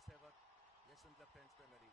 first ever Yeshwant left hand spin ready.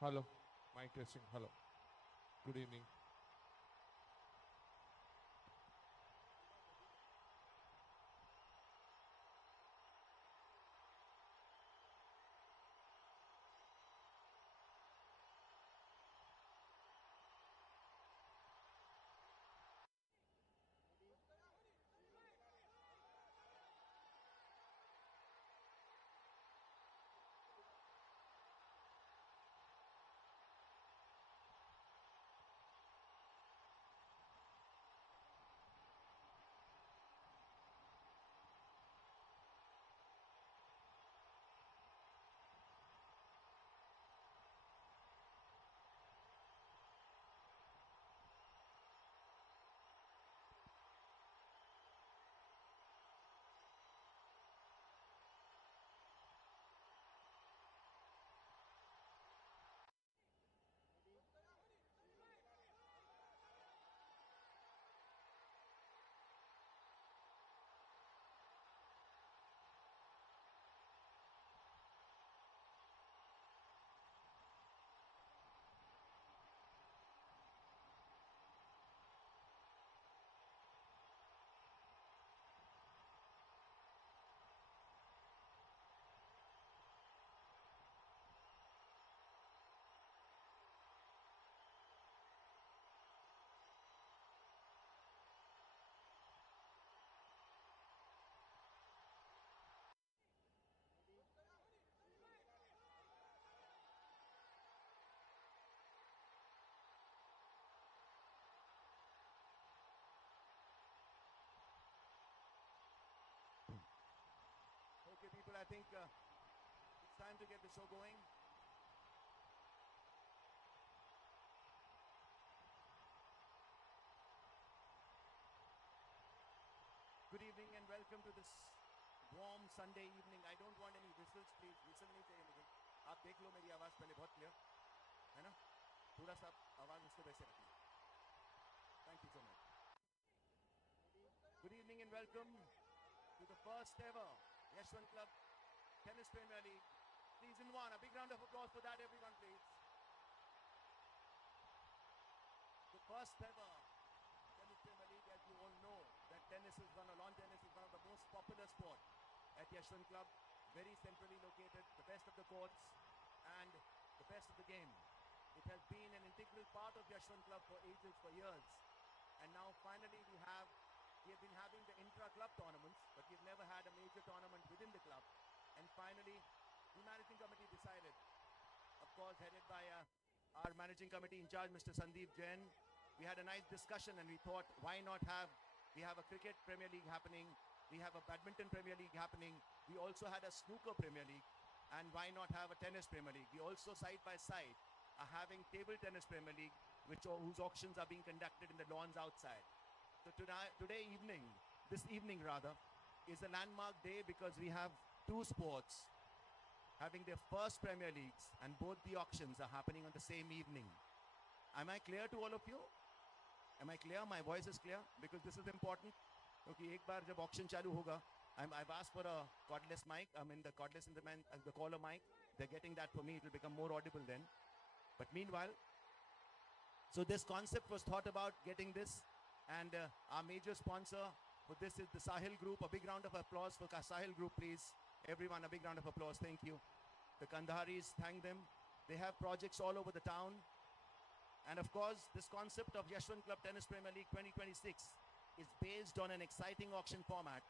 Hello. Mic testing. Hello. Good evening. Okay, people, I think it's time to get the show going. Good evening and welcome to this warm Sunday evening. I don't want any whistles, please. Whistle नहीं चाहिए मुझे. आप देख लो मेरी आवाज पहले बहुत clear, है ना? थोड़ा सा आवाज उसको वैसे रखना. Thank you so much. Good evening and welcome to the first ever Yeshwant Club Tennis Premier League Season 1. A big round of applause for that, everyone, please. The first ever Tennis Premier League, as you all know, that lawn tennis is one of the most popular sport at Yeshwant Club. Very centrally located, the best of the courts and the best of the game. It has been an integral part of Yeshwant Club for ages, for years. And now finally we have been having the intra-club tournaments, but we've never had a major tournament within the club. And finally, the managing committee decided, of course, headed by our managing committee in charge, Mr. Sandeep Jain. We had a nice discussion and we thought, why not we have a cricket Premier League happening, we have a badminton Premier League happening, we also had a snooker Premier League, and why not have a tennis Premier League? We also, side by side, are having table tennis Premier League, whose auctions are being conducted in the lawns outside. So this evening rather, is a landmark day because we have two sports having their first Premier Leagues and both the auctions are happening on the same evening. Am I clear to all of you? Am I clear? My voice is clear? Because this is important. क्योंकि एक बार जब auction चालू होगा, I've asked for a cordless mic. I mean the cordless in the caller mic. They're getting that for me. It will become more audible then. But meanwhile, so this concept was thought about getting this, and our major sponsor for this is the Sahil Group. A big round of applause for Sahil Group, please. Everyone, a big round of applause. Thank you. The Kandaharis, thank them. They have projects all over the town. And of course, this concept of Yeshwant Club Tennis Premier League 2026 is based on an exciting auction format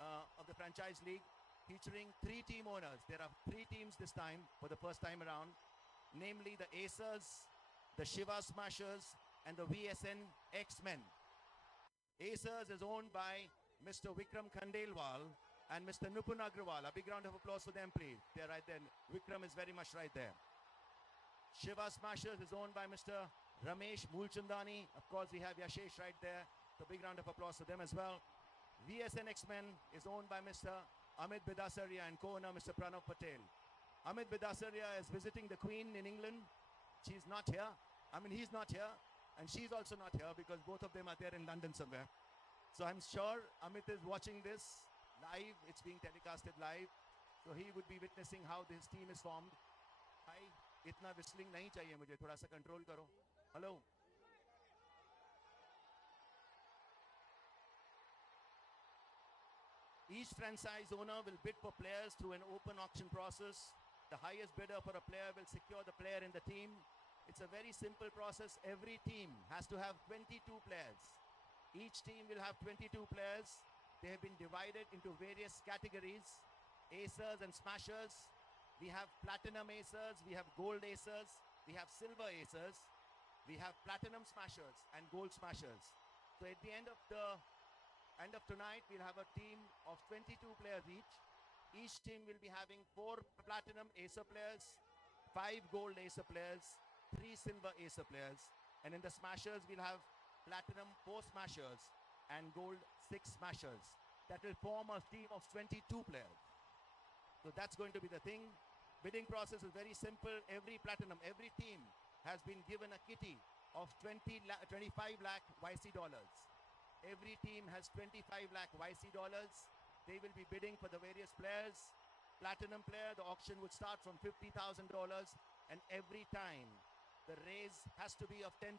of the franchise league featuring 3 team owners. There are 3 teams this time for the first time around, namely the Acers, the Shiva Smashers, and the VSN X-Men. Acers is owned by Mr. Vikram Khandelwal and Mr. Nupun Agrawal. A big round of applause for them, please. They're right there. Vikram is very much right there. Shiva Smashers is owned by Mr. Ramesh Mulchandani. Of course, we have Yashesh right there. So big round of applause to them as well. VSN X-Men is owned by Mr. Amit Bidasaria and co-owner Mr. Pranav Patel. Amit Bidasaria is visiting the Queen in England. She's not here. I mean, he's not here. And she's also not here because both of them are there in London somewhere. So I'm sure Amit is watching this live. It's being telecasted live. So he would be witnessing how this team is formed. Hi. इतना whistling नहीं चाहिए मुझे, थोड़ा सा control करो. Hello. Each franchise owner will bid for players through an open auction process. The highest bidder for a player will secure the player in the team. It's a very simple process. Every team has to have 22 players. Each team will have 22 players. They have been divided into various categories, acers and smashers. We have platinum acers, we have gold acers, we have silver acers, we have platinum smashers and gold smashers. So at the end of tonight, we'll have a team of 22 players each. Each team will be having 4 platinum acer players, 5 gold acer players, 3 silver acer players, and in the smashers we'll have platinum 4 smashers and gold 6 smashers. That will form a team of 22 players. So that's going to be the thing. Bidding process is very simple. Every team has been given a kitty of 25 lakh YC dollars. Every team has 25 lakh YC dollars. They will be bidding for the various players. Platinum player, the auction would start from $50,000, and every time the raise has to be of $10,000.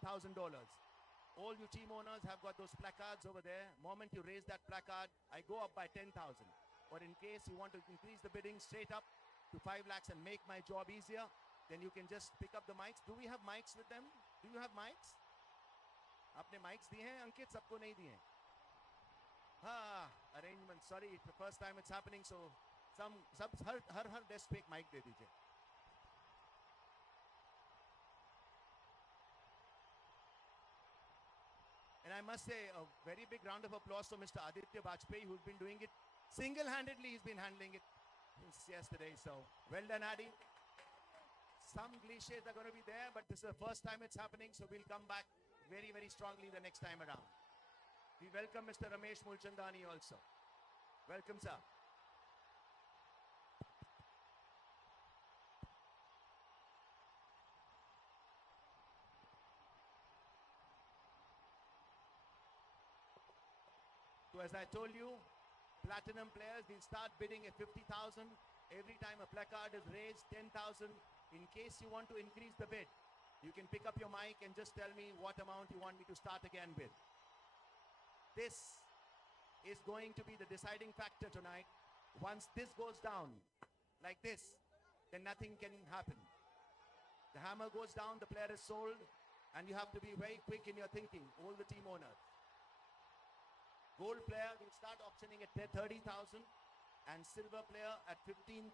All you team owners have got those placards over there. Moment you raise that placard, I go up by 10,000. Or in case you want to increase the bidding straight up to 5 lakhs and make my job easier, then you can just pick up the mics. Do we have mics with them? Do you have mics? आपने mics दिए हैं अंकित, सबको नहीं दिए? हाँ, arrangement. Sorry, it's the first time it's happening, so her desk पे एक mic दे दीजिए. And I must say a very big round of applause for Mr. Aditya Bajpayee, who's been doing it single-handedly. He's been handling it since yesterday. So well done, Adi. Some cliches are going to be there, but this is the first time it's happening, so we'll come back very, very strongly the next time around. We welcome Mr. Ramesh Mulchandani also. Welcome, sir. So as I told you, platinum players will start bidding at 50,000. Every time a placard is raised, 10,000. In case you want to increase the bid, you can pick up your mic and just tell me what amount you want me to start again with. This is going to be the deciding factor tonight. Once this goes down, like this, then nothing can happen. The hammer goes down, the player is sold, and you have to be very quick in your thinking, all the team owners. Gold player will start auctioning at 30,000 and silver player at 15,000.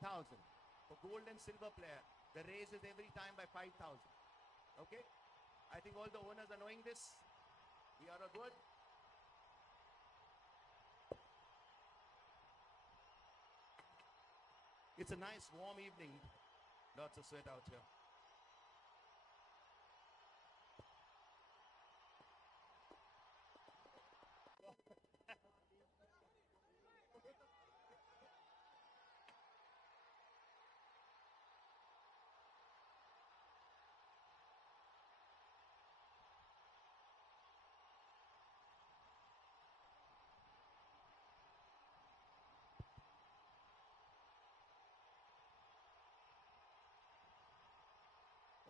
For gold and silver player, the raise is every time by 5,000. Okay? I think all the owners are knowing this. We are all good. It's a nice warm evening. Lots of sweat out here.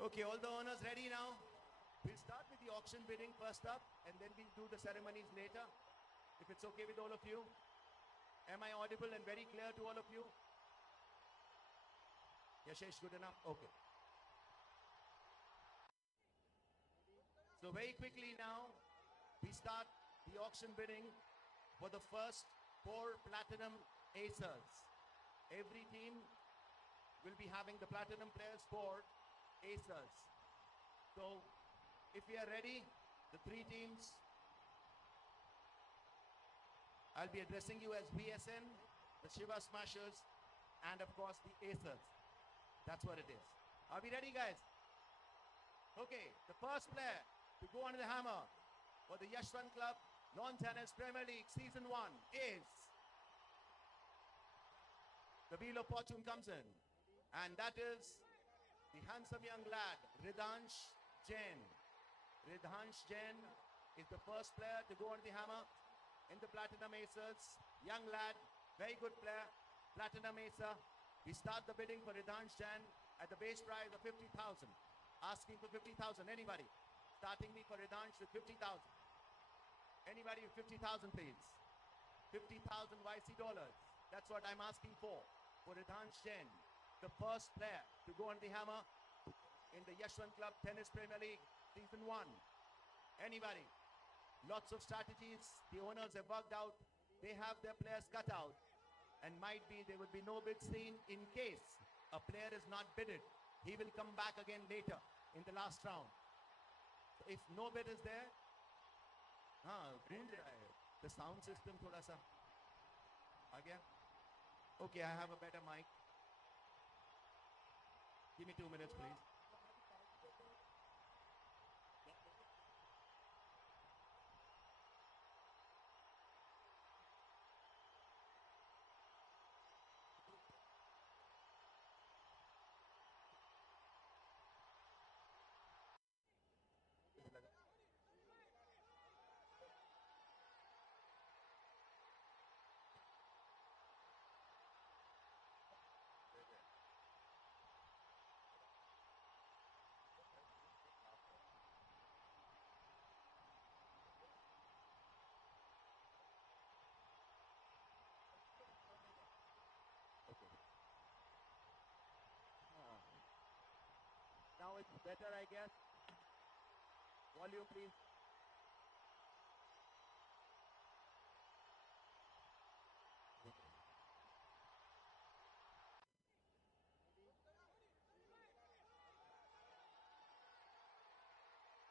Okay, all the owners ready now? We'll start with the auction bidding first up, and then we'll do the ceremonies later, if it's okay with all of you. Am I audible and very clear to all of you? Yashesh, good enough? Okay. So very quickly now, we start the auction bidding for the first 4 platinum acers. Every team will be having the platinum players for acers. So if we are ready, the 3 teams, I'll be addressing you as VSN, the Shiva Smashers, and of course the acers. That's what it is. Are we ready, guys? Okay, the first player to go under the hammer for the Yeshwant Club Lawn Tennis Premier League Season 1 is the Wheel of Fortune comes in, and that is the handsome young lad, Ridhansh Jain. Ridhansh Jain is the first player to go on the hammer in the Platinum Acers. Young lad, very good player, Platinum Acer. We start the bidding for Ridhansh Jain at the base price of 50,000. Asking for 50,000. Anybody? Starting me for Ridansh with 50,000. Anybody with 50,000, please? 50,000 YC dollars. That's what I'm asking for Ridansh Jain, the first player to go on the hammer in the Yeshwant Club Tennis Premier League Season 1. Anybody? Lots of strategies. The owners have worked out. They have their players cut out. And might be there would be no bid seen in case a player is not bidded. He will come back again later in the last round. So if no bid is there, the sound system thoda sa aa gaya. Okay, I have a better mic. Give me 2 minutes, please. Okay. Now it's better, I guess. Volume, please.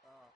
Uh,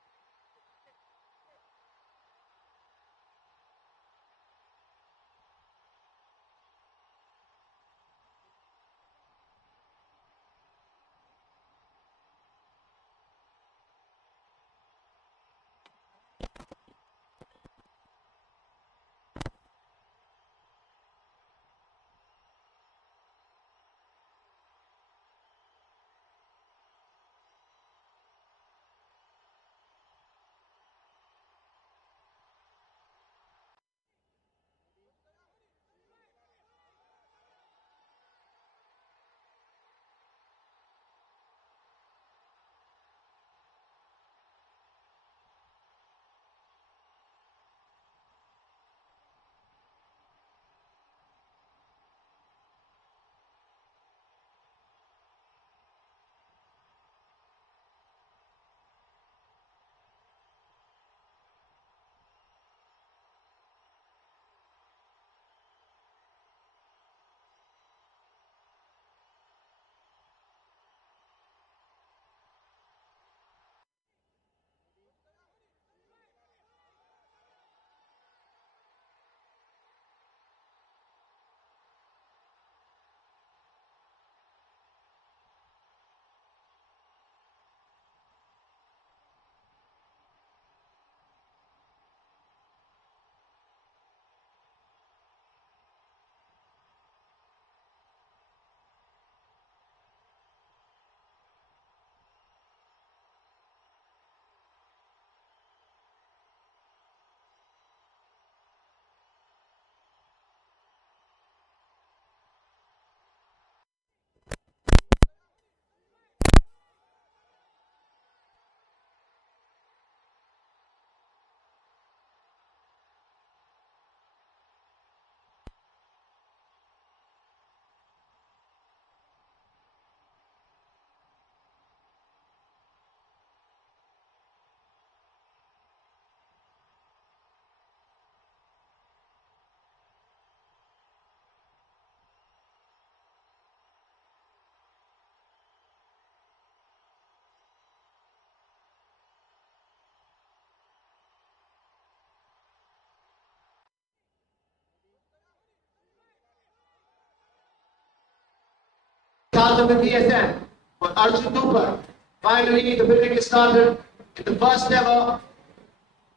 Started with DSM for Arjun Duper. Finally, the building is started in the first ever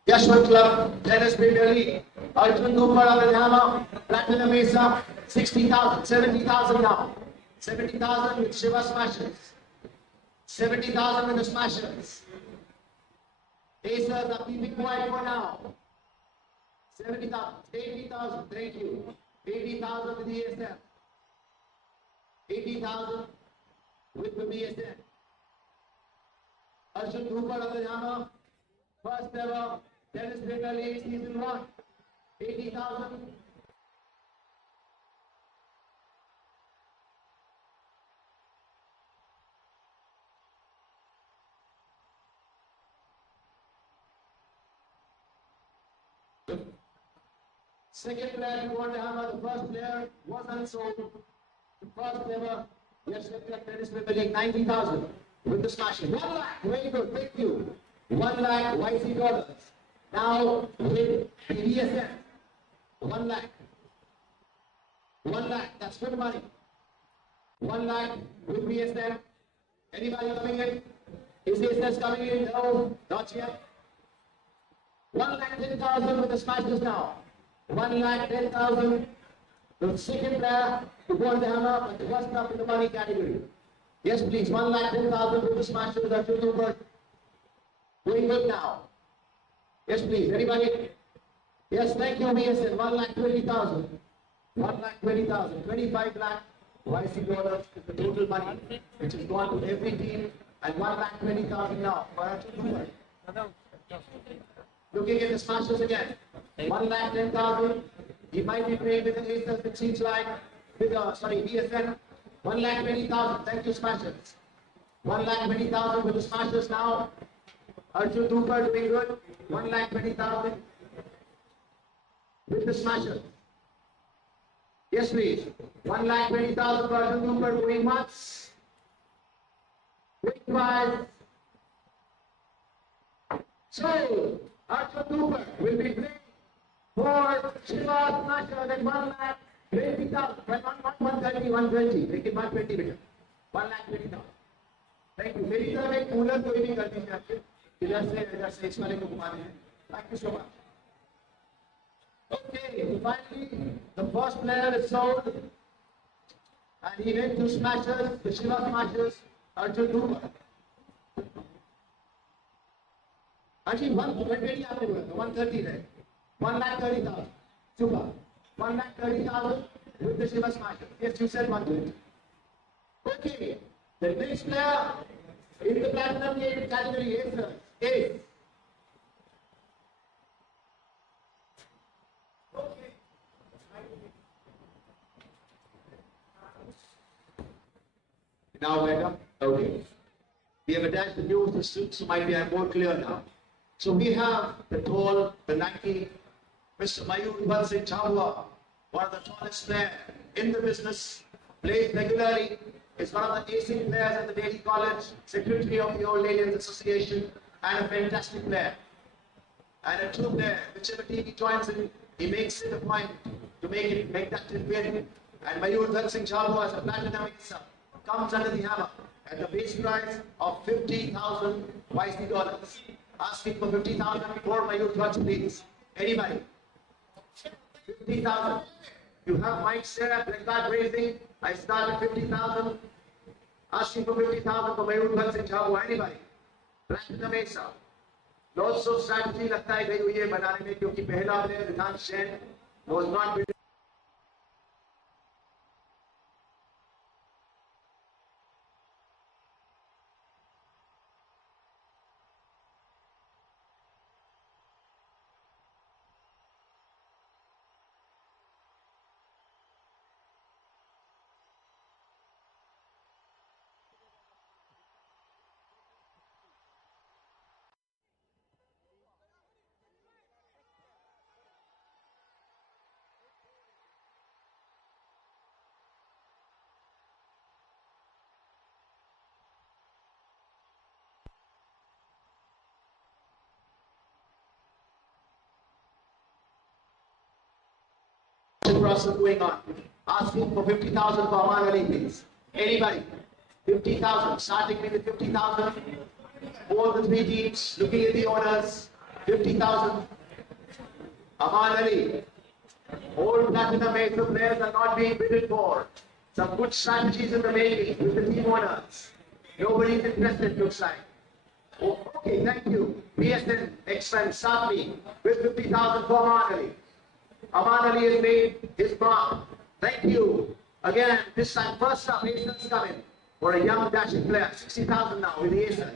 Yeshwant Club Tennis Premier League. Arjun Duper on the hammer, Platinum Mesa, 60,000, 70,000 now. 70,000 with Shiva Smashers. 70,000 with the Smashers. Acers are keeping quiet for now. 70,000, 80,000, thank you. 80,000 with the ASM. 80,000 with the BSN. Arjun Dhupal on the hammer. First ever Tennis Premier League Season 1. 80,000. Second player who won the hammer, the first player was unsold. The first ever Yeshwant Tennis Premier League, 90,000 with the smashes. 1 lakh, very good, thank you. 1 lakh YC dollars. Now with the VSN, 1 lakh. 1 lakh, that's good money. 1 lakh with VSN. Anybody coming in? Is VSN coming in? No, not yet. 1 lakh 10,000 with the smashes now. 1 lakh 10,000. The second player who won the hammer, but the first up in the money category. Yes, please. 1 lakh 10,000 with the smashes. Arjun Dhupal. Doing good now. Yes, please. Anybody? Yes, thank you, VSN. 1 lakh 20,000. 1 lakh 20,000. 25 lakh YC dollars is the total money which has gone to every team, and 1 lakh 20,000 now for Arjun Dhupal. Looking at the smashes again. 1 lakh 10,000. He might be playing with the aces, it seems like. With VSN. 1 lakh 20,000. Thank you, smashers. 1 lakh 20,000 with the smashers now. Arjun Dhupal doing good. 1 lakh 20,000 with the smashers. Yes, please. 1 lakh 20,000 for Arjun Dhupal going once. Quick prize. So, Arjun Dhupal will be playing for Shiva Smasher at 1 lakh 20,000. 130, 120. Make it 120 better. 1 lakh 20,000. Thank you. मेरी तरफ एक cooler कोई भी कर दीजिए आपके. इधर से इस वाले को घुमा दीजिए. Thank you so much. Okay, finally, the first player is sold, and he went to smashers, the Shiva Smashers, Arjun Dhupal. Actually, 120 आपने बोला था, 130 रहे. 1 lakh 30,000. Super. 1 lakh 30,000 with the Shiva Smashers. Yes, you said 120. Okay, the next player in the platinum category is now better? Okay. We have attached the new system, so might be I'm more clear now. So we have the tall, the Nike, Mr. Yeshwant Singh Chhabua, one of the tallest players in the business, plays regularly, is one of the acing players at the Delhi College, secretary of the Old Ladies Association, and a fantastic player. And a true player, whichever team he joins in, he makes it a point to make that team win. And Yeshwant Singh Chhabua as a platinum acer comes under the hammer at the base price of 50,000 YC dollars. Asking for 50,000 for Yeshwant, please. Anybody? 50,000. You have mics there, like that raising. I start at 50,000. Asking for 50,000 for Yeshwant Singh Chhabua. Anybody? Platinum acer. Lots of strategy लगता है गई हुई है बनाने में क्योंकि पहला player विधान Sen was not built. Process going on. Asking for 50,000 for Aman Ali, please. Anybody? 50,000. Starting with 50,000. For the three teams. Looking at the owners. 50,000. Aman Ali. Old platinum acer players are not being bidden for. Some good strategies in the making with the team owners. Nobody's interested, looks like. Oh, okay, thank you. BSN next time, Safi with 50,000 for Aman Ali. Aman Ali has made his mark. Thank you. Again, this time, first up, Asians coming. for a young dashing player. 60,000 now with the Aces.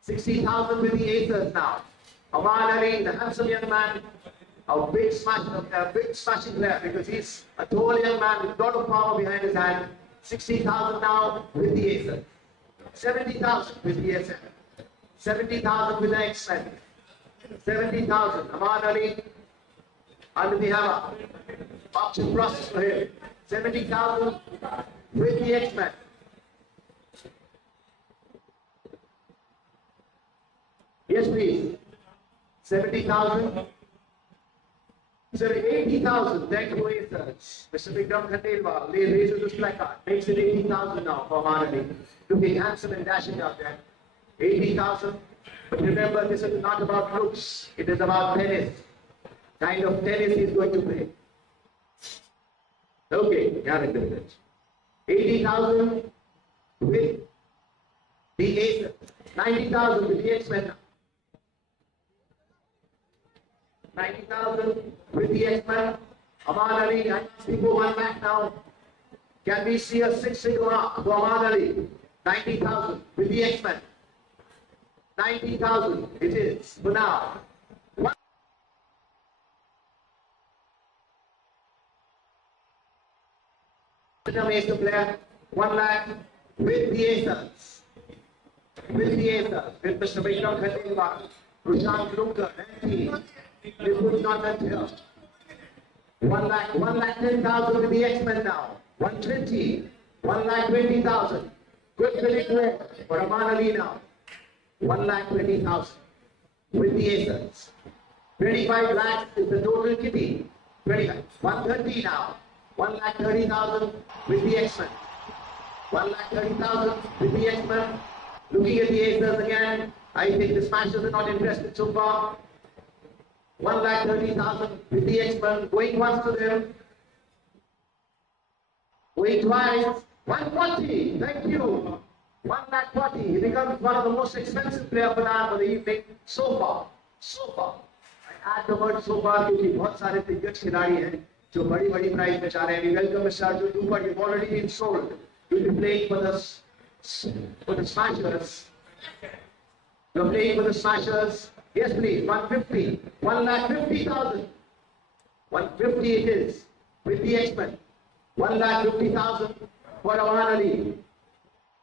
60,000 with the Aces now. Aman Ali, the handsome young man, a big smashing player because he's a tall young man with a lot of power behind his hand. 60,000 now with the Aces. 70,000 with the Aces. 70,000 with the X-Men. 70,000. Aman Ali under the hammer. Auction process for him. 70,000 with the X-Men. Yes, please. 70,000. Sorry, 80,000. Thank you, Aces. Mr. Vikram Khandelwal raises this placard. Makes it 80,000 now for Aman Ali. Looking handsome and dashing out there. 80,000. But remember, this is not about looks. It is about tennis. Kind of tennis he is going to play. Okay, yeah, 80,000 with the Aces. 90,000 with the X-Men. 90,000 with the X-Men. Aman Ali, I see for 1 lakh now. Can we see a 6-figure mark for Aman Ali? 90,000 with the X-Men. 90,000 it is for now. Ace player, 1 lakh with the Aces. With the Aces, with Mr. Vikram Khandelwal, Rushant Lunker, and this would not until 1 lakh 10,000 with the X-Men now. 120, 1 lakh 20,000. Good filling for Aman Ali now. 1 lakh 20,000 with the Aces. 25 lakhs is the total kitty. 25. 130 now. 1 lakh 30,000 with the X-Men. 1 lakh 30,000 with the X-Men. Looking at the Aces again. I think the Smashers are not interested so far. 1 lakh 30,000 with the X-Men. Going once to them. Going twice. 140. Thank you. 1 lakh 40. He becomes one of the most expensive player for the evening so far. So far. I add the word so far because बहुत सारे दिग्गज खिलाड़ी हैं जो बड़ी price में जा रहे हैं. We welcome Mr. Arjun Dupa. You've already been sold. You'll be playing for the Smashers. You're playing for the Smashers. Yes, please. 150. 1 lakh 50,000. 150 it is with the X-Men. 1 lakh 50,000 for Aman Ali.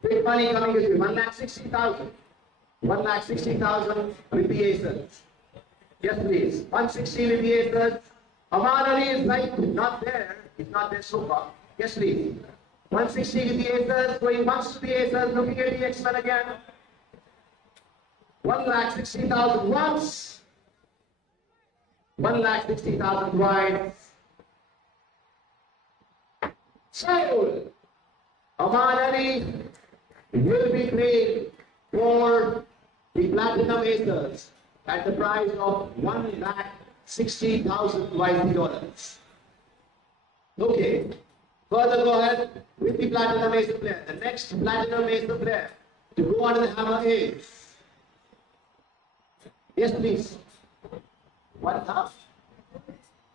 Big money coming with you. 1 lakh 60,000. 1 lakh 60,000 with the Aces. Yes, please. 160 with the Aces. Aman Ali is like not there. He's not there so far. Yes, please. 160 with the Aces. Going once to the Aces. Looking at the X-Men again. 1 lakh 60,000 once. 1 lakh 60,000 twice. Sold. Aman Ali will be played for the Platinum Aces at the price of 1 lakh 60,000 YZ dollars. Okay. Further go ahead with the Platinum Ace player. The next Platinum Ace player to go under the hammer is. Yes, please. 1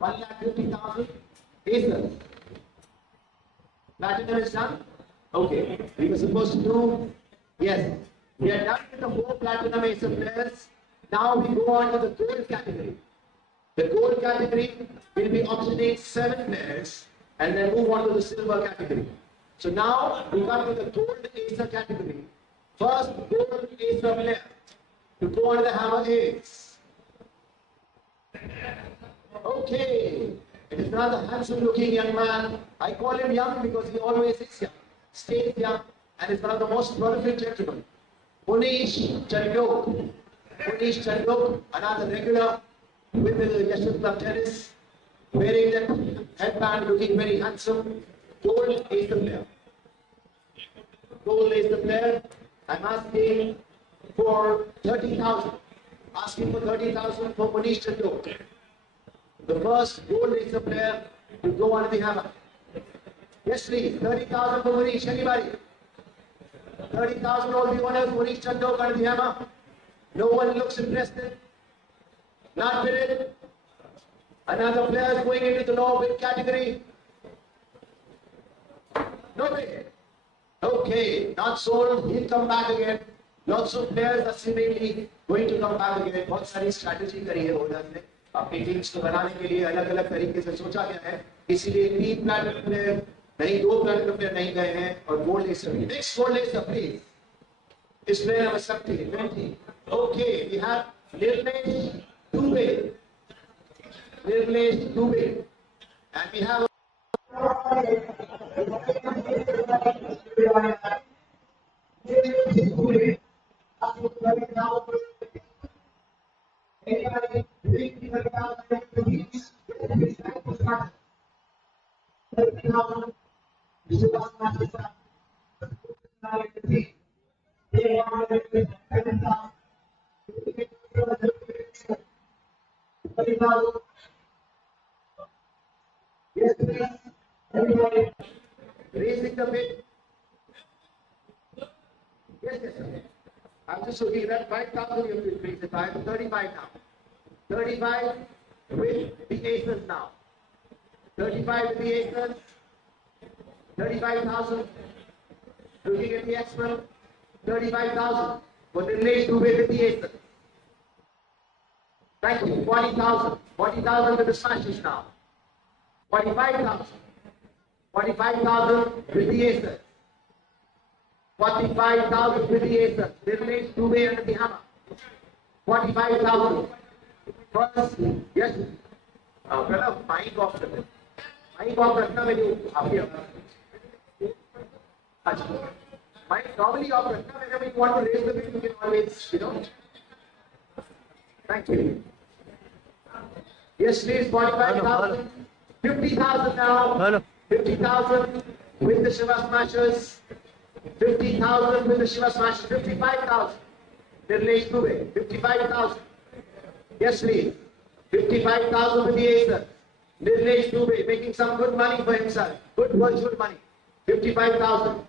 lakh 50,000 Aces. Platinum is done. Okay. We were supposed to do. Yes. We are done with the 4 Platinum Ace players. Now we go on to the gold category. The gold category will be auctioning 7 players and then move on to the silver category. So now we come to the gold Acer category. First gold Acer player to go under the hammer is. Okay. It is another handsome looking young man. I call him young because he always is young, stays young, and is one of the most prolific gentlemen. Punish Chandok. Punish Chandok, another regular with the Yeshwant Club Tennis, wearing that headband, looking very handsome. Gold is the player. Gold is the player. I'm asking for 30,000. Asking for 30,000 for Punish Chandok. The first gold is the player to go under the hammer. Yes, please. 30,000 for Punish. Anybody? 30,000 all the owners. Punish Chandok under the hammer. No one looks interested. Not bid. Another player is going into the low bid category. No bid. Okay, not sold. He'll come back again. Lots of players are seemingly going to come back again. बहुत सारी strategy करी है order ने अपनी teams को बनाने के लिए अलग-अलग तरीके से सोचा गया है. इसीलिए 3 platinum player नहीं 2 platinum player नहीं गए हैं और gold laser. Next gold laser please. Is player number 20. Okay, we have Nirlesh Dubey. Nirlesh Dubey. And we have raising the bid. Yes, sir. I'm just looking at that 5,000 you have to increase it. I have 35 now. 35 with the aces now. 35 with the aces. 35,000. Looking at the X-Men. 35,000. For the Nirlesh Dubey with the aces. Thank you. 40,000. 40,000 with the smashes now. 45,000. 45,000 with the aces. 45,000 with the aces. Nirlesh Dubey under the hammer. 45,000. First, yes. Brother, mic off. Mic off रखना मेरी आप ही अच्छा. Mic normally off रखना. Whenever you want to raise the bid, you can always, Thank you. Yes, please. 45,000. 50,000 now. 50,000 with the Shiva Smashers. 50,000 with the Shiva Smashers. 55,000. Nirlesh Dubey. 55,000. Yes, please. 55,000 with the Acer. Nirlesh Dubey making some good money for himself. Good virtual money. 55,000.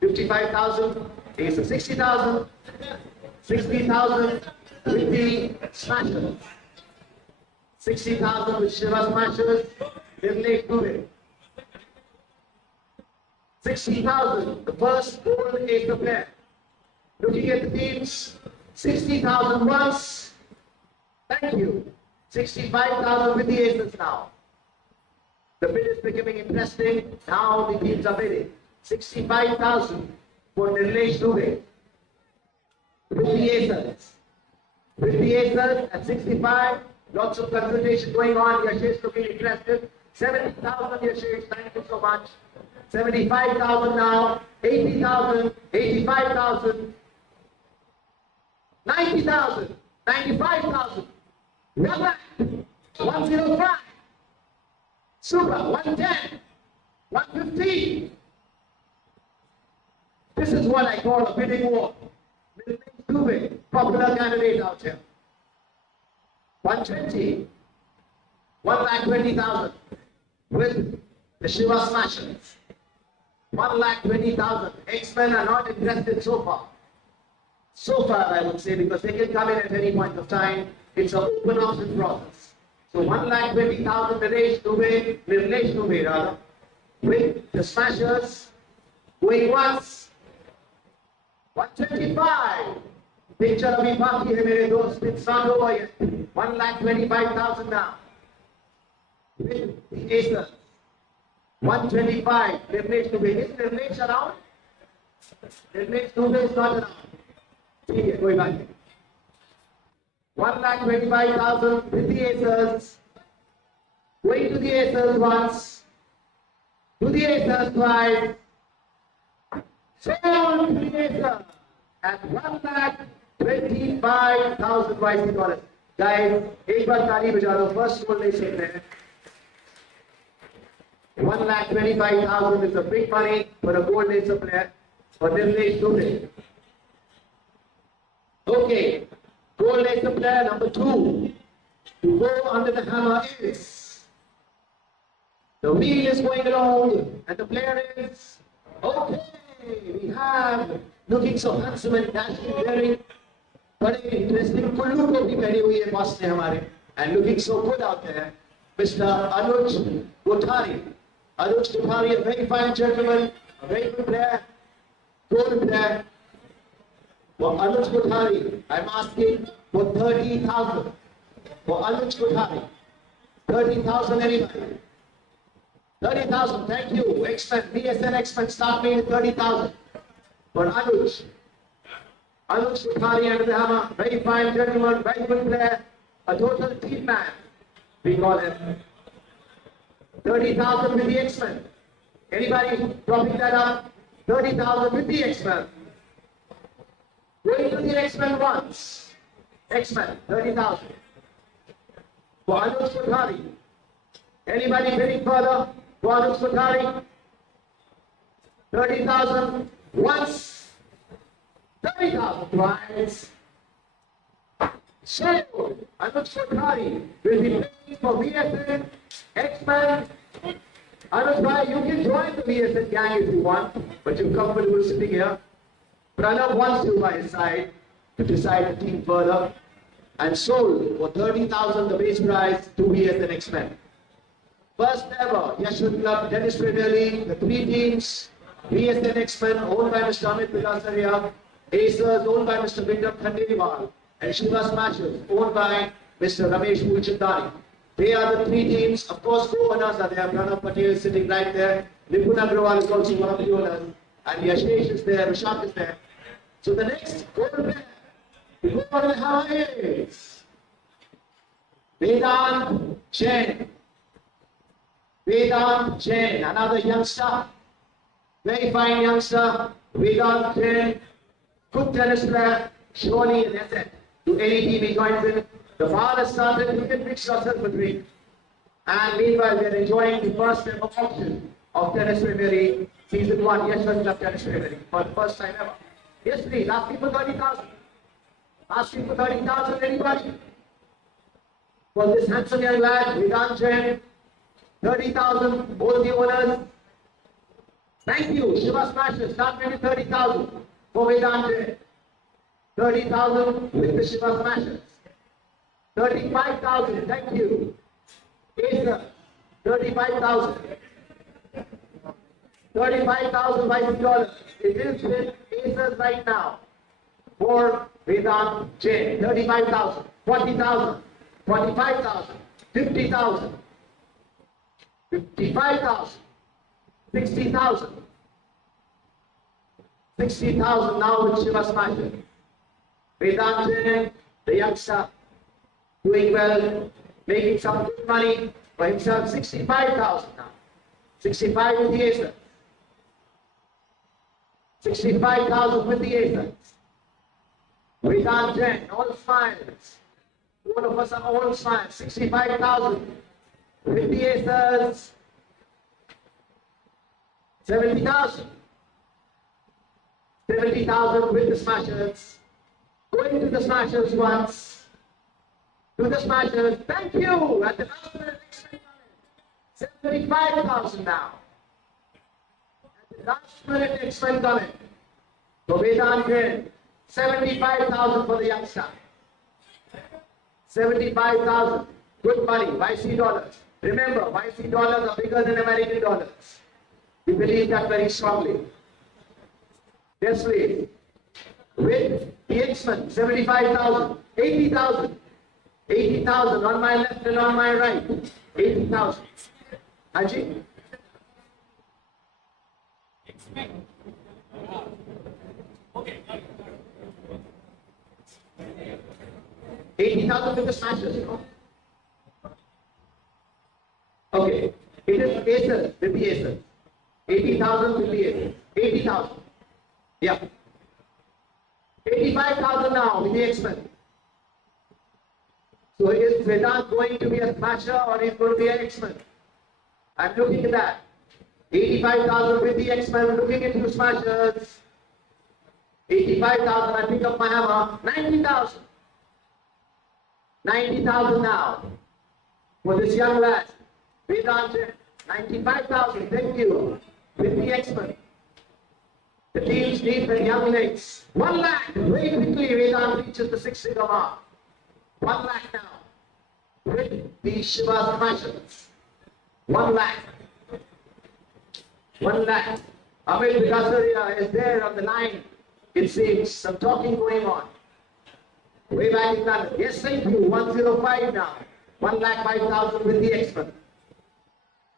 55,000. Acer. 60,000. 60,000 with the Smashers. 60,000 with Shiva Smashers. Nirlesh Dubey. 60,000, the first gold Acer player. Looking at the teams, 60,000 once. Thank you. 65,000 with the Aces now. The bid is becoming interesting. Now the teams are bidding. 65,000 for Nirlesh Dubey. With the Aces. With the Aces at 65. Lots of consultation going on. Yashesh looking interested. 70,000 Yashesh. Thank you so much. 75,000 now, 80,000, 85,000, 90,000, 95,000, 105, super, 110, 115. This is what I call a bidding war. Nirlesh Dubey, popular candidate out here. 120, 120,000 with the Shiva Smashers. 120,000. X-Men are not interested so far. So far, I would say, because they can come in at any point of time. It's an open option process. So 120,000 Nirlesh Dubey rather, with the Smashers going once. 125. Picture abhi baki hai mere dost. It's not over yet. 125,000 now. With the Acers. 125. Nirlesh Dubey. Is Nirlesh around? Nirlesh Dubey is not around. ठीक है, कोई बात नहीं. 125,000 with the Acers. Going to the Acers once. To the Acers twice. Sold to the Acers at $125,000 YC. Guys, एक बार ताली बजा दो. First goal ले सकते हैं. 125,000 is a big money for a gold laser player for Nirlesh Dubey. Okay, gold laser player number 2 to go under the hammer is, the wheel is going along and the player is, okay, we have looking so handsome and dashing, wearing बड़े interesting Kullu टोपी पहनी हुई है boss ने हमारे, and looking so good out there, Mr. Anuj Kothari. Anuj Kothari, a very fine gentleman, A very good player. Goal player. For Anuj Kothari, I'm asking for 30,000. For Anuj Kothari. 30,000 anybody. 30,000, thank you. X-Men, BSN X-Men, start paying 30,000. For Anuj. Anuj Kothari under the hammer. Very fine gentleman, very good player. A total team man, we call him. 30,000 with the X-Men. Anybody dropping that up? 30,000 with the X-Men. Going to the X-Men once. X-Men, 30,000. For Anuj Kothari. Anybody bidding further? For Anuj Kothari. 30,000 once. 30,000 twice. So, Anuj Kothari will be playing for VSN, X-Men. Anuj bhai, you can join the VSN gang if you want, but you're comfortable sitting here. Pranav wants you by his side to decide the team further. And sold for 30,000 the base prize to VSN X-Men. First ever Yeshwant Club Tennis Premier League, the three teams, VSN X-Men owned by Mr. Amit Vilasaria, Acers owned by Mr. Vikram Khandeliwal, and Shiva Smashers owned by Mr. Ramesh Mulchandani. They are the three teams. Of course, co-owners are there. Pranav Patel is sitting right there. Nipun Agrawal is also one of the owners. And Yashesh is there, Vishak is there. So the next goal player to go on the hammer is Vedant Jain. Vedant Jain, another youngster. Very fine youngster. Vedant Jain, good tennis player, surely an asset to any team he joins in. The father started, you can mix yourself a drink. And meanwhile, we are enjoying the first ever auction of Tennis Premier League, Season 1, Yeshwant Club Tennis Premier League, for the first time ever. Yes, please, asking for 30,000. Asking for 30,000, anybody? For this handsome young lad, Vedant Jain, 30,000, both the owners. Thank you, Shiva Smashers, start paying 30,000 for Vedant Jain. 30,000 with the Shiva Smashers. 35,000, thank you. Acer, 35,000. 35,000 $50. It is with Acers right now. For Vedant Jain, 35,000, 40,000, 45,000, 50,000, 55,000, 60,000. 60,000 now with Shiva Smasher. Vedant Jain, the youngster, doing well, making some good money for himself. 65,000 now. 65 with the Acers. 65,000 with the Acers. Vedant Jain, all smiles. All of us are all smiles. 65,000 with the Acers. 70,000. 70,000 with the Smashers. Going to the Smashers once. To the Smashers. Thank you. At the last minute, 75,000 now. At the last minute, expense coming. So Vedant Jain, 75,000 for the youngster. 75,000. Good money. YC dollars. Remember, YC dollars are bigger than American dollars. We believe that very strongly. Yes, please. With the X-Men, 75,000. 80,000. 80,000 on my left and on my right. 80,000. Haji? 80,000 with the Smashers, you know? Okay. It is Acers with the Acers. 80,000 with the Acers. 80,000. Yeah. 85,000 now with the X-Men. So is Vedant going to be a Smasher or is going to be an X-Men? I'm looking at that. 85,000 with the X-Men, looking into Smashers. 85,000, I pick up my hammer. 90,000. 90,000 now. For this young lad. Vedant Jain. 95,000, thank you. With the X-Men. The teams need the young legs. 1 lakh. Very quickly, Vedant reaches the 6-figure mark. 1 lakh now. With the Shiva Smashers. 1 lakh. 1 lakh. Amit Vigasaria is there on the line. It seems some talking going on. Way back in London. Yes, thank you. 105 now. 1,05,000 with the expert.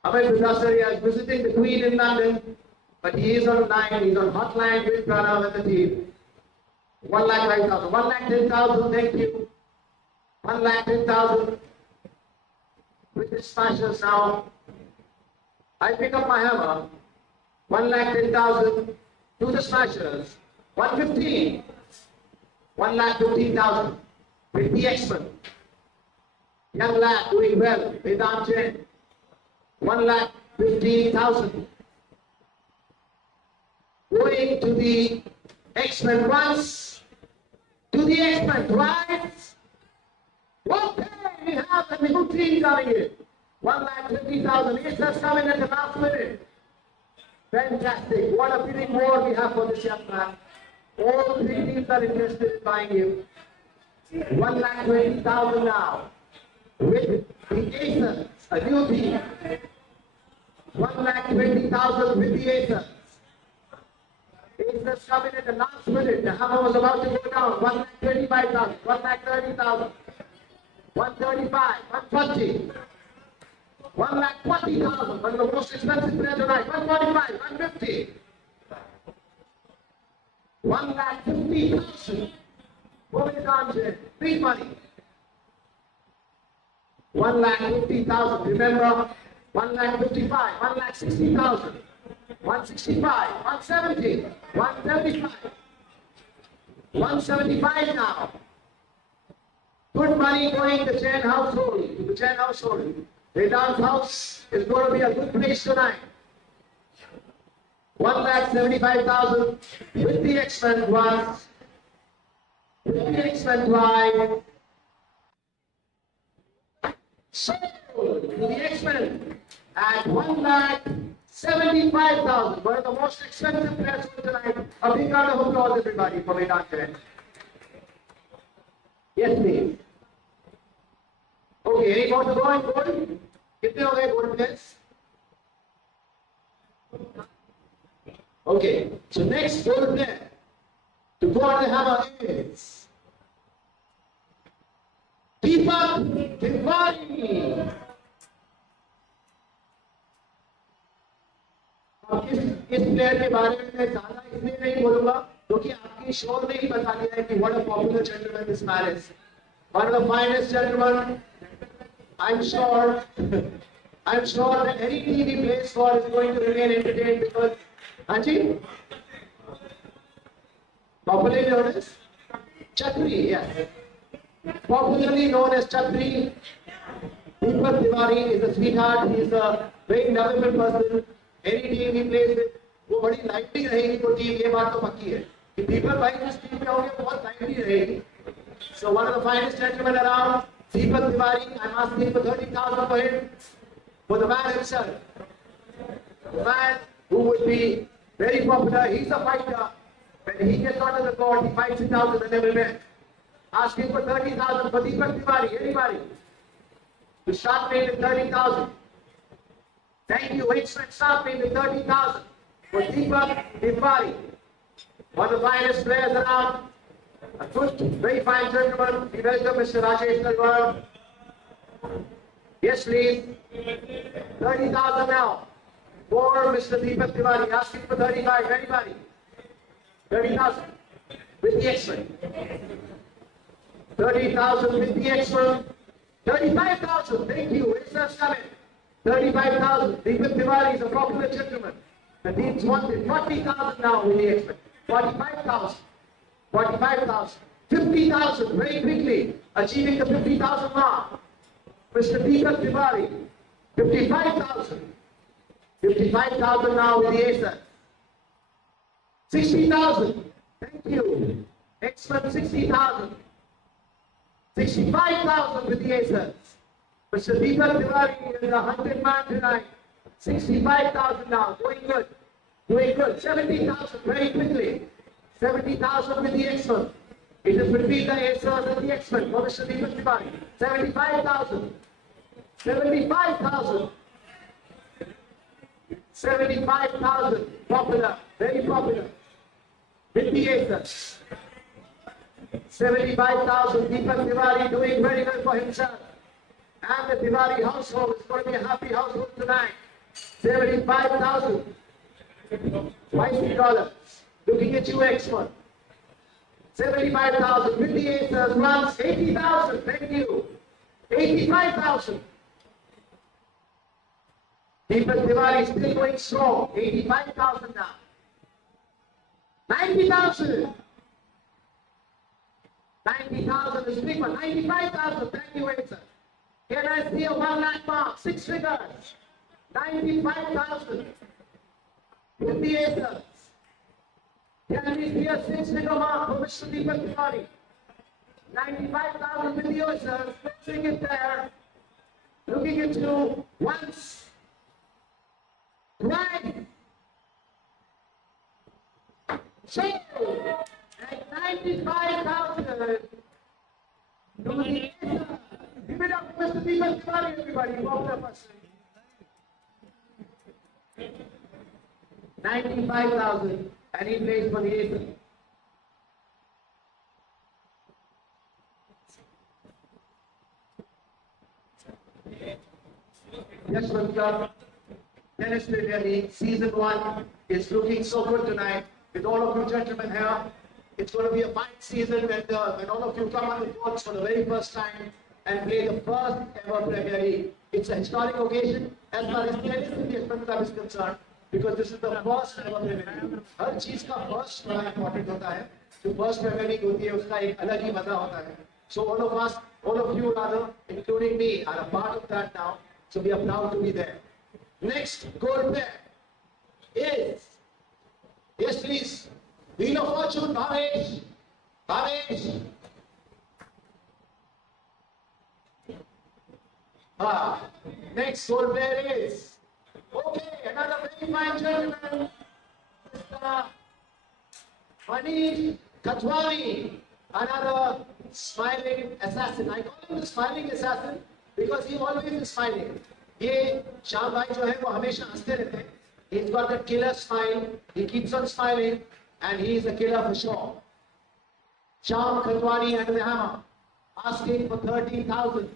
Amit Vigasaria is visiting the Queen in London, but he is on line. He's on hotline with Pranav and the team. 1,05,000. 1,10,000. Thank you. 1,10,000. With the smashers now. I pick up my hammer. 1,10,000 to the smashers. 115. 1,15,000 with the expert. Young lad doing well. Vedant Jain. 1,15,000. Going to the expert once. To the expert twice. What day we have the new team coming in? 1,50,000. Aces coming at the last minute. Fantastic. What a bidding war we have for this young man. All three teams are interested in buying him. 1,20,000 now. With the Aces, a new team. 1,20,000 with the Aces. Aces coming at the last minute. The hammer was about to go down. 1,25,000, 1,30,000, 135, 140. 1,20,000, one of the most expensive players tonight. 145, 150. 1,50,000. What is on big money. 1,50,000. Remember, 1,55,000, 1,60,000, 165, 170, 175, 175 now. Good money going to the Jain household. To the Jain household. Vedant's house is going to be a good place tonight. 1,75,000 with the expert once, with the expert twice. Sold to the expert at 1,75,000. One of the most expensive players tonight. A big round of applause, everybody, for Vedant Jain. Yes, please. Okay, any more to go in gold? कितने हो गए gold players? Okay, so next gold player to go on the hammer is Deepak Tiwari. अब इस player के बारे में मैं ज्यादा इसलिए नहीं बोलूंगा क्योंकि आपकी शोर ने ही बता दिया है कि what a popular gentleman this man is. One of the finest gentlemen. I'm sure that any team he plays for is going to remain entertained because, Anji, popularly known as Chhatri, yes. Popularly known as Chhatri, Deepak Tiwari is a sweetheart. He is a very lovable person. Any team he plays with, वो बड़ी lightly रहेगी वो team, ये बात तो पक्की है कि दीपक भाई जिस टीम में होंगे बहुत लाइटली रहेगी. So one of the finest gentlemen around, Deepak Tiwari. I'm asking for 30,000 for him, for the man himself. The man who would be very popular. He's a fighter. When he gets onto the court, he fights it out to the level man. Asking for 30,000 for Deepak Tiwari. Anybody? To start paying with 30,000. Thank you. Yeshwant, start paying with 30,000 for Deepak Tiwari. One of the finest players around. A good, very fine gentleman. We welcome Mr. Rajesh Talwar. Yes, please. 30,000 now for Mr. Deepak Tiwari. Asking for 35. Anybody? 30,000 with the expert. 30,000 with the expert. 35,000. Thank you. It's coming. 35,000. Deepak Tiwari is a popular gentleman. The teams wanted 40,000 now with the expert. 45,000. 45,000. 50,000 very quickly. Achieving the 50,000 mark. Mr. Deepak Tiwari. 55,000. 55,000 now with the Acer. 60,000. Thank you. Expert 60,000. 65,000 with the Acer. Mr. Deepak Tiwari is a hunted man tonight. 65,000 now. Doing good. Doing good. 70,000 very quickly. 70,000 with the expert. It is between the Acers and the expert for Mr. Deepak Tiwari. 75,000. 75,000. 75,000. Popular, very popular. With the aces. 75,000. Deepak Tiwari doing very well for himself. And the Tiwari household is going to be a happy household tonight. 75,000. $50. Looking at you, expert. 75,000 with the aces. Runs 80,000. Thank you. 85,000. Deepak Tiwari is still going strong. 85,000 now. 90,000. 90,000 is big one. 95,000. Thank you, Edson. Can I see a 1 lakh mark? 6 figures. 95,000. With the aces. Can we see a 6 figure mark for Mr. Deepak Tiwari? 95,000 with the aces. Fixing it there. Looking at you once. Twice. So, at 95,000. Give it up to Mr. Deepak Tiwari, everybody. Popular person. 95,000, and he plays for the aces. Yeshwant Club Tennis Premier League Season 1 is looking so good tonight with all of you gentlemen here. It's going to be a fine season when all of you come on the courts for the very first time and play the first ever Premier League. It's a historic occasion as far as tennis in the Yeshwant Club is concerned, because this is the first ever Premier League. हर चीज का first बड़ा important होता है. जो first Premier League होती है उसका एक अलग ही मजा होता है. So all of us, all of you rather, including me, are a part of that now. So we are proud to be there. Next gold pair is, yes please, Wheel of Fortune, Bhavesh. Bhavesh. Next gold pair is, okay, another very fine gentleman, Mr. Manish Katwani, another smiling assassin. I call him the smiling assassin because he always is smiling. ये शाम भाई जो है वो हमेशा हंसते रहते हैं. He's got that killer smile. He keeps on smiling, and he is a killer for sure. Sham Khatwani and the hammer, asking for 30,000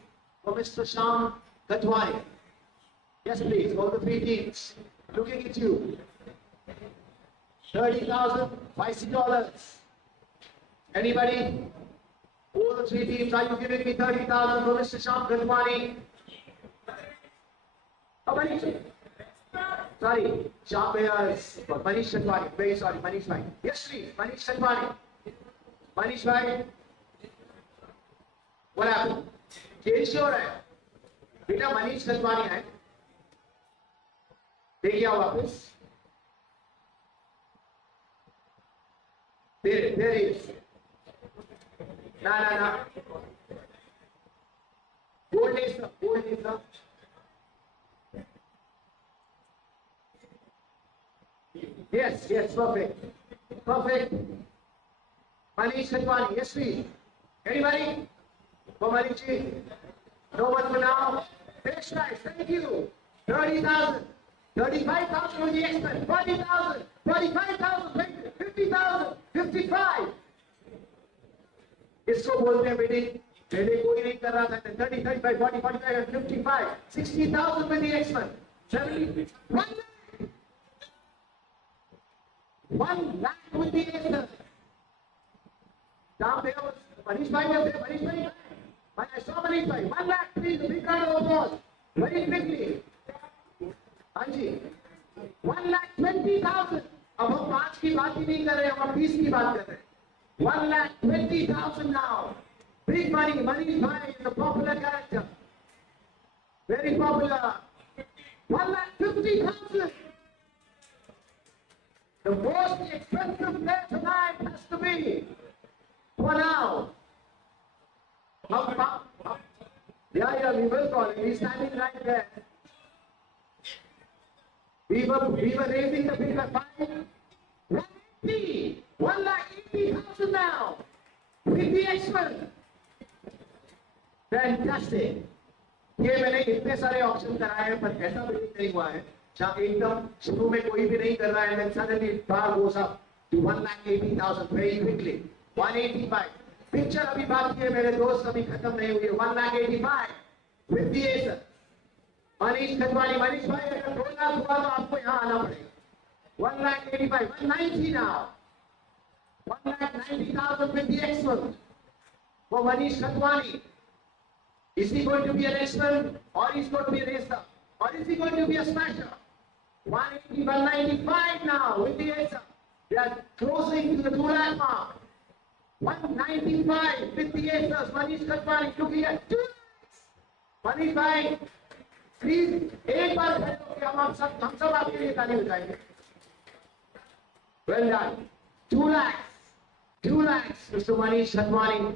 for Mr. Sham Khatwani. Yes, please. All the three teams looking at you. 30,000, $50. Anybody? All the three teams, are you giving me 30,000 for Mr. Sham Khatwani? Oh, Manish. Sorry, Sham Manish Khatwani. Very sorry, Manish Bhai. Yes, please. Manish Khatwani. Manish Bhai. What happened? Change हो रहा है. बेटा मनीष खतवानी है. देखिए आओ वापस. There is. Na. Gold is the. Yes, perfect. Perfect. Manish Khatwani, yes please. Anybody? For Manish ji? No one for now. Next price, thank you. 30,000. 35,000 for the expert. 40,000. 45,000. 50,000. 55. इसको बोलते हैं बेटे पहले कोई नहीं कर रहा था. 30, 35, 40, 45 and 55. 60,000 for the expert. 70. 1 lakh with the expert. Down there was Manish Bhai was there. Manish Bhai. I saw Manish Bhai. 1 lakh, please. A big round of applause. Very quickly. Anji. 1,20,000. अब हम 5 की बात ही नहीं कर रहे, हम 20 की बात कर रहे हैं. 1,20,000 now. Big money. Manish Bhai is a popular character. Very popular. 1,50,000. The most expensive player tonight has to be, for now. Yeah, we will call him. He's standing right there. We were raising the bid at 180. 1,80,000 now. With the expert. Fantastic. ये मैंने इतने सारे option कराए हैं पर ऐसा भी नहीं हुआ है जहाँ एकदम शुरू में कोई भी नहीं कर रहा है, and then suddenly bar goes up to 1,80,000 very quickly. 185. Picture अभी बाकी है मेरे दोस्त, अभी खत्म नहीं हुई है. 1,85,000 with the ace. Manish खतवानी, Manish भाई अगर 2 लाख हुआ तो आपको यहाँ आना पड़ेगा. 1,85,000, 190 now. 1,90,000 with the excellent for Manish Khatwani. Is he going to be an excellent, or is he going to be an acer, or is he going to be a smasher? 180, 195 now with the acer. They are closing to the 2 lakh mark. 195 with the acers. Manish Khatwani looking at 2 lakhs. Manish bhai, please एक बार खड़े होकर हम सब आपके लिए ताली बजाएंगे. Well done. 2 lakhs. 2 lakhs, Mr. Manish Khatwani.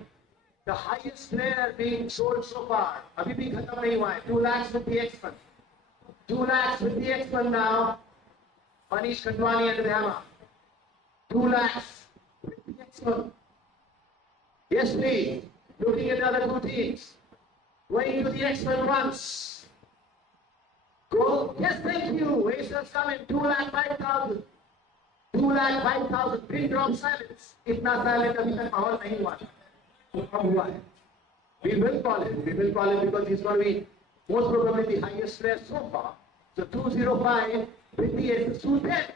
The highest player being sold so far. अभी भी खत्म नहीं हुआ है. 2 lakhs with the expert. 2 lakhs with the expert now. Manish Khatwani and the hammer. 2 lakhs with the expert. Yes, please. Looking at the other 2 teams. Going to the expert once. Go. Yes, thank you. Acers coming. 2,05,000. 2,05,000. Pin drop silence. इतना silent अभी तक माहौल नहीं हुआ. अब हुआ है. We will call him. We will call him because he's going to be most probably the highest player so far. So 205 with the aces. 210.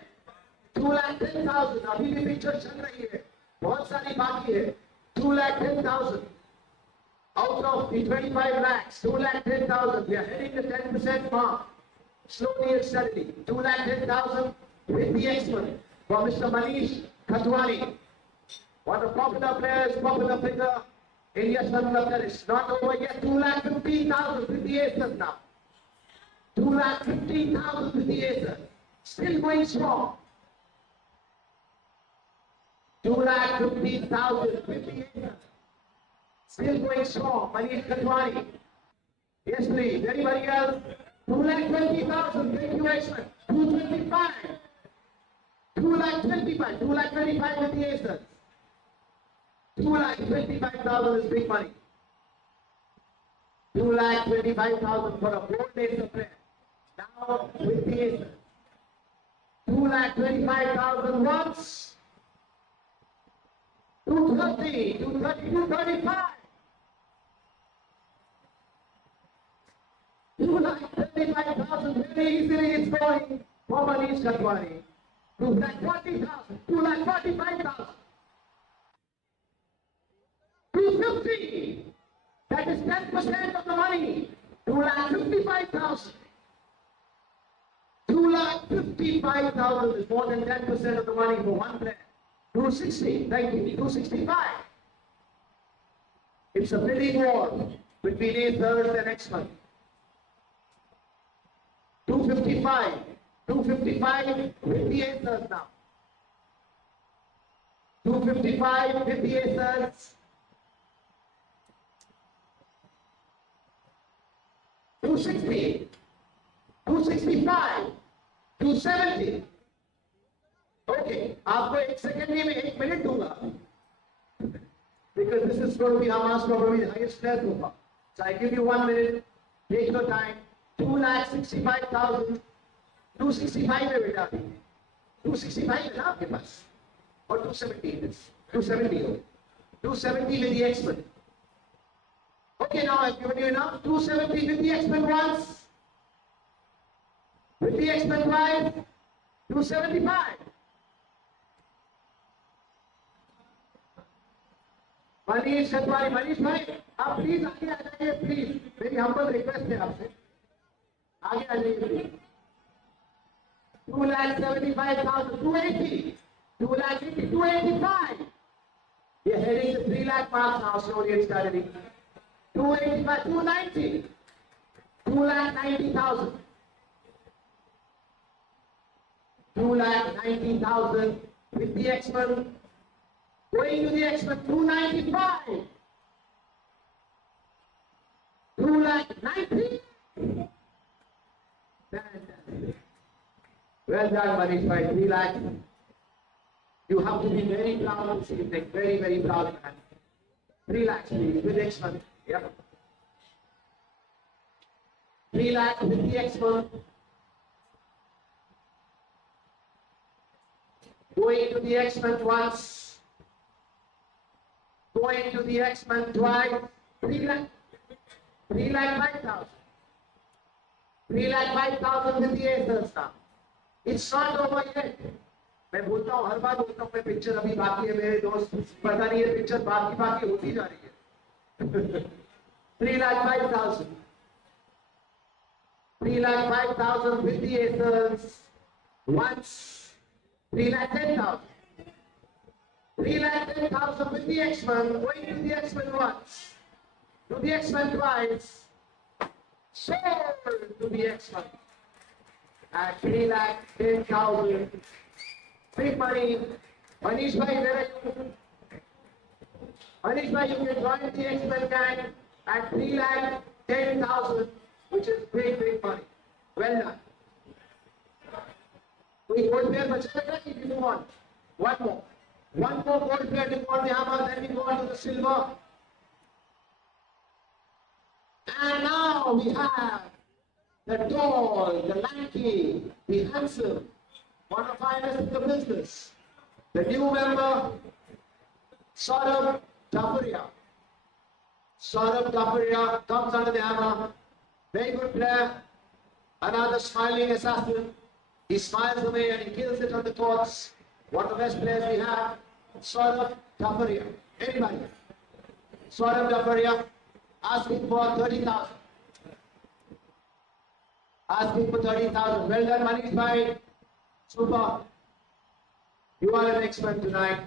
2,10,000. अभी भी पिक्चर चल रही है. बहुत सारी बाकी है. 2,10,000. Out of the 25 lakhs, 2,10,000. We are heading the 10% mark. Slowly and steadily. 2,10,000 with the expert for Mr. Manish Khatwani. One of the popular players, popular figure in Yeshwant Tennis. Not over yet. 2,15,000 with the acers now. 2,15,000 with the acers. Still going strong. 2,15,000 with the acers. Still going strong. Manish Khatwani. Yes, please. Anybody else? 2,20,000. Thank you, Yeshwant. 225. 2,25,000. 2,25,000 with the acers. 2,25,000 is big money. 2,25,000 for a bold acer player. Now with the acer. 2,25,000 once. 230, 230, 235. 2,35,000 very easily it's going for Manish Khatwani. 2,40,000, 2,45,000. 250. That is 10% of the money. 2,55,000. 2,55,000 is more than 10% of the money for one player. 260. Thank you. 265. It's a bidding war between acers and X-Men. 255. 255 with the acers now. 255 with the acers. 260, 265, 270. Okay, आपको एक second में 1 minute दूंगा. Because this is going to be Hamas probably the highest player so far. So I give you 1 minute. Take your time. 2,65,000. 265 है बेटा. 265 है ना आपके पास. और 270 is 270 हो. 270 with the expert. Okay, now I've given you enough. 270 with the expert once. With the expert twice. 275. Manish Khatwani, Manish भाई, आप please आगे आ जाइए प्लीज. मेरी हम्बल रिक्वेस्ट है आपसे. आगे आ जाइए please. 2,75,000, 280, 2,80, 285. You're heading the 3 lakh mark now, slowly and steadily. 285, 290, 2,90,000. 2,90,000 with the expert. Going to the expert, 295. 2,90,000. Fantastic. Well done, Manish bhai. 3 lakhs. You have to be very proud this evening. Very, very proud, man. 3 lakhs, please, with expert. Yep. 3 lakhs with the expert. Going to the X-Men once. Going to the X-Men twice. 3 lakh 5,000. 3,05,000 with the Aces now. It's not over yet. मैं बोलता हूँ हर बार बोलता हूँ मैं picture अभी बाकी है मेरे दोस्त पता नहीं ये पिक्चर बाकी होती जा रही है 3,05,000 3,05,000 with the Aces once 3,10,000 3,10,000 with the X-Men going to the X-Men once to the X-Men twice sold to the X-Men at 3,10,000 big money. Manish bhai, where are you? Manish bhai, you can join the X-Men gang at 3,10,000, which is big money. Well done. कोई gold player बचेगा कि we move on? One more gold player to go on the hammer, then we go on to the silver. And now we have the tall, the lanky, the handsome, one of the finest in the business. The new member, Saurabh Taparia. Saurabh Taparia comes under the hammer. Very good player. Another smiling assassin. He smiles away and he kills it on the courts. One of the best players we have, Saurabh Taparia. Anybody? Saurabh Taparia asking for 30,000. Asking for 30,000. Well done, Manish bhai. Super. You are an X-Men tonight.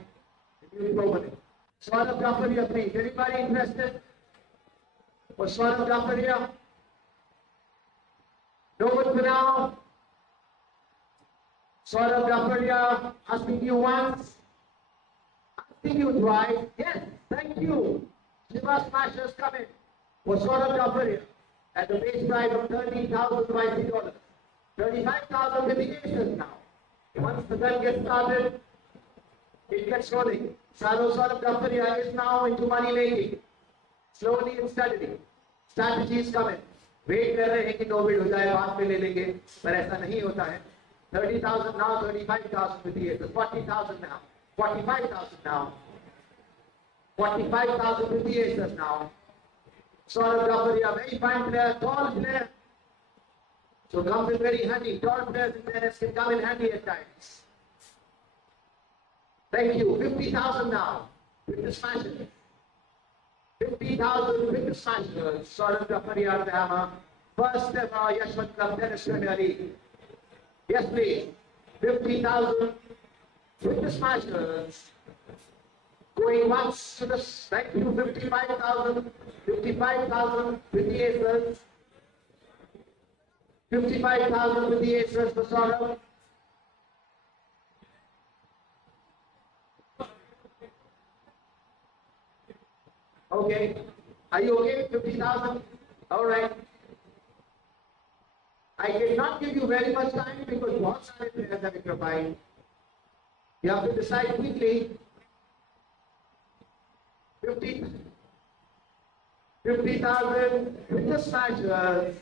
Saurabh Taparia, please. Anybody interested? For Saurabh Taparia? No one for now. Saurabh Taparia asking you once. Asking you twice. Yes, thank you. Shiva Smashers coming for Saurabh Taparia at the base price of $30,000. 35,000 with the Aces now. Once the gun gets started, it gets rolling. Saurabh Taparia is now into money making. Slowly and steadily. Strategy is coming. Wait कर रहे हैं कि 2 bid हो जाए बाद में ले लेंगे पर ऐसा नहीं होता है 30,000 now 35,000 with the Aces 40,000 now 45,000 now 45,000 with the Aces now. Saurabh Taparia, very fine player, tall player. So comes in very handy. Tall players in tennis can come in handy at times. Thank you. 50,000 now with the Smashers. 50,000 with the Smashers. Saurabh Taparia at the hammer. First ever Yeshwant Club Tennis Premier League. Yes, please. 50,000 with the Smashers. Going once to the thank you. 55,000. 55,000 with the Aces. 55,000 with the Aces for Saurabh. Okay. Are you okay? 50,000? All right. I cannot give you very much time because बहुत सारे players have been provided. You have to decide quickly. 50,000 with the Smashers.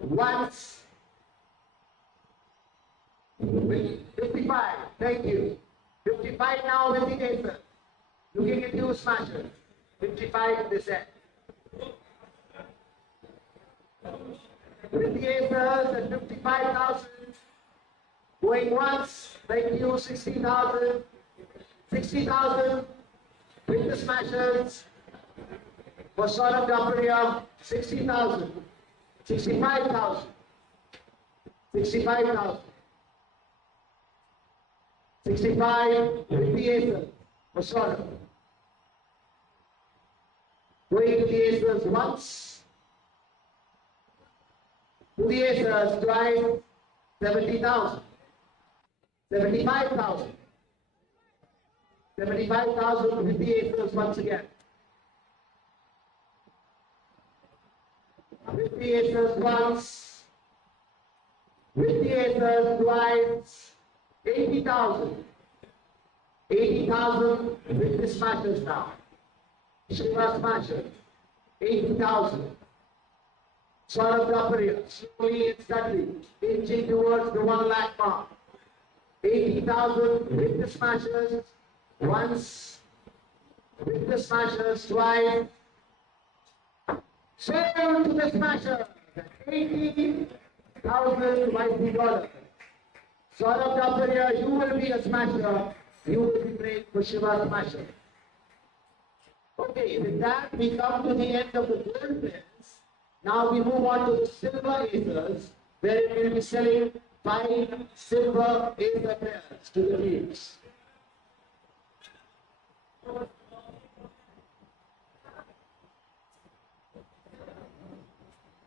Once. 55. Thank you. 55 now with the Aces. Looking at you, Smashers. 55 this end. With the Aces at 55,000. Going once. Thank you. 60,000. 60,000 with the Smashers. For Saurabh Taparia, 60,000. 65,000. 65,000. 65 with the Aces for Saurabh. Going to the Aces once. To the Aces twice. 70,000. 75,000. 75,000 with the Aces once again. With the Aces once. With the Aces twice. 80,000. 80,000 with the Smashers now. Shiva Smashers. 80,000. Saurabh Taparia slowly and steadily inching towards the 1 lakh mark. 80,000 with the smashers. Once with the smashers, twice. Sold to the smasher. 80,000 $. Saurabh Daparia, you will be a smasher. You will be playing for Shiva Smasher. Okay, with that we come to the end of the gold players. Now we move on to the silver acers, where we will be selling 5 silver acer players to the teams.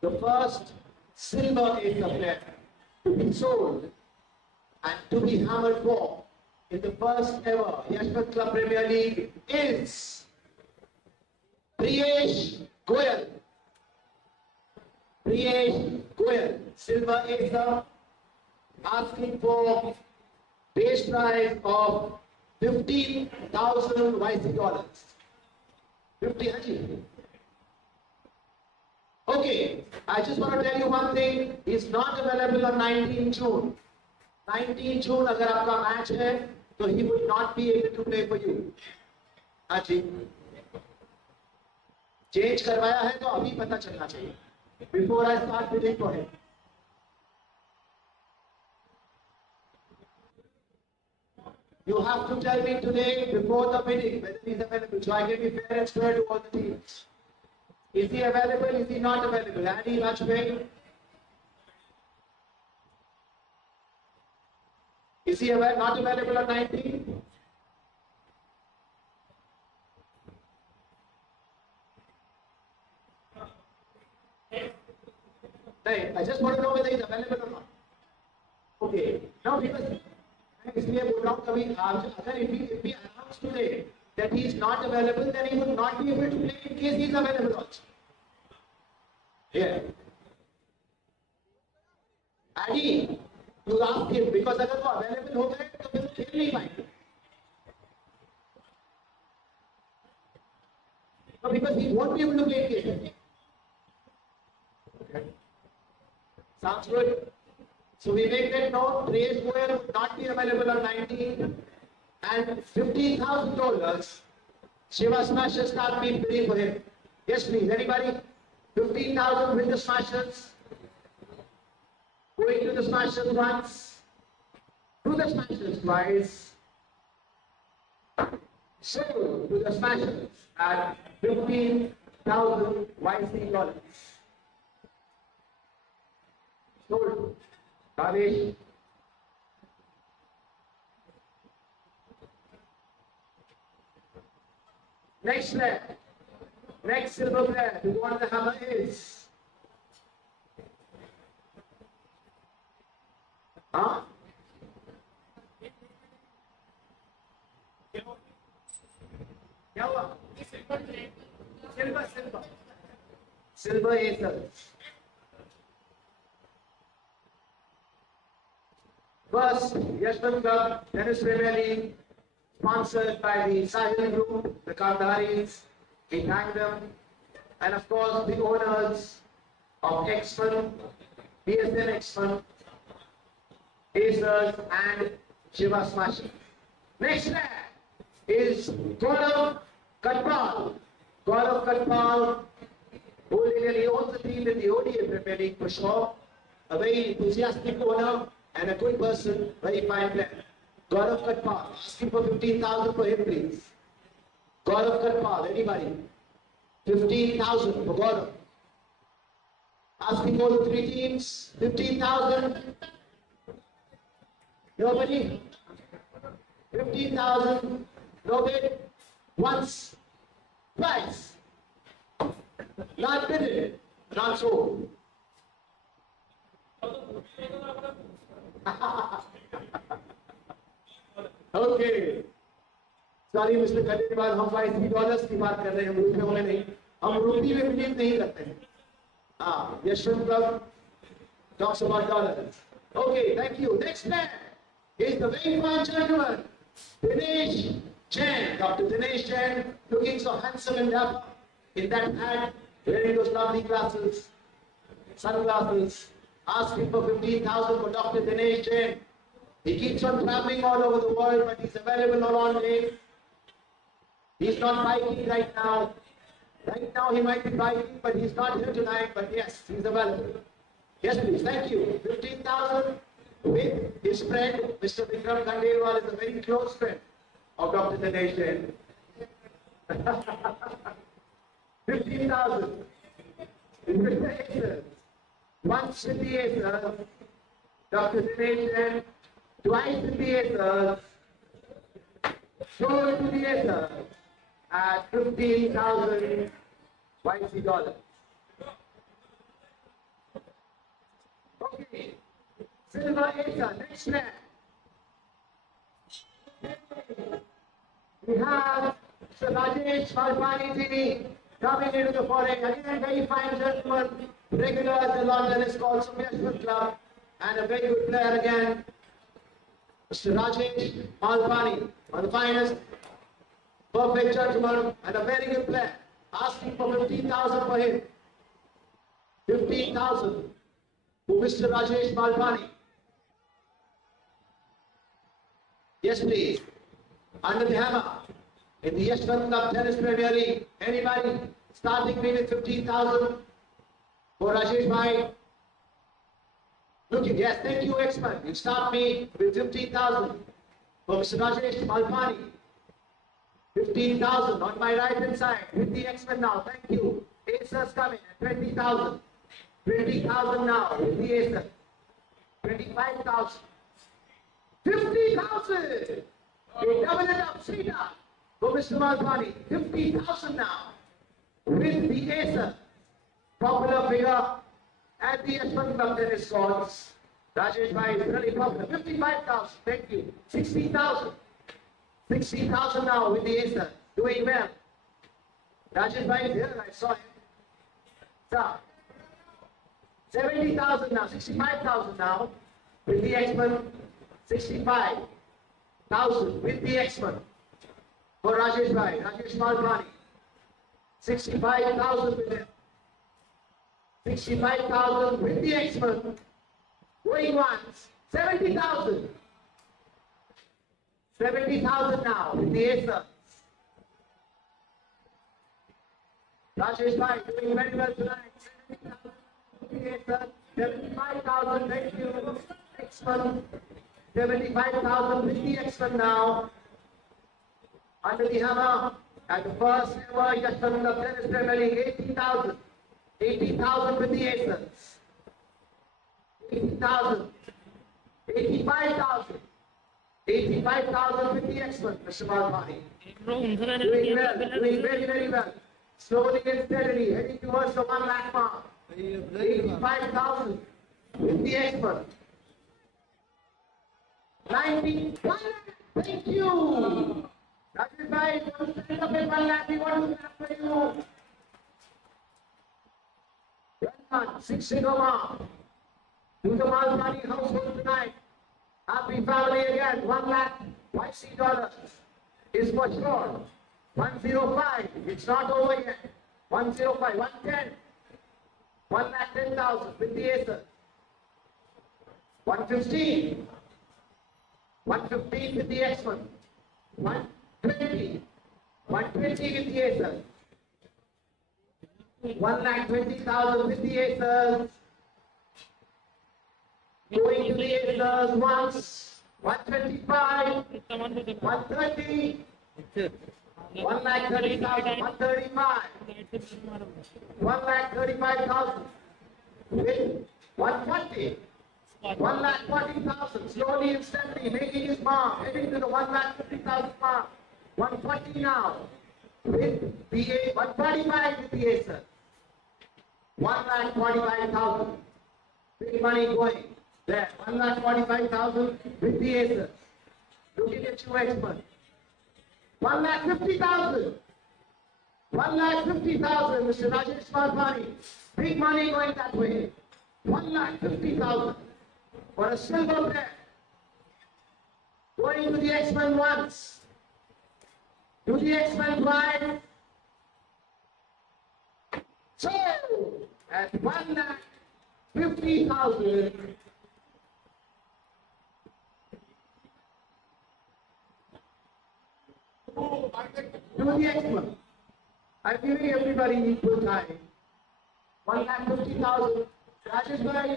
The first silver acer player to be sold and to be hammered for in the first ever Yeshwant Club Premier League is Priyesh Goyal. Priyesh Goyal, silver acer, asking for base price of $15,000 $50, Haji. Okay, I just want to tell you one thing. He's not available on 19 June. 19 June, अगर आपका match है, तो he would not be able to play for you. Haji, change करवाया है तो अभी पता चलना चाहिए. Before I start bidding for him. You have to tell me today before the bidding whether he's available, so I can be fair and square to all the teams. Is he available? Is he not available? Andy Rajpay? Is he not available on 19? Right. I just want to know whether he's available or not. Okay. Now because इसलिए बोल रहा हूँ कभी अगर if we announce today that he is not available, then he would not be able to play in case he is available also. Yeah. Adi, you ask him because अगर वो available हो गए तो फिर खेल नहीं पाएंगे. No, because he won't be able to play in case. Okay. Sounds good. So we make that note. Priyesh Goyal would not be available on 19 and $15,000. Shiva Smashers start being bidding for him. Yes, please. Anybody? 15,000 with the Smashers. Going to the Smashers once. To the Smashers twice. So to the Smashers at $15,000 $YC. Sold. Ravish. Next player, next silver player who won the hammer is क्या हुआ? Silver acer. First, Yeshwant Club Tennis Premier League, sponsored by the Sahil Group, the Kandaris, we thank them, and of course the owners of X-Fun, BSN X-Fun, Acers and Shiva Smasher. Next player is Gaurav Katpal. Gaurav Katpal, who really owns the team in the ODI Premier League for sure, a very enthusiastic owner and a good person, very fine player. Gaurav Katpal, asking for 15,000 for him, please. Gaurav Katpal, anybody? 15,000 for Gaurav. Asking for the 3 teams, 15,000. Nobody? 15,000. No bid? Once. Twice. Not bidded. Not sold. Okay. Sorry, Mr. Khatipal, हम $50 की बात कर रहे हैं, रुपयों में नहीं. हम रुपये में बिलीव नहीं करते हैं. Yeshwant Club talks about dollars. Okay, thank you. Next man is the very fine gentleman, Dinesh Jain. Dr. Dinesh Jain, looking so handsome and dapper in that hat, wearing those lovely glasses, sunglasses, asking for 15,000 for Dr. Dinesh Jain. He keeps on traveling all over the world, but he's available on all days. He's not biking right now. Right now he might be biking, but he's not here tonight. But yes, he's available. Yes, please. Thank you. 15,000 with his friend, Mr. Vikram Khandelwal is a very close friend of Dr. Dinesh. 15,000. With the Aces. Once with the Aces. Dr. Dinesh, twice with the Aces. Four to the Aces. At 15,000 YC dollars. Okay. Silver Acer, next man. We have Sir Rajesh Malpani Ji coming into the foray. Again, very fine gentleman, regular at the London is called Yeshwant Club, and a very good player again. Mr. Rajesh Malpani, one of the finest, perfect gentleman, and a very good player. Asking for 15,000 for him. 15,000 for Mr. Rajesh Malpani. Yes, please. Under the hammer. In the Yeshwant Club Tennis Premier League. Anybody starting me with 15,000 for Rajesh Bhai? Looking, yes, thank you, expert. You start me with 15,000 for Mr. Rajesh Malpani. 15,000 on my right hand side with the X-Men now. Thank you. Acers coming at 20,000. 20,000 now with the Acer. 25,000. 50,000. We double it up, straight up for Mr. Malpani. 50,000 now with the Acer. Popular figure at the Yeshwant Club Tennis Courts. Rajesh Bhai is really popular. 55,000. Thank you. 60,000. 60,000 now with the Acer. Doing well. Rajesh Bhai is here. I saw him. So, 70,000 now. 65,000 now with the X-Men. 65,000 with the X-Men for Rajesh Bhai. Rajesh Malpani. 65,000 with him. 65,000 with the X-Men. Going once. 70,000. 70,000 now with the Acer. Rajesh Bhai doing very well tonight. 70,000 with the Acer. 75,000. Thank you. X-Men. 75,000 with the X-Men now. Under the hammer. At the first ever Yeshwant Club Tennis Premier League. 80,000. 80,000 with the Acers. 80,000. 85,000. 85,000 with the X-Men, Mr. Malpani. Doing well, doing very, very well. Slowly and steadily, heading towards the 1 lakh mark. 85,000 with the X-Men. 91 lakh, thank you. Rajesh Bhai, you want to stand up at 1 lakh, we want to clap for you. Well done, 6-figure mark. To the Malpani household tonight. Happy family again. 1 lakh YC dollars is for sure. 105. It's not over yet. 105. 110. 1,10,000 with the Acer. 115. 115 with the X-Men. 120. 120 with the Acer. 1,20,000 with the Acers. Going to the Acers once. 125. 130. 1,30,000. 135. 1,35,000. With 140. 1,40,000. Slowly and steadily making his mark. Heading to the 1,50,000 mark. 140 now. With the 145 with the Acer. 1,45,000. Big money going. There, 1,45,000 with the Acer. Looking at you, expert. 1,50,000. 1,50,000, Mr. Rajesh Malpani. Big money going that way. 1,50,000 for a silver player. Going to the X-Men once. To the X-Men twice. So, at 1,50,000. To the expert. I'm giving everybody equal time. 1,50,000. Rajesh Bhai,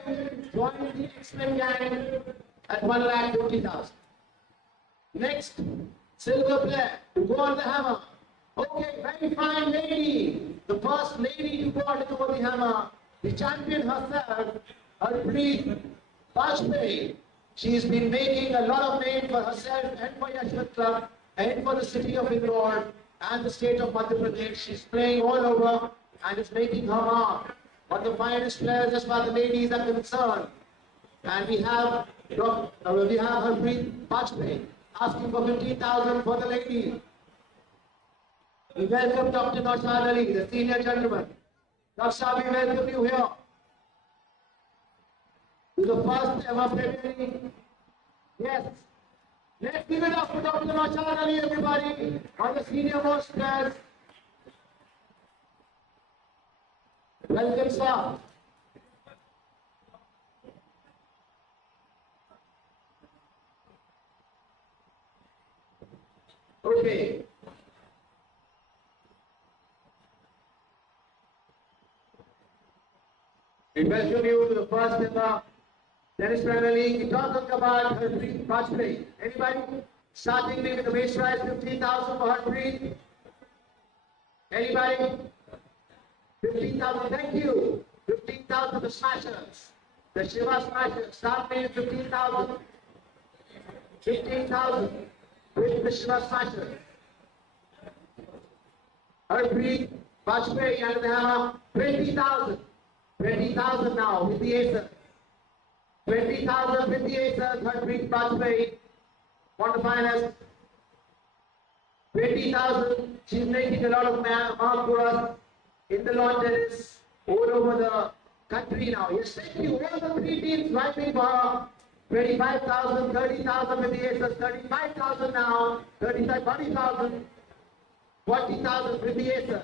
join the X-Men gang at 1,50,000. Next, silver player to go on the hammer. Okay, very fine lady. The first lady to go on the hammer. The champion herself, Harpreet Vajpayee. She's been making a lot of name for herself and for Yeshwant Club and for the city of Indore and the state of Madhya Pradesh. She's playing all over and is making her mark. One of the finest players as far as the ladies are concerned. And we have Harpreet Vajpayee asking for 15,000 for the lady. We welcome Dr. Naushad Ali, the senior gentleman. Dr. we welcome you here to the first ever Premier League. Yes. Let's give it up for Dr. Naushad Ali, everybody, on the senior most players. Welcome, sir. Okay. We welcome you to the first ever tennis Premier League. We talk about Harpreet Vajpayee. Anybody? Starting with the base prize 15,000 for Harpreet. Anybody? 15,000. Thank you. 15,000 the Smashers. The Shiva Smashers. Starting with 15,000. 15,000 with the Shiva Smashers. Harpreet Vajpayee and the hammer. 20,000. 20,000 now with the Acer. 20,000 with the Acer. Harpreet Vajpayee. Quarterfinals. 20,000. She's making a lot of mark for us in the lawn tennis all over the country now. Yes, thank you. All the three teams fighting for 25,000, 30,000 with the Aces. 35,000 now. 35, 40,000. 40,000 with the Acer.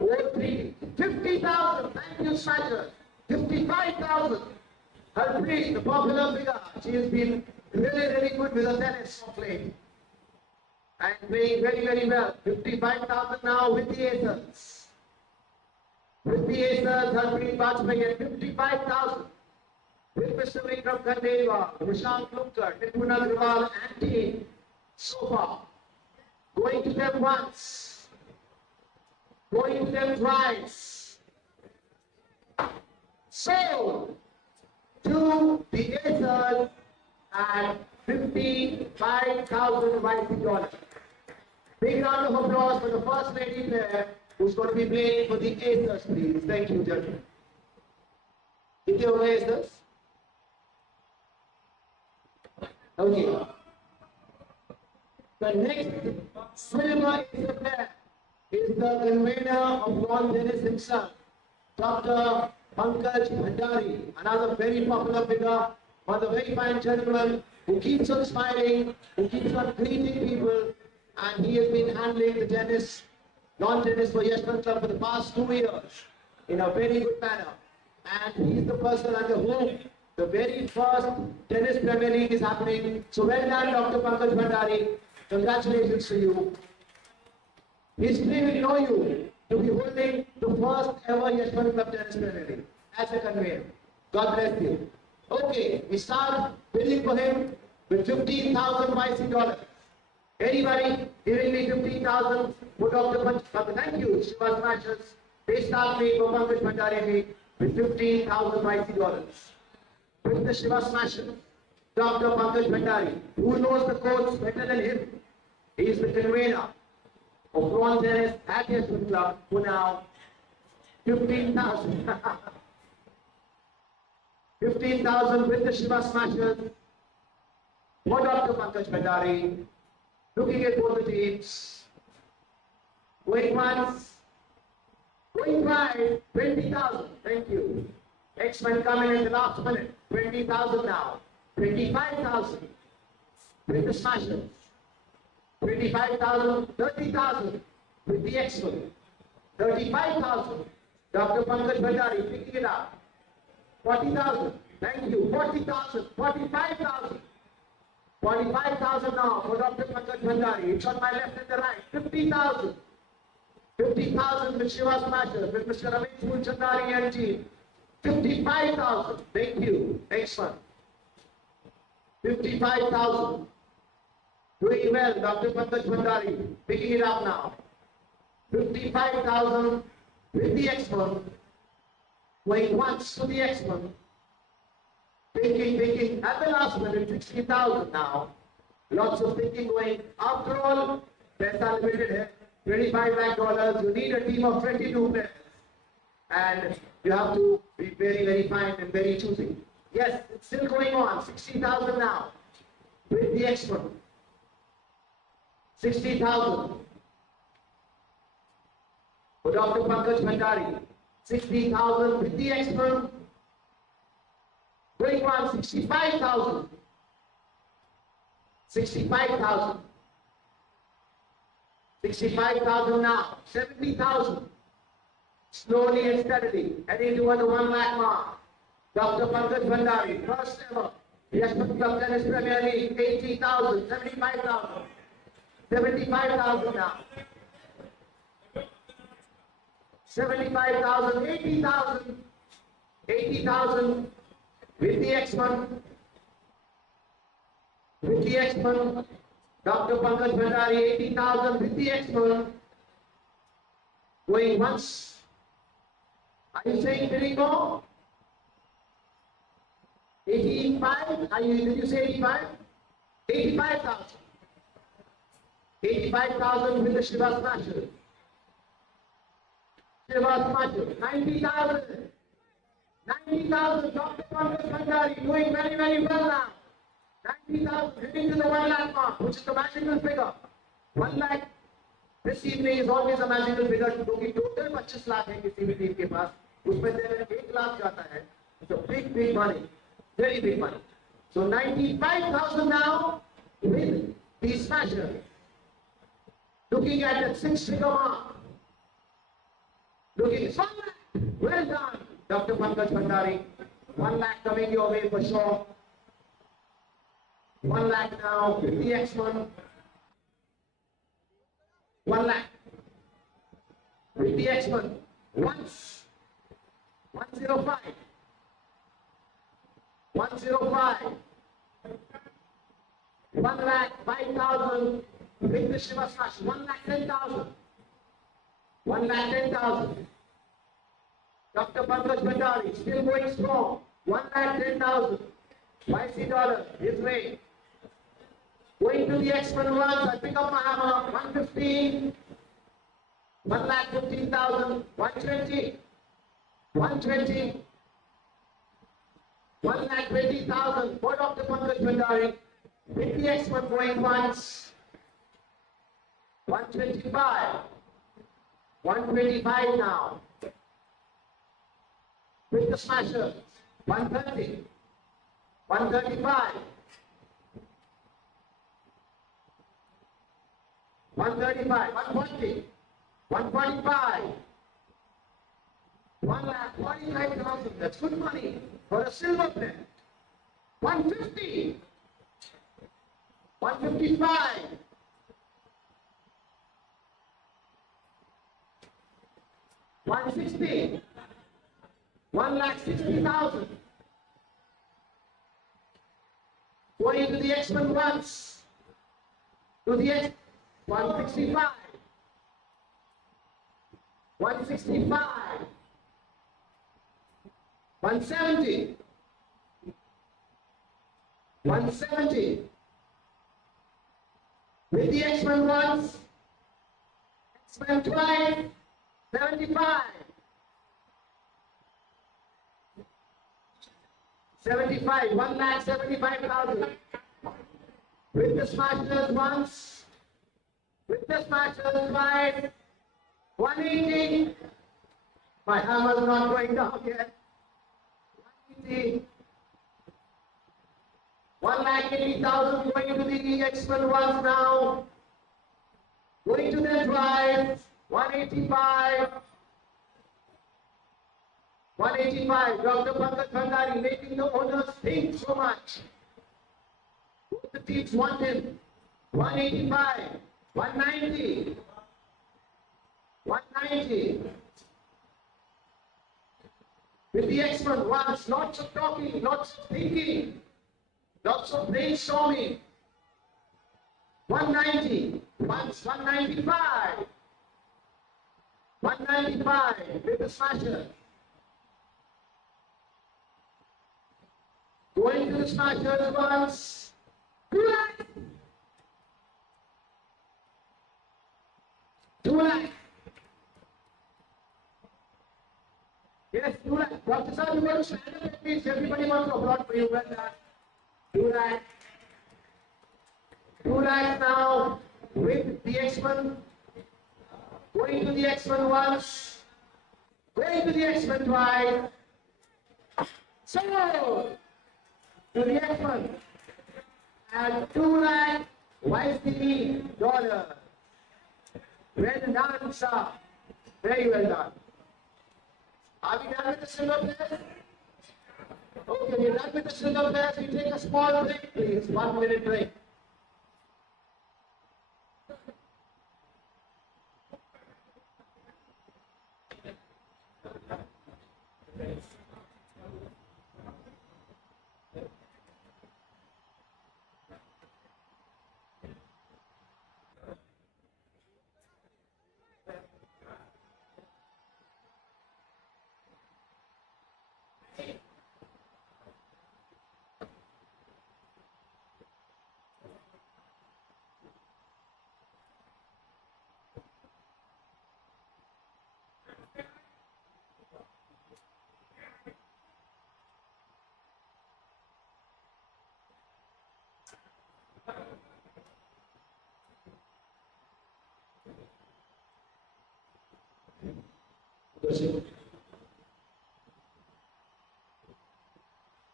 All three. 50,000. Thank you, Smashers. 55,000. Harpreet, the popular figure. She has been really good with the tennis of late. And playing very well. 55,000 now with the Acers. With the Acers, Harpreet Vajpayee at 55,000. With Mr. Vikram Kandeva, Vishal Klunkar, Nipun Agrawal and team. So far. Going to them once. Going to them twice. So, to the Acers at $55,000 YC. Big round of applause for the first lady player who's going to be playing for the Acers, please. Thank you, gentlemen. Give your Acers. Okay. The next silver Acer player is the convener of lawn tennis himself, Dr. Pankaj Bhandari, another very popular figure, one of the very fine gentlemen who keeps on smiling, who keeps on greeting people, and he has been handling the tennis, lawn tennis for Yeshwant Club for the past 2 years in a very good manner. And he's the person under whom the very first tennis Premier League is happening. So well done, Dr. Pankaj Bhandari. Congratulations to you. History will know you to be holding the first ever Yeshwant Club Tennis Premier League as a convener. God bless you. Okay, we start bidding for him with 15,000 YC. Anybody giving me 15,000 for Dr. Pankaj? Thank you, Shiva Smashers. They start me for Pankaj Bhandari with 15,000 YC. With the Shiva Smashers, Dr. Pankaj Bhandari, who knows the course better than him. He is the convener of lawn tennis at Yeshwant Club for now 15,000. 15,000 with the Shiva Smashers for Dr. Pankaj Bhandari. Looking at both the teams. Going once. Going twice. 20,000. Thank you. X-Men coming in the last minute. 20,000 now. 25,000 with the Smashers. 25,000, 30,000 with the X-Men. 35,000. Dr. Pankaj Bhandari picking it up. 40,000. Thank you. 40,000. 45,000. 45,000 now for Dr. Pankaj Bhandari. It's on my left and the right. 50,000. 50,000 with Shiva Smashers, with Mr. Ramesh Mulchandari and team. 55,000. Thank you. Next one. 55,000. Doing well, Dr. Pankaj Bhandari. Picking it up now. 55,000 with the expert. Going once to the expert. Thinking at the last minute, 60,000 now. Lots of thinking going. After all, paisa limited hai. $25 lakh. You need a team of 22 players. And you have to be very, very fine and very choosy. Yes, it's still going on. 60,000 now. With the expert. 60,000. For Dr. Pankaj Bhandari. 60,000 with the expert. Going on 65,000. 65,000. 65,000 now. 70,000. Slowly and steadily. Heading toward the 1 lakh mark. Dr. Pankaj Bhandari. First ever. Yeshwant Club Tennis Premier League. 80,000. 75,000. 75,000 now. 75,000. 80,000. 80,000. With the X1, Dr. Pankaj Bhandari, 80,000 with the X1, going once. Are you saying very more? 85? Did you say 85? 85,000. 85,000 with the Shiva Smasher. Shiva Smasher, 90,000. 90,000, Dr. Pankaj Bhandari doing very, very well now. 90,000, hitting to the 1 lakh mark, which is the magical figure. 1 lakh this evening is always a magical figure, क्योंकि total 25 lakh है किसी भी team के पास, उसमें से अगर 1 लाख जाता है, so big, big money, very big money. So 95,000 now with the smasher. Looking at that 6-figure mark. Looking, well done. Dr. Pankaj Bhandari, 1 lakh coming your way for sure. 1 lakh now with the X1. 1 lakh with the X1. Once. 105. 105. 1 lakh 5,000 with the Shiva Smash. 1 lakh 10,000. 1 lakh 10,000. Dr. Pankaj Bhandari still going strong. 1 lakh 10,000. $50 his way. Going to the X1 once. I pick up my hammer. 115. 1 lakh 15,000. 120. 120. 1 lakh 20,000 for Dr. Pankaj Bhandari. With the X1 going once. 125. 125 now. With the smasher, 130, 135, 135, 140, 145, 1 lakh 45,000. That's good money for a silver player. 150, 155, 160. 1 lakh 60,000. Going to the X1 once. To the X 165. 165. 170. 170. With the X1 once. X1 twice. 75. 75, 1 lakh 75,000. With the smashers once, with the smashers twice, 180. My hammer's not going down yet. 180. 1 lakh 80,000 going to the X1 once now. Going to the drive, 185. 185, Dr. Pankaj Bhandari making the owners think so much. the teams wanted. 185, 190, 190. With the expert ones, lots of talking, lots of thinking, lots of brainstorming. 190, 195. 195 with the smasher. Going to the smashers once. 2 lakh. 2 lakh. Yes, 2 lakh. Dr. Sir, you want to stand up, please. Everybody wants to applaud for you. Well done. 2 lakh. 2 lakh now with the X1. Going to the X1 once. Going to the X1 twice. So, to the X1. And 2 lakh $. Well done, sir. Very well done. Are we done with the silver players? Okay, we're done with the silver players. We take a small break, please. 1 minute break.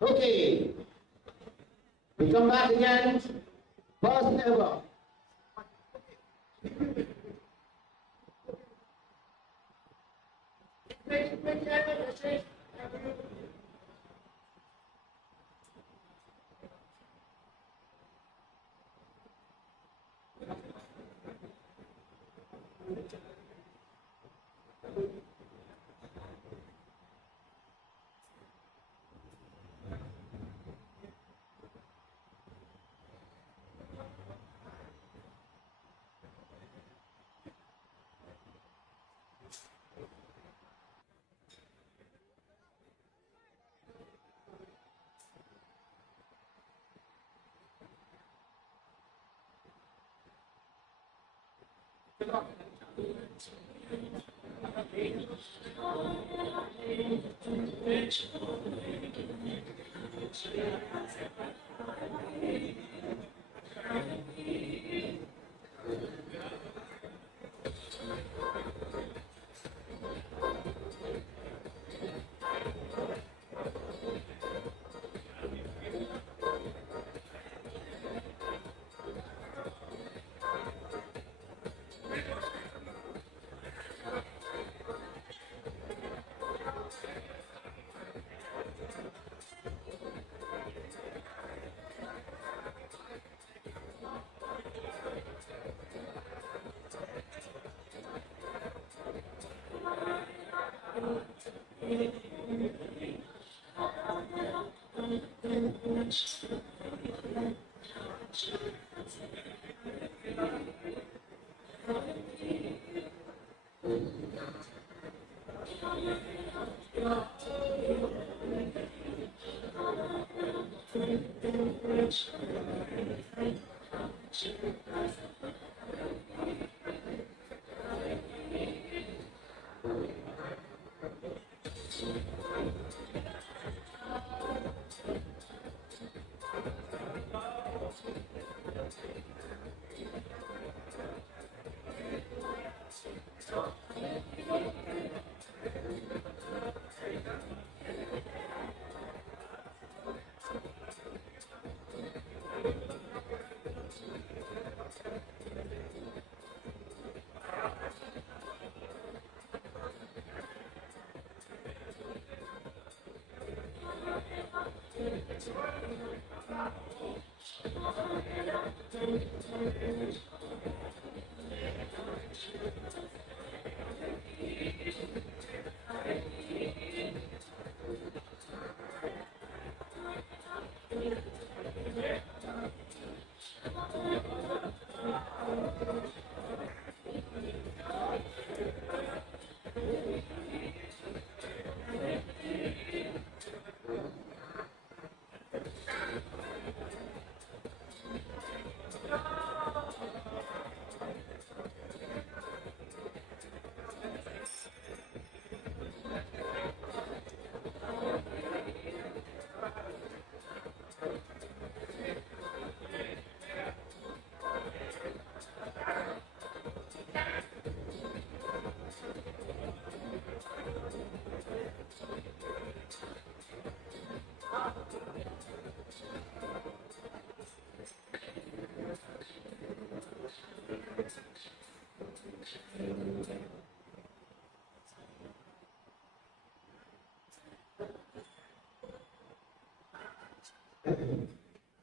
Okay, we come back again. First ever.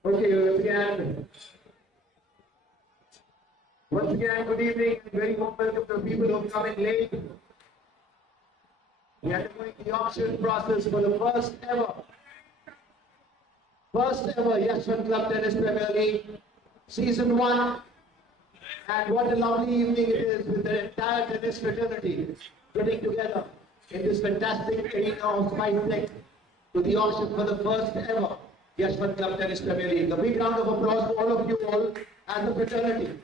Okay, once again, good evening and very warm welcome to people who have come in late. We are undergoing the auction process for the first ever Yeshwant Club Tennis Premier League Season 1. And what a lovely evening it is with the entire tennis fraternity getting together in this fantastic arena of Spice Tech to the auction for the first ever Yeshwant Club Tennis Premier League. A big round of applause for all of you all as a fraternity.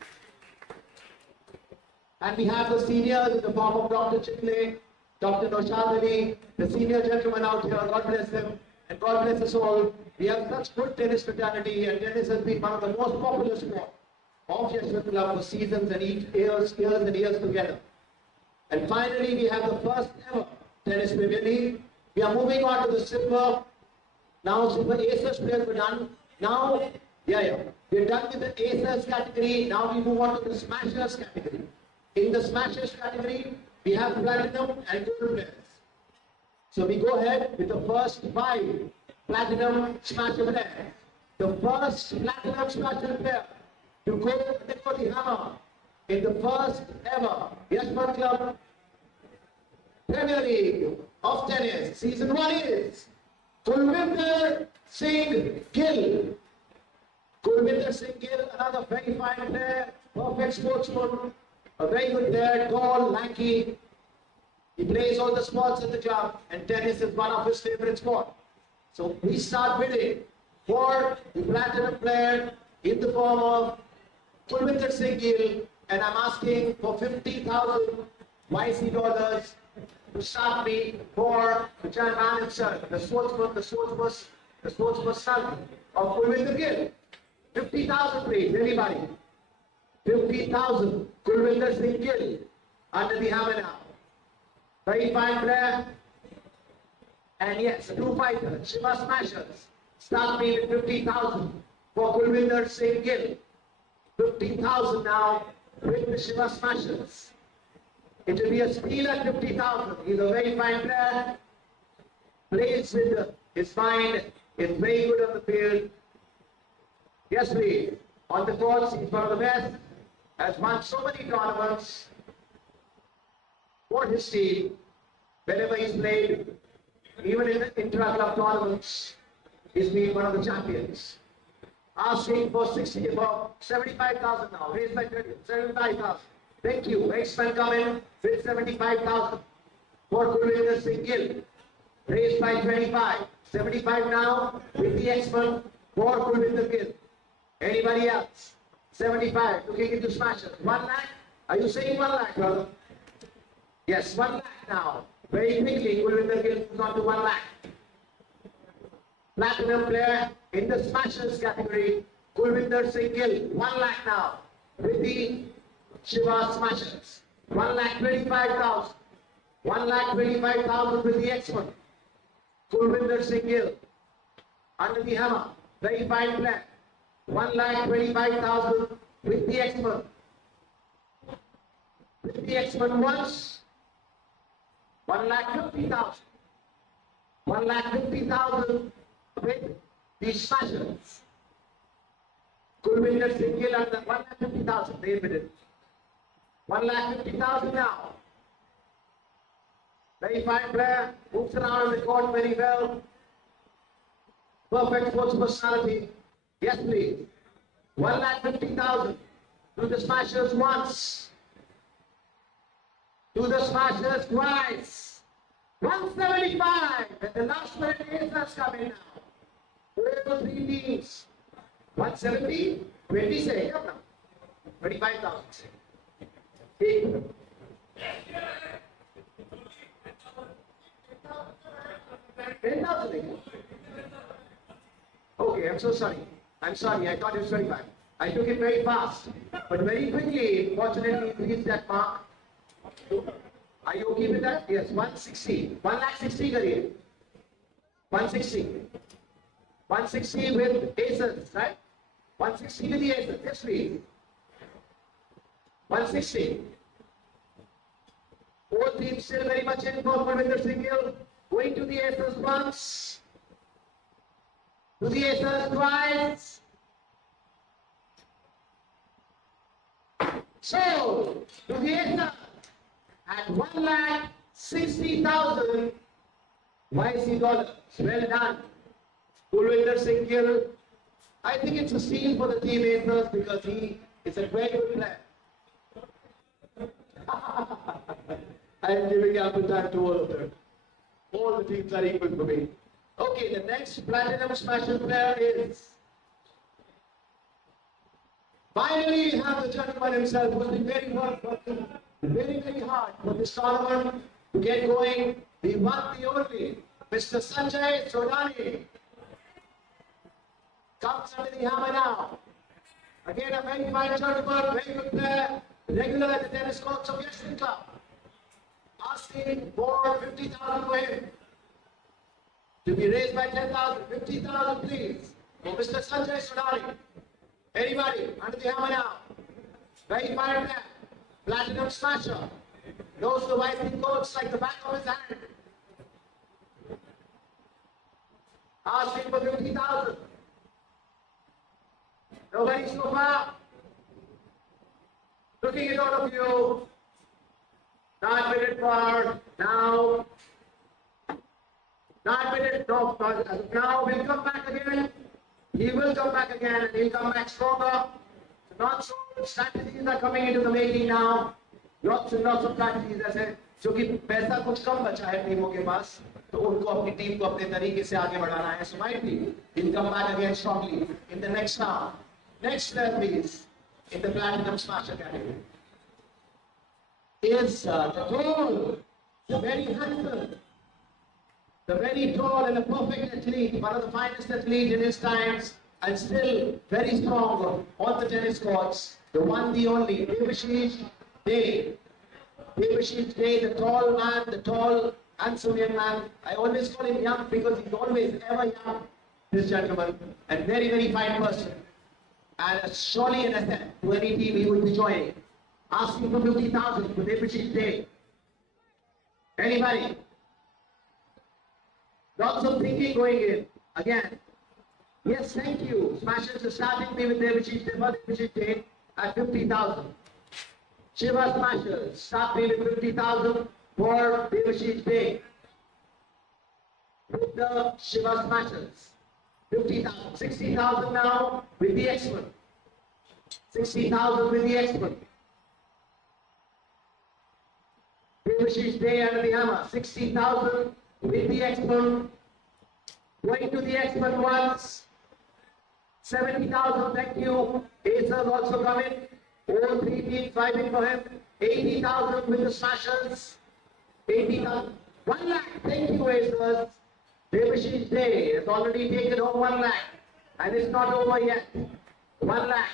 And we have the seniors in the form of Dr. Chicle, Dr. Noshad Ali, the senior gentleman out here, God bless them, and God bless us all. We have such good tennis fraternity, and tennis has been one of the most popular sports of Yeshwant Club for seasons and years and years together. And finally, we have the first ever Tennis Premier League. We are moving on to the silver. Now, silver aces players were done. Now, we're done with the aces category. Now we move on to the smashers category. In the smashers category, we have platinum and gold players. So we go ahead with the first 5 platinum smasher players. The first platinum smasher player to go for the hammer in the first ever Yeshwant Club Premier League of Tennis Season 1 is Kulvinder Singh Gill. Kulvinder Singh Gill, another very fine player, perfect sportsman, a very good player, tall, lanky. He plays all the sports at the club, and tennis is one of his favorite sports. So we start bidding for the platinum player in the form of Kulvinder Singh Gill, and I'm asking for 50,000 YC dollars to start me for the man himself, the sportsman son of Kulvinder Gill. 50,000 please, anybody? 50,000, Kulvinder Singh Gill, under the hammer now. Very fine player. And yes, 2 fighters, Shiva Smashers. Start me with 50,000 for Kulvinder Singh Gill. 50,000 now with the Shiva Smashers. It will be a steal at 50,000. He's a very fine player. Plays with his mind. Is very good on the field. Yes, please. On the courts, he's one of the best. Has won so many tournaments for his team. Whenever he's played, even in the intra-club tournaments, he's been one of the champions. Asking for 75,000 now. Raised by 75,000. Thank you. X-Men come in with 75,000 for Kulvinder Singh Gill. Raised by 25. 75 now with the X-Men for Kulvinder Gill. Anybody else? 75. Looking into smashers. 1 lakh? Are you saying 1 lakh, brother? Yes, 1 lakh now. Very quickly, Kulvinder Gill moves on to 1 lakh. Platinum player in the smashers category, Kulvinder Singh Gill. 1 lakh now with the Shiva Smashers. 1,25,000. 1,25,000 with the X-Men. Kulvinder Singh Gill. Under the hammer. Very fine player. 1,25,000 with the X-Men. With the X-Men once. 1,50,000. 1,50,000 with the Smashers. Kulwinder Singhil and the 1,50,000. They bid 1,50,000 now. Very fine player, moves around the court very well. Perfect sports personality. Yes, please. 1,50,000. Do the smashers once. Do the smashers twice. 175. And the last minute is coming now. All three teams. 170. 20 say. 25,000. Okay. 10,000. Okay, I'm so sorry. I'm sorry, I thought it was 25. I took it very fast. But very quickly, fortunately, it reached that mark. Are you okay with that? Yes, 160. 1,60,000 kariye. 160. 160 with aces, right? 160 with the aces. Yes, please. 160. All teams still very much in for Kulwinder Singhil. Going to the aces once. To the aces twice. So, to the aces at 1,60,000 YC dollars. Well done. Kulwinder Singhil. I think it's a steal for the team aces because he is a very good player. I am giving ample time to all of them. All the teams are equal for me. Okay, the next platinum smasher player is. Finally, we have the gentleman himself who has been working very hard for this tournament to get going. The one, the only, Mr. Sanjay Sodani. Comes under the hammer now. Again, a very fine gentleman, very good player, regular at the tennis courts of Yeshwant Club. Asking for 50,000 for him. To be raised by 10,000, 50,000 please. For Mr. Sanjay Sodani. Anybody under the hammer now. Very fine player. Platinum smasher. Knows the white coats like the back of his hand. Asking for 50,000. Nobody so far. Looking at all of you. Not minute for now. Not minute, no, as of now, we'll come back again. He will come back again and he'll come back stronger. So not so strategies are coming into the making now. Lots and lots of strategies ऐसे जो कि पैसा कुछ कम बचा है टीमों के पास तो उनको अपनी टीम को अपने तरीके से आगे बढ़ाना है. So might be he'll come back again strongly in the next round. Next player please in the platinum smasher category is the tall, the very handsome, the very tall and a perfect athlete, one of the finest athletes in his times, and still very strong on the tennis courts. The one, the only, Devashish Day. Devashish Day, the tall man, the tall, handsome young man. I always call him young because he's always ever young, this gentleman, and very fine person. And surely an asset to any team he would be joining. Asking for 50,000 for Devashish Day. Anybody? Lots of thinking going in. Again. Yes, thank you. Smashers are starting me with Devashish Day at 50,000. Shiva Smashers start me with 50,000 for Devashish Day. With the Shiva Smashers. 50,000. 60,000 now with the expert. 60,000 with the expert. Devashish Day under the hammer. 60,000 with the expert. Going to the expert once. 70,000, thank you. Acers also coming. All three teams fighting for him. 80,000 with the smashers. 80,000. 1 lakh, thank you, Acers. Devashish Day has already taken home 1 lakh. And it's not over yet. 1 lakh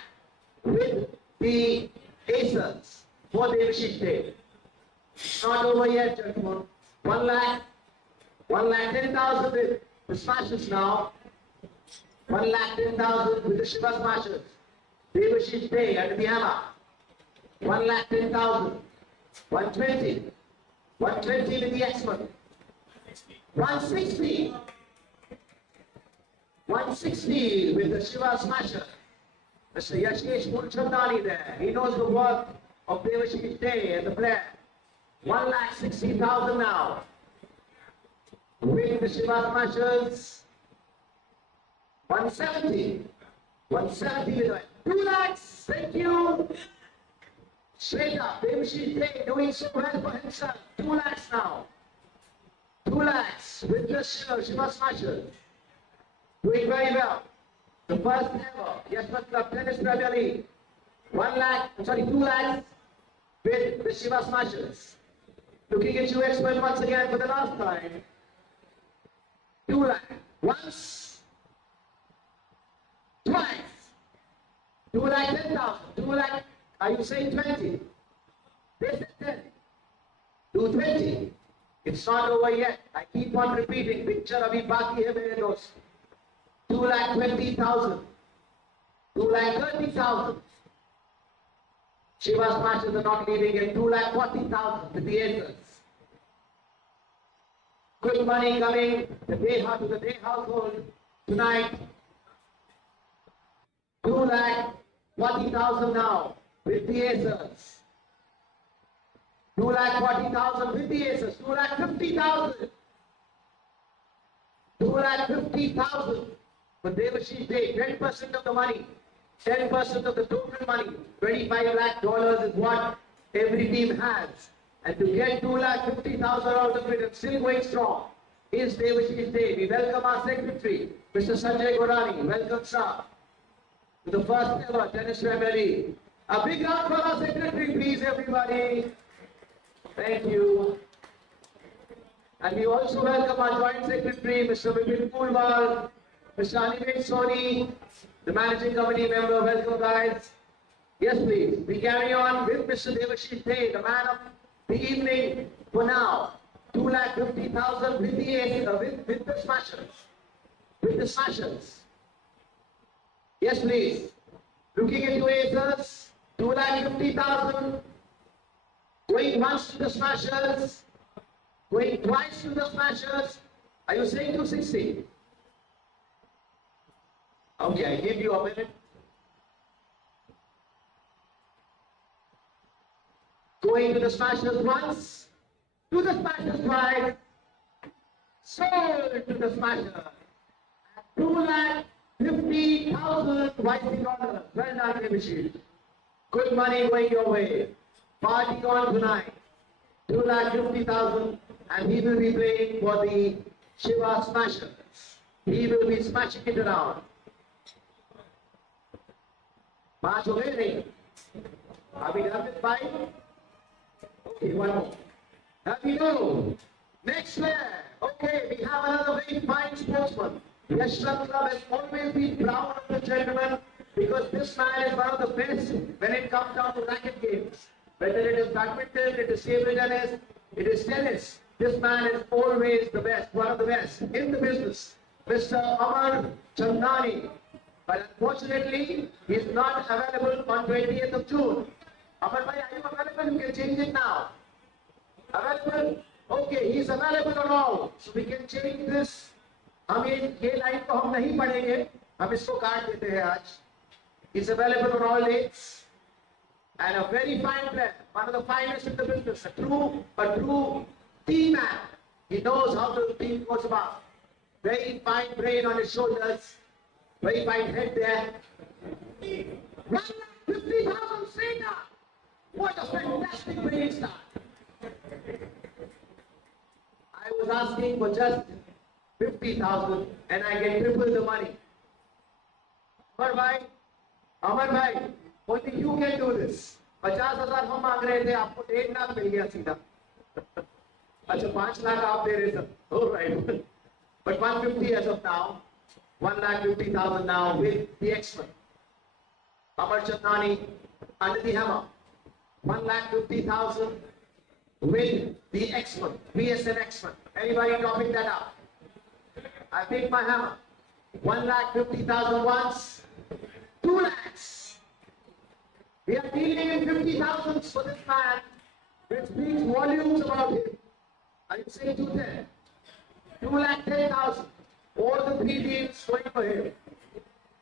with the Acers for Devashish Day. Not over yet, gentlemen. 1 lakh. 1,10,000 with the smashers now. 1,10,000 with the Shiva Smashers. Devashish Day under the hammer. 1,10,000. 120. 120 with the expert. 160. 160 with the Shiva Smasher. Mr. Yashish Mulchandani there. He knows the work of Devashish Day as a player. 1,60,000 now. Winning the Shiva Smashers. 170. 170 with it. 2 lakhs. Thank you. Straight up. Devashish Day doing so well for himself. 2 lakhs now. 2 lakhs with the Shiva Smashers. Doing very well. The first ever Yeshwant Club Tennis Premier League. 2 lakhs with the Shiva Smashers. Looking at you, expert, once again for the last time. 2 lakhs. Once. Twice. 2 lakh 10,000. 2 lakh. Are you saying 20? This is 10. 220. It's not over yet. I keep on repeating. Picture abhi baki hai mere dost. 2,20,000. 2,30,000. Shiva Smashers are not leaving in 2,40,000 with the acres. Good money coming to the Day household tonight. 2,40,000 now with the acres. 2,40,000 with the acres. 2,50,000. 2,50,000. For Devashish Day, 10% of the money, 10% of the total money, $25 lakh is what every team has. And to get 2,50,000 out of it and still going strong is Devashish Day. We welcome our secretary, Mr. Sanjay Gorani. Welcome, sir, to the first ever tennis Premier League. A big round for our secretary, please, everybody. Thank you. And we also welcome our joint secretary, Mr. Vipin Pulwal, Mr. Animate Soni, the managing committee member. Welcome, guys. Yes, please. We carry on with Mr. Devashish Day, the man of the evening for now. 2,50,000 with the Smashers. With the Smashers. Yes, please. Looking at you, Acers. 2,50,000. Going once to the Smashers. Going twice to the Smashers. Are you saying 260? Okay, I give you a minute. Going to the Smashers once, to the Smashers twice, sold to the Smashers. 2,50,000 YC dollars. Well done, Devashish. Good money going your way. Party on tonight. 2,50,000, and he will be playing for the Shiva Smashers. He will be smashing it around. 5 हो गए नहीं? Are we done with 5? Okay, one more. Happy no. Next player. Okay, we have another very fine sportsman. Yeshwant Club has always been proud of the gentleman because this man is one of the best when it comes down to racket games. Whether it is badminton, it is table tennis, it is tennis. This man is always the best, one of the best in the business. Mr. Amar Chandani. But unfortunately, he is not available on 20th of June. Amar bhai, are you available? You can change it now. Available? Okay, he is available on all. So we can change this. हमें ये line को हम नहीं पढ़ेंगे, हम इसको काट देते हैं आज. He's available on all dates. And a very fine player, one of the finest in the business, a true team man. He knows how the team goes about. Very fine brain on his shoulders. Very fine head there. 1,50,000 Sena. What a fantastic winning start. I was asking for just 50,000 and I get triple the money. Amar bhai, only you can do this. 50,000 हम मांग रहे थे, आपको 1 लाख मिल गया सीधा. अच्छा 5 लाख आप दे रहे sir. All right. But 150 as of now. 1,50,000 now with the expert. Amar Chandani under the hammer. 1,50,000 with the expert, PSN expert. Anybody topping that up? I pick my hammer. 1,50,000 once, 2 lakhs. We are dealing in 50,000 for this man, which speaks volumes about him. I would say 210. 2,10,000. All the 3 teams going for him.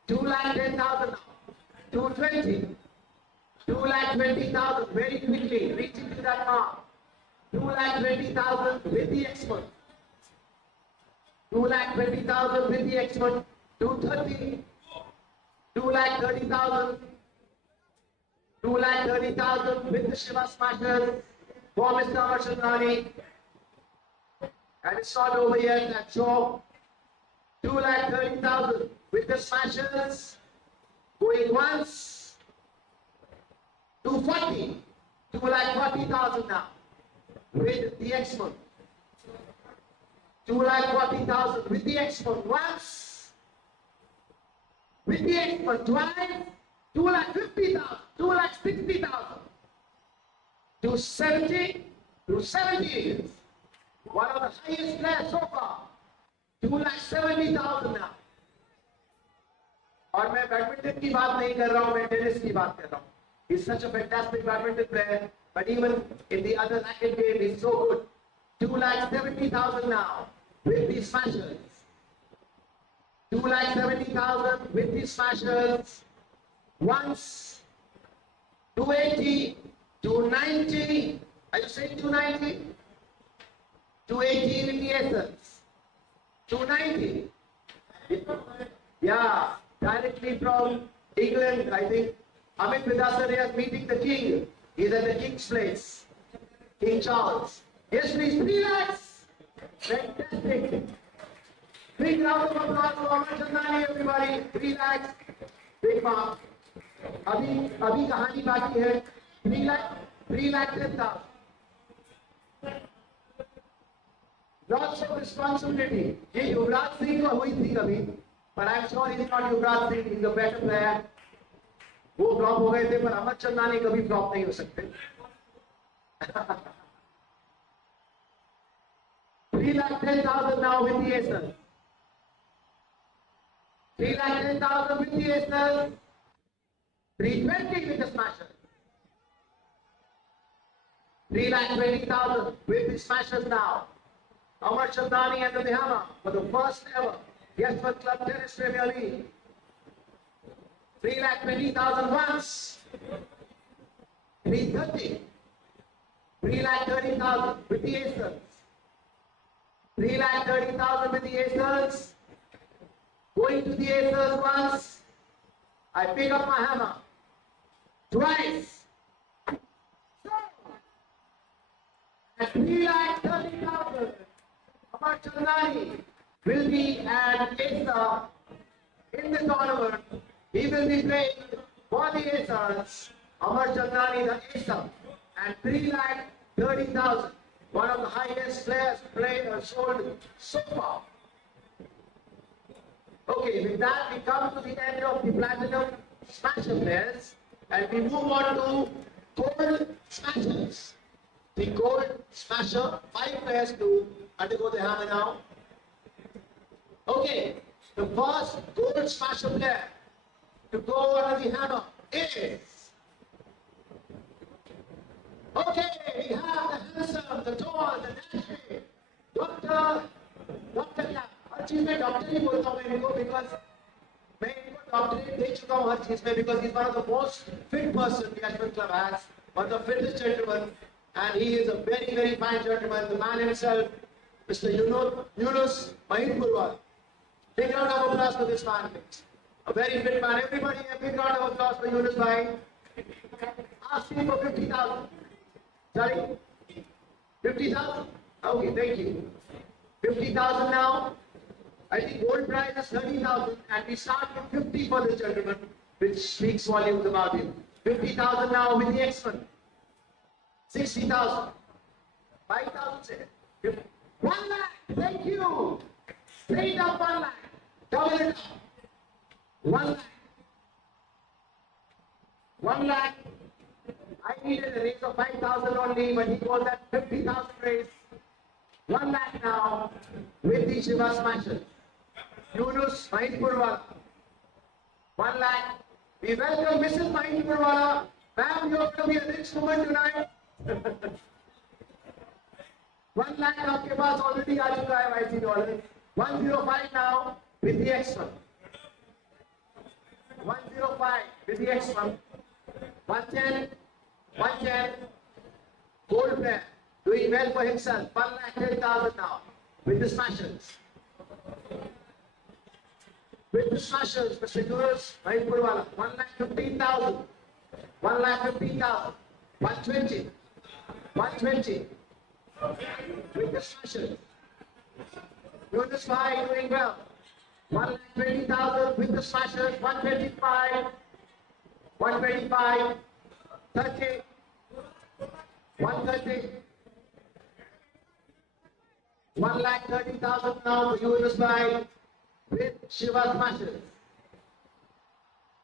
2,10,000 now. 220. 2,20,000. Very quickly, reaching to that mark. 2,20,000 with the expert. 2,20,000 with the expert. 230. 2,30,000. 2,30,000 with the Shiva Smashers for Mr. Amarchandani. And it's not over yet, I'm sure. 2,30,000 with the Smashers. Going once. 240. 2,40,000 now. With the expert. 2,40,000 with the expert once. With the expert twice. 2,50,000. 2,60,000. 270. 270. One of the highest players so far. 2,70,000 now. और मैं badminton की बात नहीं कर रहा हूं, मैं tennis की बात कर रहा हूं. He's such a fantastic badminton player, but even in the other racket game, he's so good. 2,70,000 now with the Smashers. 2,70,000 with the Smashers. Once. 280. 290. Are you saying 290? 280 with the Essence. 290. Yeah, directly from England, I think. Amit Vidasaria is meeting the king. He's at the king's place. King Charles. Yes, please, 3 lakhs. Fantastic. Big round of applause for Amarchandani, everybody. 3 lakhs. Big mark. अभी कहानी बाकी है. 3 lakh 10,000. Lots of responsibility. ये युवराज सिंह को हुई थी कभी, but I'm sure he's not Yuvraj Singh. He's a better player. वो फ्लॉप हो गए थे, पर अमरचंदानी कभी फ्लॉप नहीं हो सकते. 3,10,000 now with the Aces. 3,10,000 with the Aces. 320 with the Smashers. 3,20,000 with the Smashers now. Amarchandani and the Nihama for the first ever Yeshwant Club Tennis Premier League. 3,20,000 once. 330. 3,30,000 with the Aces. 3,30,000 with the Aces. Going to the Aces once. I pick up my hammer. Twice. At 3,30,000. Amarchandani will be an ace in the tournament. He will be playing for the Aces. Amarchandani the ace and 3,30,000. One of the highest players played or sold so far. Okay, with that we come to the end of the Platinum Smasher players and we move on to Gold Smashers. The Gold Smasher, 5 players to undergo the hammer now. Okay, the first Gold Smasher player to go under the hammer is... Okay, we have the handsome, the tall, the nasty, Dr. क्या हर चीज में doctor ही बोलता हूँ मैं इनको because मैं इनको doctorate दे चुका हूँ हर चीज में because he's one of the most fit person the Yeshwant Club has, one of the fittest gentlemen, and he is a very very fine gentleman. The man himself, Mr. Yunus Mahindpurwal. Big round of applause for this man. A very fit man. Everybody, a big round of applause for Yunus Bhai. Asking for 50,000. Sorry? 50,000? Okay, thank you. 50,000 now. I think gold prize is 30,000 and we start with 50 for this gentleman, which speaks volumes about him. 50,000 now with the X1. 60,000. 5,000 say. 1 lakh. Thank you. Straight up 1 lakh. Double it up. 1 lakh. 1 lakh. I needed a raise of 5,000 only, but he called that 50,000 raise. 1 lakh now with the Shiva Smashers. Yunus Mahindpurwala. 1 lakh. We welcome Mrs. Mahindpurwala. Ma'am, you're going to be a rich woman tonight. 1 lakh आपके पास already आ चुका है IC dollars. 105 now with the extra. 105 with with the X1. 110, 110. Gold player, doing well for himself. 1,10,000 now with the smashers. With the smashers, Mr. Euros, Mahipurwala. 1,15,000. 1,15,000. 120. 120. With the smashers. Euros Bhai doing well. 1,20,000 with the smashers. 125. 125. 30. 130. 1,30,000 now for Euros Bhai with Shiva Smashers.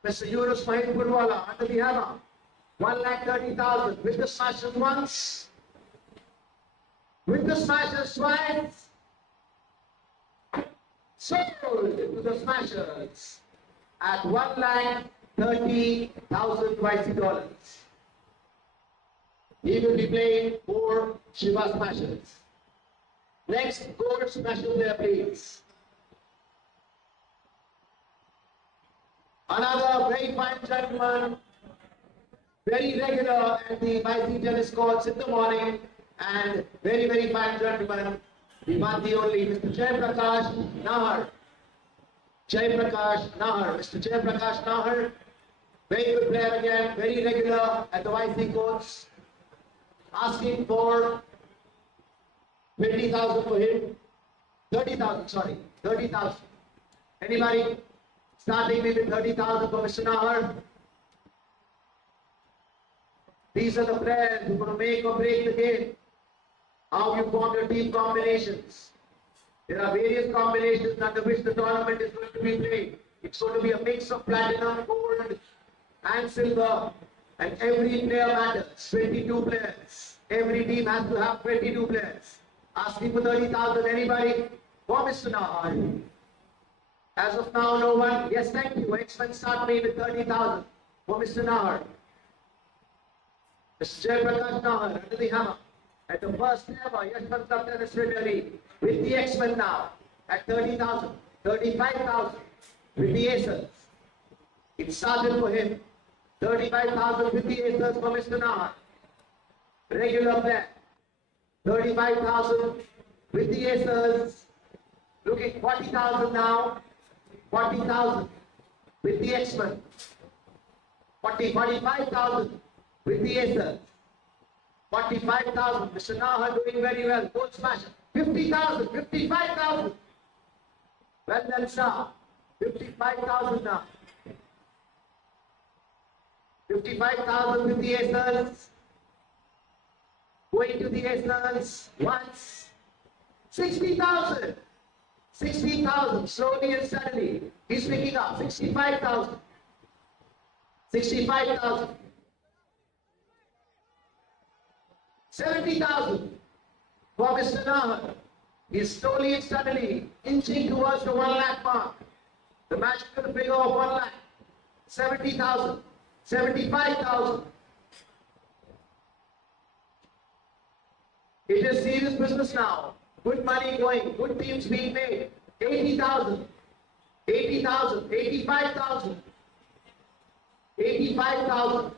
Mr. Euros Mahipurwala under the hammer. 1,30,000 with the smashers once. With the smashers twice. Sold to the smashers at 1,30,000 YC dollars. He will be playing for Shiva Smashers. Next, gold smasher player, please. Another very fine gentleman, very regular at the YC tennis courts in the morning, and very, very fine gentleman, the one, the only, Mr. Jaiprakash Nahar. Jaiprakash Nahar. Mr. Jaiprakash Nahar, very good player again, very regular at the YC courts. Asking for 20,000 for him. 30,000, sorry, 30,000. Anybody? Starting with 30,000 for Mr. Nahar. These are the players who are going to make or break the game. How you form your team combinations. There are various combinations under which the tournament is going to be played. It's going to be a mix of platinum, gold, and silver. And every player matters. 22 players. Every team has to have 22 players. Asking for 30,000. Anybody? For Mr. Nahar. As of now, no one. Yes, thank you. X-Men start me with 30,000 for Mr. Nahar. Mr. Jaiprakash Nahar under the hammer. At the first ever Yeshwant Tennis Premier League with the X-Men now at 30,000, 35,000 with the Acers. It started for him. 35,000 with the Acers for Mr. Nahar. Regular player. 35,000 with the Acers. Looking 40,000 now. 40,000 with the X-Men. 45,000 with the Acers. 45,000. Mr. Nahar doing very well. Gold smasher. 50,000. 55,000. Well done, sir. 55,000 now. 55,000 with the Acers. Going to the Acers once. 60,000. 60,000. Slowly and steadily. He's picking up. 65,000. 65,000. 70,000 for Mr. Nahar. He's slowly and steadily inching towards the 1 lakh mark. The match is going to figure of 1 lakh. 70,000. 75,000. It is serious business now. Good money going. Good teams being made. 80,000. 80,000. 85,000. 85,000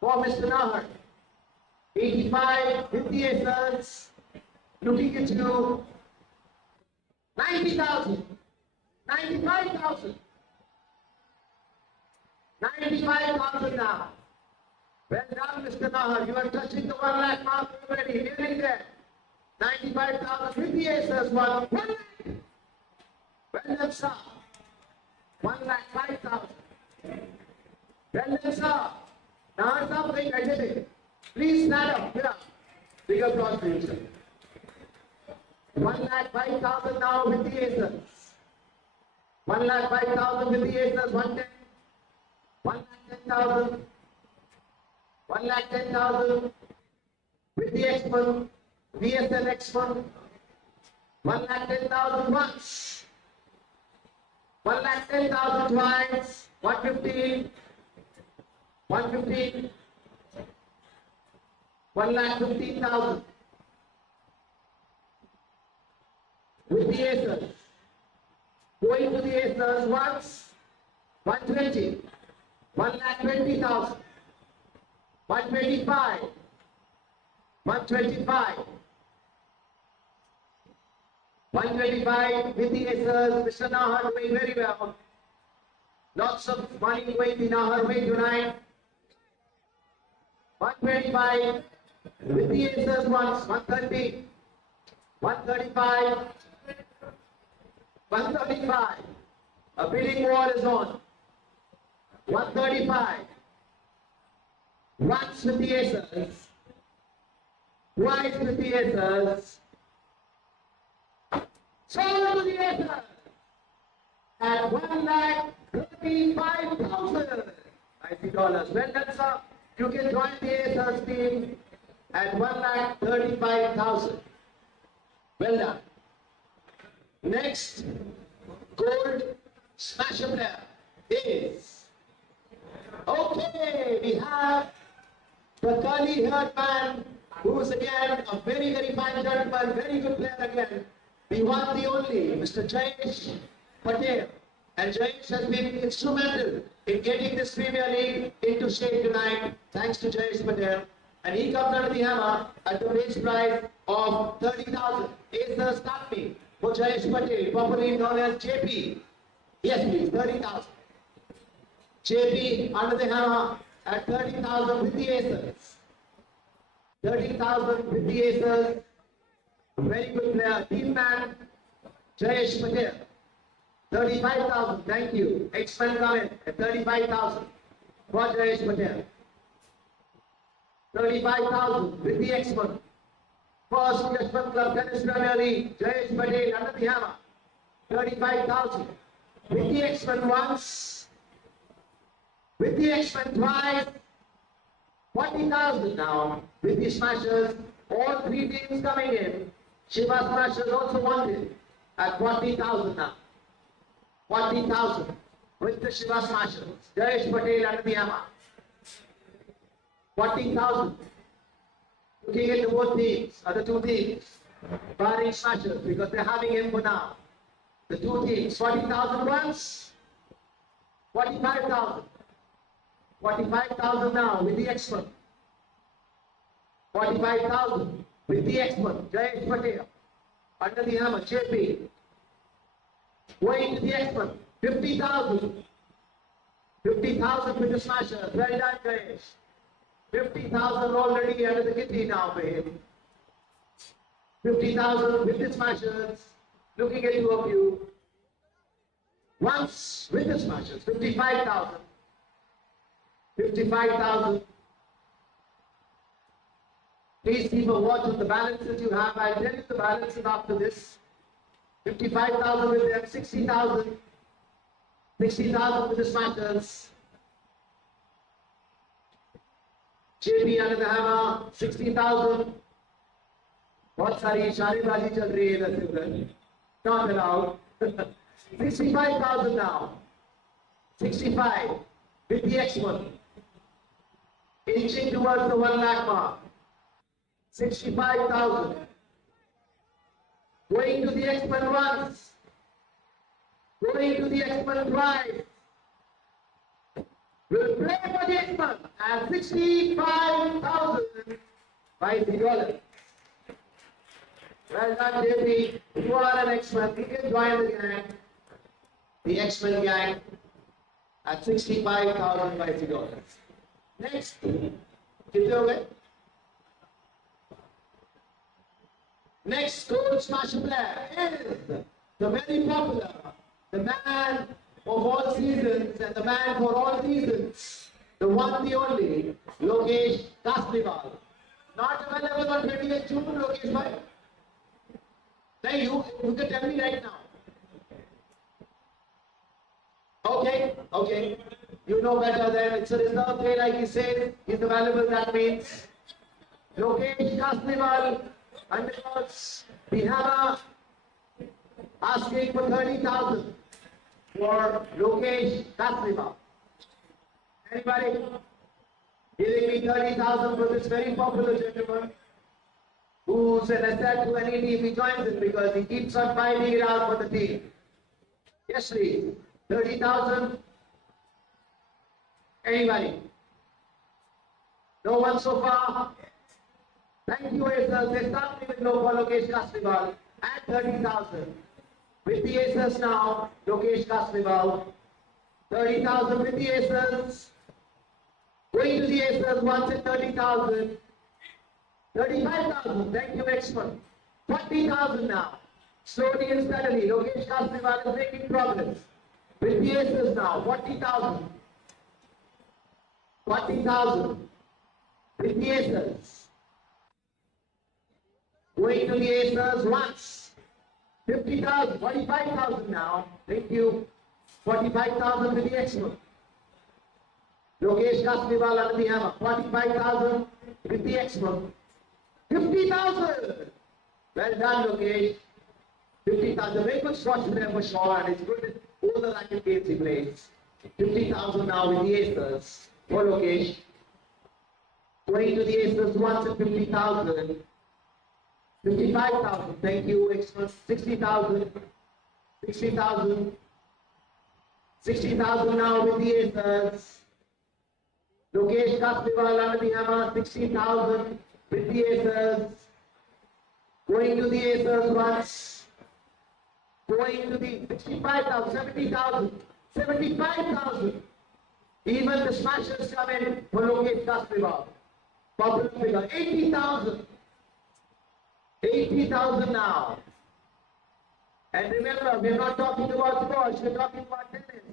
for Mr. Nahar. 85 with the Acers. Looking at you. 90,000. 95,000. 95,000 now. Well done, Mr. Nahar. You are touching the 1 lakh mark already. Nearly there. 95,000 with the Acers. 1 lakh. Well done, sir. 1,05,000. Well done, sir. Nahar sir, bring it. Please stand up. Here. Bigger applause for you, sir. 1,05,000 now with the Acers. 1,05,000 with the Acers. 110. 1,10,000. 1,10,000 with the X1. VSL X1. 1,10,000 once. 1,10,000 twice. 115. 115. 1,15,000 with the Acers. Going to the Acers once. 120. 1,20,000. 125. 125. 125 with the Aces. Mr. Nahar doing very well. Lots of money going to Nahar way tonight. 125 with the Aces once. 130. 135. 135. A bidding war is on. 135. Once with the Aces. Twice with the Aces. Sold to the Aces at $1,35,000. $90. Well done, sir. You can join the Aces team at $1,35,000. Well done. Next gold smasher player is, okay, we have the curly haired man who is again a very, very fine gentleman, very good player again. The one, the only, Mr. Jayesh Patel. And Jayesh has been instrumental in getting this Premier League into shape tonight, thanks to Jayesh Patel. And he comes under the hammer at the base price of 30,000. Is the start me for Jayesh Patel, popularly known as JP. Yes, please, 30,000. JP under the hammer at 30,000 with the Aces. 30,000 with the Aces. Very good player, team man, Jayesh Patel. 35,000, thank you. X-Men come in at 35,000 for Jayesh Patel. 35,000 with the X-Men. First Yeshwant Club Tennis Premier League, Jayesh Patel under the hammer. 35,000 with the X-Men once. With the X-Men twice. 40,000 now with the Smashers. All three teams coming in. Shiva Smashers also wanted at 40,000 now. 40,000 with the Shiva Smashers. Jayesh Patel under the hammer. 40,000. Looking at the both teams, other two teams, barring Smashers because they're having him for now. The two teams, 40,000 once, 45,000. 45,000 now with the X-Men. 45,000 with the X-Men. Jayesh Patel under the hammer. JP going to the X-Men. 50,000. 50,000 with the Smashers. Well done, Jayesh. 50,000 already under the kitty now for him. 50,000 with the Smashers. Looking at two of you. Once with the Smashers. 55,000. 55,000. Please keep a watch on the balances you have. I'll tell you the balances after this. 55,000 with them. 60,000. 60,000 with the Smashers. JP under the hammer, 60,000. बहुत सारी इशारेबाजी चल रही है इधर से उधर. Not allowed. 65,000 now. 65 with the X1. Inching towards the 1 lakh mark. 65,000. Going to the X1 once. Going to the X1 twice. Will play for the X1 at $65,000 $50. Well done, JP. You are an X-Men. You can join the gang. The X-Men gang at $65,000 $50. Next, कितने हो गए? Next gold smash player is the very popular, the man of all seasons and the man for all seasons, the one, the only, Lokesh Kasliwal. Not available on 28th June, Lokesh bhai. No, you can tell me right now. Okay. You know better than it's a reserve play, like he says. He's available, that means Lokesh Kasliwal undergoes the hammer, asking for 30,000 for Lokesh Kasliwal. Anybody giving me 30,000 for this very popular gentleman who's an asset to any team he joins in because he keeps on finding it out for the team? Yes, please. 30,000 Anybody? No one so far? Thank you, Aces. They start me with no for Lokesh Kasliwal at 30,000. With the Aces now, Lokesh Kasliwal. 30,000 with the Aces. Going to the Aces once at 30,000. 35,000. Thank you, Yeshwant. 40,000 now. Slowly and steadily, Lokesh Kasliwal is making progress. With the Aces now, 40,000. 40,000. With the Aces. Going to the Aces once. 50,000, 45,000 now. Thank you. 45,000 with the Yeshwant. Lokesh Kasliwal under the hammer. 45,000 with the Yeshwant. 50,000. Well done, Lokesh. 50,000. Very good shot there for sure, and it's good all the racket games he plays. 50,000 now with the Aces for Lokesh. Going to the Aces once at 50,000. 55,000. Thank you, Yeshwant. 60,000. 60,000. 60,000 now with the Aces. Lokesh Kasliwal under the hammer. 60,000 with the Aces. Going to the Aces once. Going to the 65,000, 70,000, 75,000. Even the smashers come in for Lokesh Kasliwal. Popular figure. 80,000. 80,000 now. And remember, we're not talking about sports, we're talking about tennis.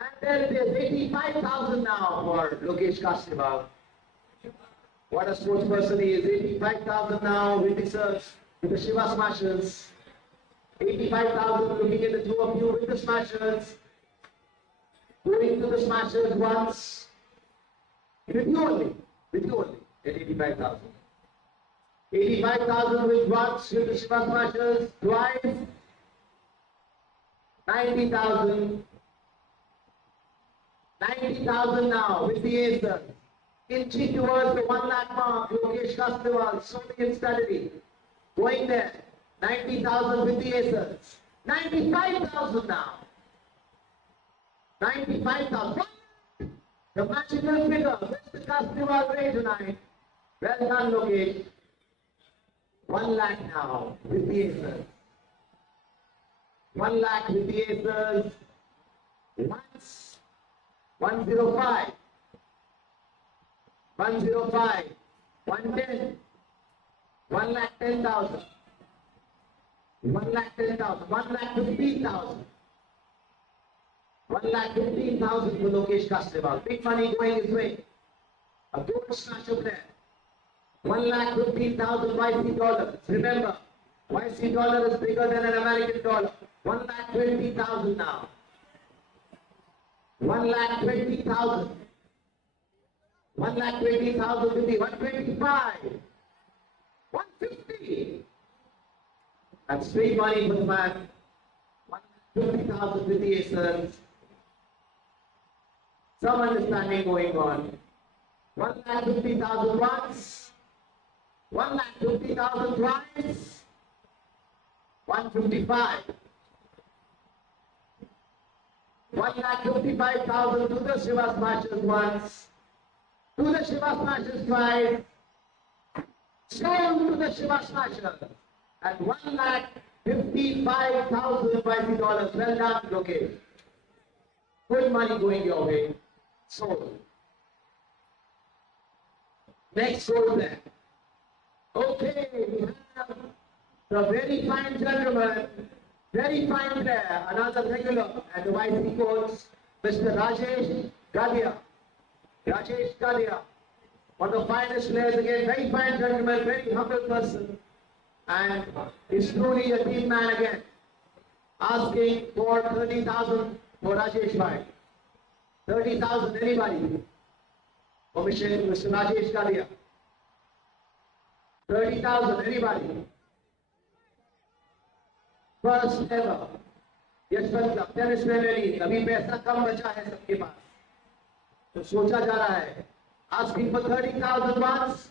And there it is, 85,000 now for Lokesh Kasliwal. What a sports person he is. 85,000 now with the serves, with the Shiva Smashers. 85,000 looking at the two of you with the Smashers. Going to the Smashers once. With you only at 85,000. 85,000 with once with the Shiva Smashers. Twice. 90,000. 90,000 now with the Aces. Inching towards the 1 lakh mark. Lokesh Kasliwal, slowly and steadily. Going there. 90,000 with the Aces. 95,000 now. 95,000. The magical figure. Mr. Kasliwal Ray tonight. Well done, Lokesh. 1 lakh now with the Aces. 1 lakh with the Aces. Once. 105. 105. 110. 1 lakh 10,000. 1 lakh 10,000. 1 lakh 15,000. 1 lakh 15,000 for Lokesh Kasliwal. Big money going his way. A gold smash up there. 1 lakh 15,000 YC dollars. Remember, YC dollar is bigger than an American dollar. 1 lakh 20,000 now. 1 lakh 20,000. 1 lakh 20,000 with the 125. 150. That's big money for the man. 150,000 with the Aces. Some understanding going on. 1 lakh 50,000 once. 1 lakh 50,000 twice. 155. 1 lakh 55,000 to the Shiva Smashers once. To the Shiva Smashers twice. Sold to the Shiva Smashers. At 1 lakh 55,000 YC dollars. Well done, Lokesh. Good money going your way. Sold. Next sold there. Okay, we have the very fine gentleman, very fine player, another regular at the YC coach, Mr. Rajesh Gadia. Rajesh Gadia, one of the finest players again, very fine gentleman, very humble person, and is truly a team man again. Asking for 30,000 for Rajesh Bhai. 30,000, anybody? Permission, Mr. Rajesh Gadia. 30,000, anybody? First ever Yashwant club tennis premiere league अभी पैसा कम बचा है सबके पास तो सोचा जा रहा है asking for 30,000 once.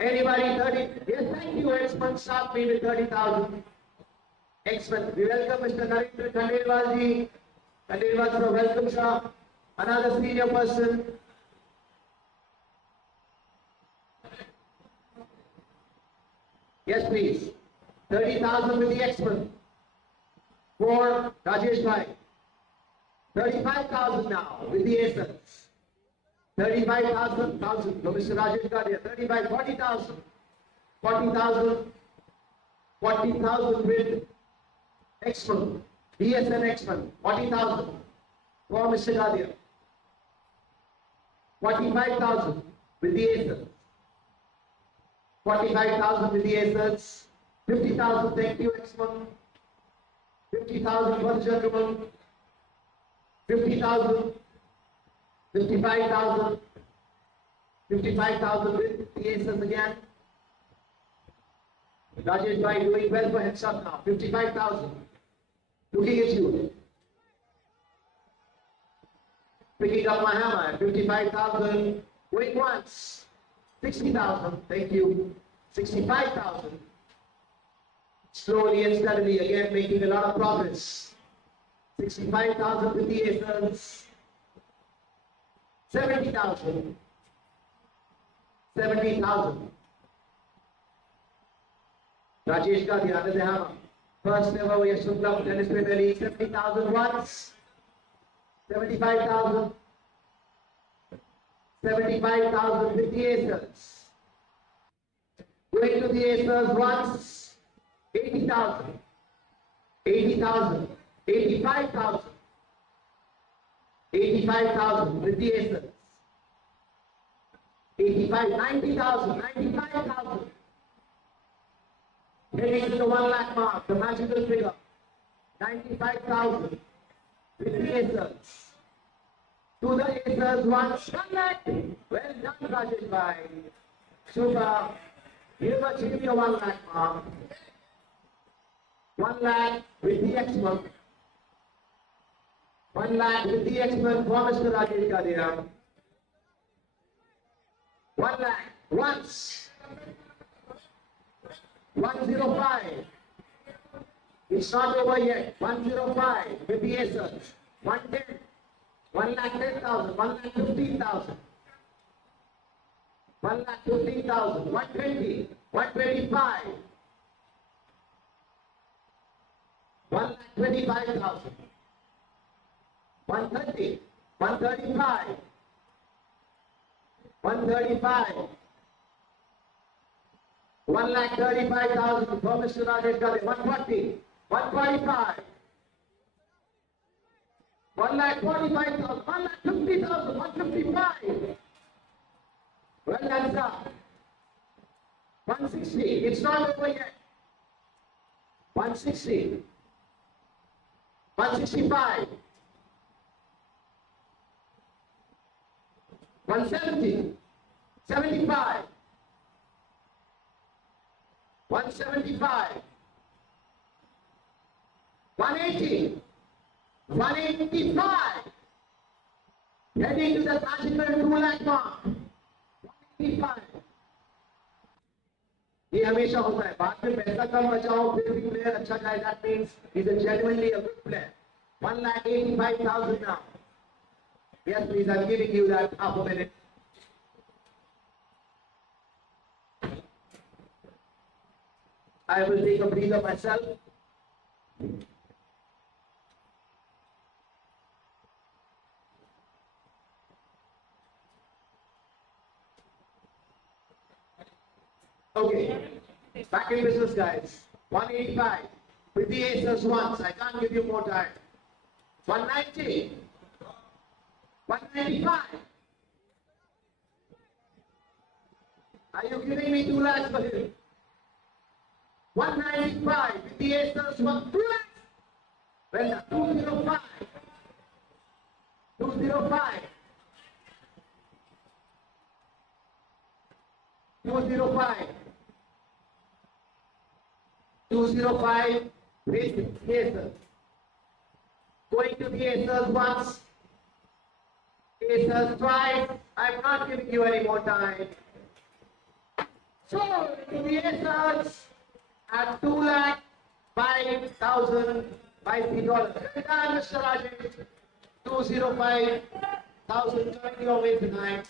Anybody 30? Yes, thank you. Yeshwant start me with 30,000. Excellent. We welcome Mr. Narendra Khandelwal ji. Khandelwal sir, welcome sir. Another senior person. Yes, please. 30,000 with the expert. For Rajesh Bhai. 35,000 now with the aces. 35,000, no, Mr. Rajesh Gadia. 35, 40,000. 40,000. 40,000 with expert. DSN expert. 40,000 for Mr. Gadia. 45,000 with the aces. 45,000 with the aces. 50,000, thank you, expert. 50,000 for the gentleman. 50,000. 55,000. 55,000 with the aces again. Rajesh Bhai doing well for himself now. 55,000. Looking at you. Picking up my hammer. 55,000. Going once. 60,000. Thank you. 65,000. Slowly and steadily again making a lot of progress. 65,000 with the aces. 70,000. 70,000. Rajesh Gadia under the hammer. First ever Yeshwant Club Tennis Premier League. 70,000 once. 75,000. 75,000 with the aces. Going to the aces once. 80,000. 80,000. 85,000. 85,000 with the aces. 85, 90,000. 95,000. Heading to the 1 lakh mark, the magical figure. 95,000 with the aces. To the aces once. 1 lakh. Well done, Rajesh Bhai. Super. You've achieved your 1 lakh mark. 1 lakh with the expert. 1 lakh with the expert for Mr. Rajesh Gadia. 1 lakh once. 105. It's not over yet. 105 with the aces. 110. 1,10,000. 1,15,000. 1,15,000. 120. 125. 1,25,000. 130. 135. 135. 1,35,000 for Mr. Rajesh Gadia. 140. 145. 1,45,000. 1,50,000. 155. Well done, sir. 160. It's not over yet. 160. 165. 170. 75. 175. 180. 185. Heading to the magical 2 lakh mark. 185. ये हमेशा होता है बाद में पैसा कम बचाओ फिर भी प्लेयर अच्छा जाए that means he's a genuinely a good player 1,85,000 now yes please I'm giving you that half a minute I will take a breather myself okay, back in business, guys. 185 with the aces once. I can't give you more time. 190, 195. Are you giving me 2 lakhs for him? 195 with the aces once. 2 lakhs. Well done. 205, 205. 205. 205 with aces. Going to the aces once. Aces twice. I'm not giving you any more time. So, to the aces at 2,05,000 $50. Every time, Mr. Rajesh. 205 thousand coming your way tonight.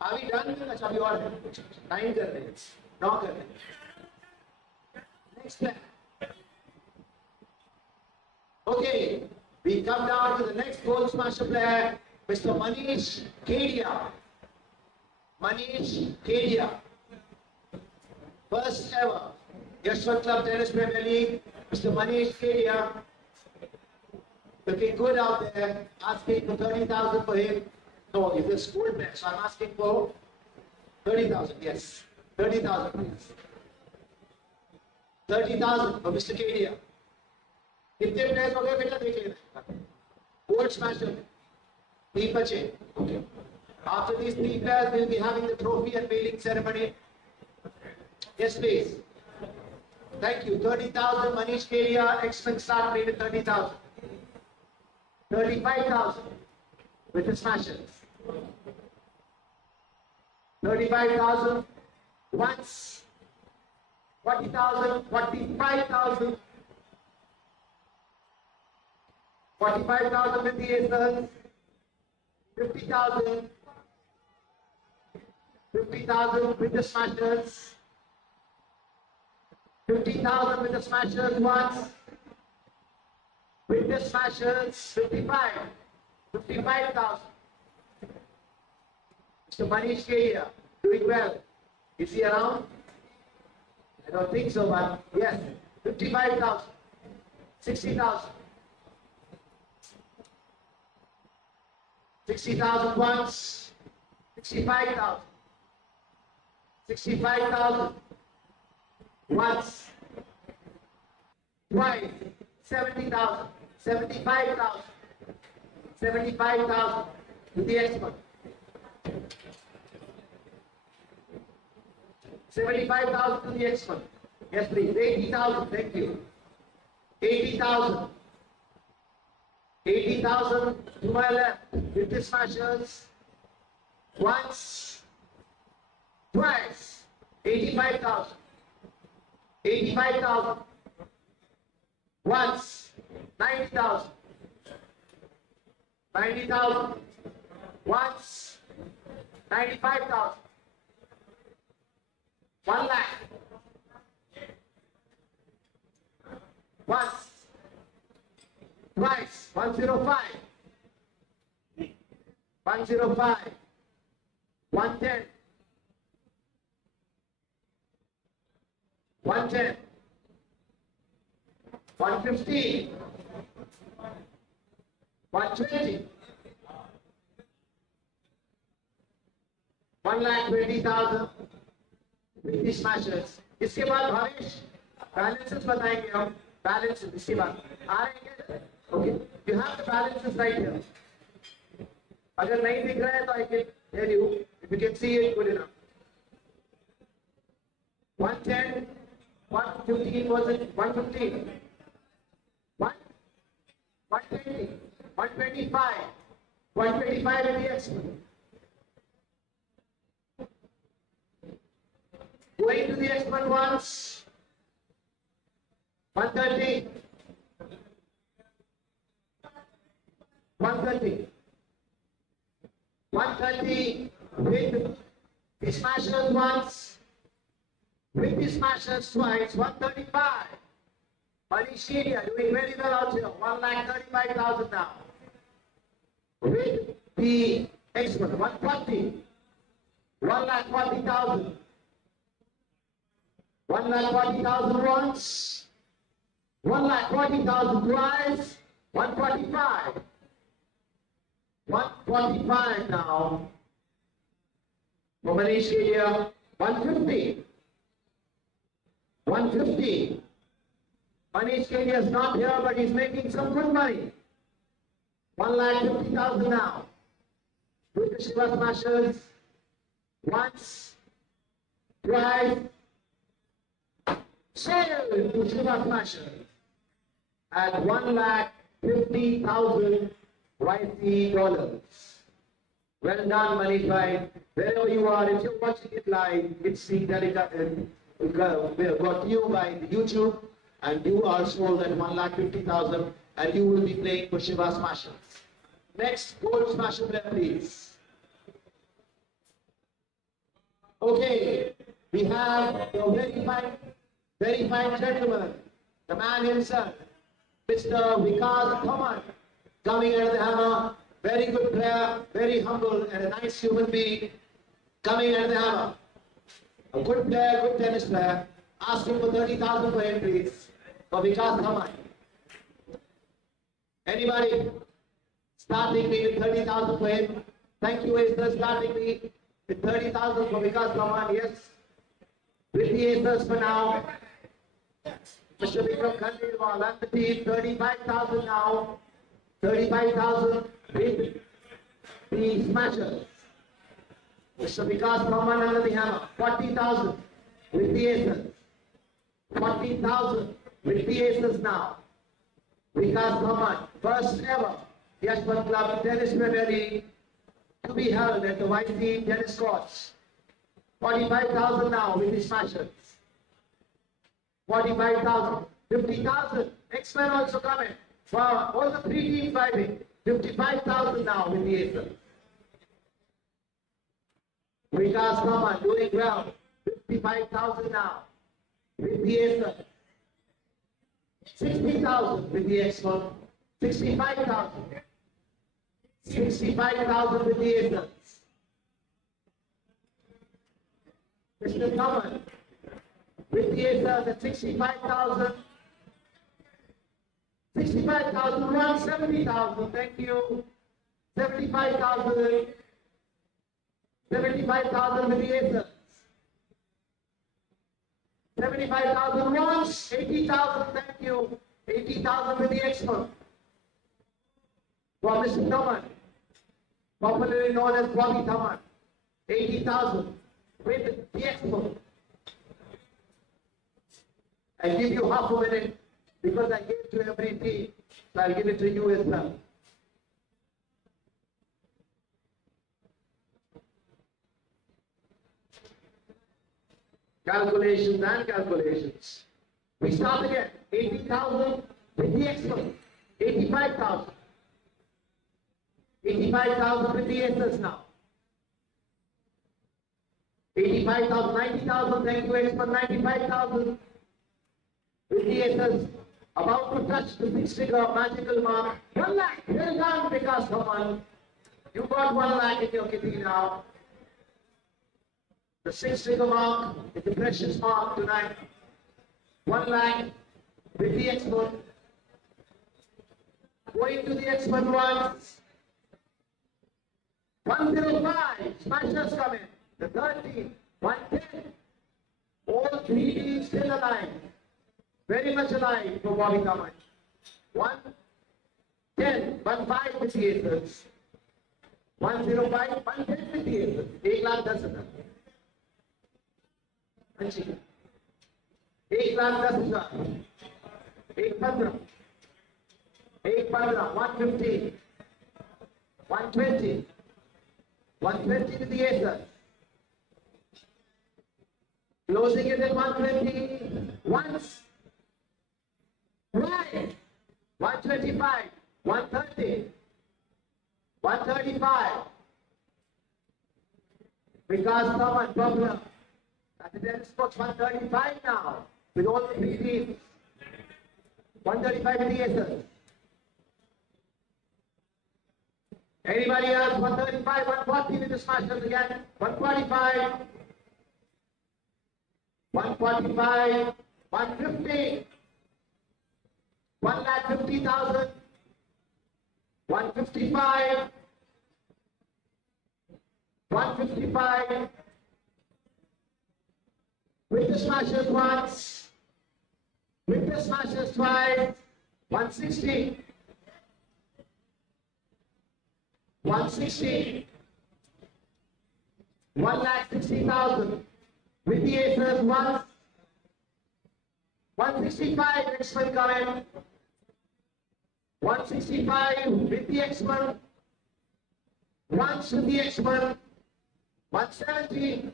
Are we done? अच्छा अभी और है. 9 कर रहे हैं. 9 कर रहे हैं. Next plan. Okay, we come down to the next goal smasher player, Mr. Manish Kedia. Manish Kedia. First ever Yeshwant Club Tennis Premier League, Mr. Manish Kedia. Looking good out there, asking for 30,000 for him. No, he's a school player, so I'm asking for 30,000, yes. 30,000, please. 30,000 for Mr. Kedia. कितने players हो गए बेटा देख लेना. Gold smasher. 3 बचे. Okay. After these 3 players, we'll be having the trophy and mailing ceremony. Yes, please. Thank you. 30,000. Manish Kedia. X-Men start made it 30,000. 35,000 with the smashers. 35,000 once. 40,000. 45,000. 45,000 with the Acers. 50,000. 50,000 with the smashers. 50,000 with the smashers once. With the smashers, 55. 55,000. Mr. Manish Kedia, doing well. Is he around? I don't think so, but yes. 55,000. 60,000. 60,000 once. 65,000. 65,000 once. Twice. 70,000. 75,000. 75,000 to the expert. 75,000 to the expert. Yes, please. 80,000. Thank you. 80,000. 80,000 to my left with the smashers. Once. Twice. 85,000. 85,000. Once. 90,000. 90,000. Once. 95,000. 1 lakh. Once. Twice. 105. 105. 110. 110. 115. 120. 1,20,000 with the smashers. इसके बाद Bhavesh balances बताएंगे हम. Balances इसके बाद आ रहे हैं. Okay, you have the balances right here. अगर नहीं दिख रहा है तो I can tell you. If you can see it, good enough. 110, 115 was it? 115. 120, 125, 125 in the expert. Going to the expert once. 130. 130. 130 with the smashers once. With the smashers twice. 135. Manish Kedia doing very well out here. 1,35,000 now. With the expert. 140. 1,40,000. 1,40,000 once. 1,40,000 twice. 145. 145 now. For Manish Kedia. 150. 150. Manish Kedia is not here, but he's making some good money. 1,50,000 now. With the Shiva smashers. Once. Twice. Sold to Shiva smashers. At 1,50,000 YC dollars. Well done, Manish bhai. Wherever you are, if you're watching it live, it's being delivered. Got you by the YouTube, and you are sold at 1,50,000, and you will be playing for Shiva Smashers. Next gold smasher player, please. Okay, we have the very fine gentleman, the man himself, Mr. Vikas Thaman, coming out of the hammer. Very good player, very humble, and a nice human being, coming out of the hammer. A good player, good tennis player. Asking for 30,000 for him, please. For Vikas Thaman. Anybody? Starting me with 30,000 for him. Thank you, Aces. Starting me with 30,000 for Vikas Thaman. Yes. With the Aces for now. Mr. Vikram Khandelwal and the team. 35,000 now. 35,000 with the Smashers. Mr. Vikas Thaman under the hammer. 40,000 with the Aces. 40,000 with the Aces now. Vikas Thaman, first ever Yeshwant Club Tennis Premier League to be held at the YC tennis courts. 45,000 now with the Smashers. 45,000, 50,000. X-Men also coming. Wow, all the three teams fighting. 55,000 now with the Aces. Vikas Thaman doing well. 55,000 now with the Aces. 60,000 with the X1. 65,000. 65,000 with the Aces. Mr. Thaman with the Aces at 65,000. 65,000, 170,000. Thank you. 75,000. 75,000 with the Aces. 75,000 once, 80,000, thank you. 80,000 with the expert. For Mr. Thaman, popularly known as Bobby Thaman. 80,000 with the expert. I give you half a minute because I gave to every team, so I'll give it to you as well. Calculations and calculations. We start again. 80,000 with the expert. 85,000. 85,000 with the Aces now. 85,000, 90,000. Thank you, expert. 95,000 with the Aces. About to touch the six-figure magical mark. 1 lakh. Well done, Vikas Thaman. You got 1 lakh in your kitty now. The six-figure mark is the precious mark tonight. 1 lakh with the expert. Going to the expert once. 105. Smashers come in. The third team. 110. All three teams still alive. Very much alive for Bobby Thaman. 110. 1-5 with the Aces. 105. 110 with the Aces. 1 lakh 10,000. 1 lakh 10,000. 115. 115. 120. 120 to the Aces. Closing it at 120. Once. Right. 125. 130. 135. Vikas Thaman, popular. At the tennis box, 135 now. With all the three teams. 135 with the Aces. Anybody else? 135, 140 with the Smashers again. 145. 145. 150. 1,50,000. 155. 155. With the Smashers once. With the Smashers twice. 160. 160. 1,60,000. With the Aces once. 165. Next one coming. 165 with the X1. Once with the X1. 170.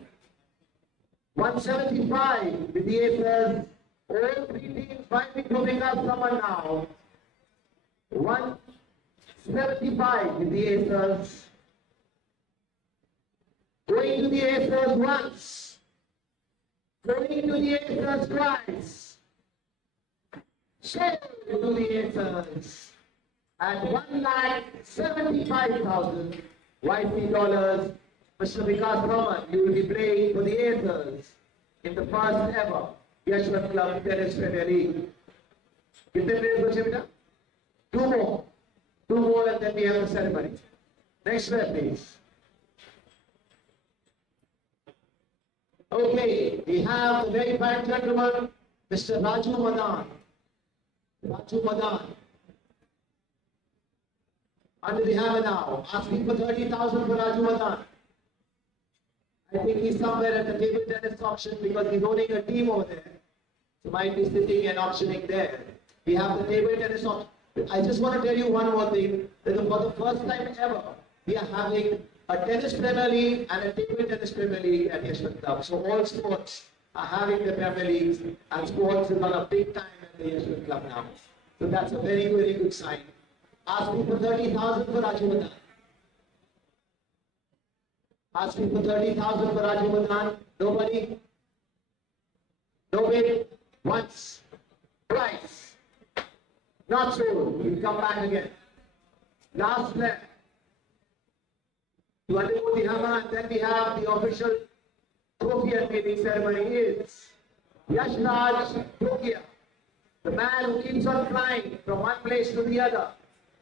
175 with the Aces. All three teams fighting to bring up someone now. 75 with the aces. Going to the aces once. Going to the aces twice. Sold to the aces. At 1,75,000 YC dollars, Mr. Vikas Raman, you will be playing for the aces in the first ever Yeshwant Club Tennis Premier League. कितने players बचे बेटा? Two more. Two more and then we have the ceremony. Next player, please. Okay, we have the very fine gentleman, Mr. Raju Madan. Raju Madan. Under the hammer now, asking for 30,000 for Raju Madan. I think he's somewhere at the table tennis auction because he's owning a team over there. So might be sitting and auctioning there. We have the table tennis auction. I just want to tell you one more thing, that for the first time ever, we are having a tennis Premier League and a table tennis Premier League at Yeshwant Club. So all sports are having the Premier Leagues and sports is on a big time at the Yeshwant Club now. So that's a very, very good sign. Asking for 30,000 for Raju Madan. Asking for 30,000 for Raju Madan. Nobody? No bid? Once. Twice. Not so. We'll come back again. Last player. To undergo the hammer, and then we have the official trophy unveiling ceremony is Yeshwant Tokia, the man who keeps on flying from one place to the other.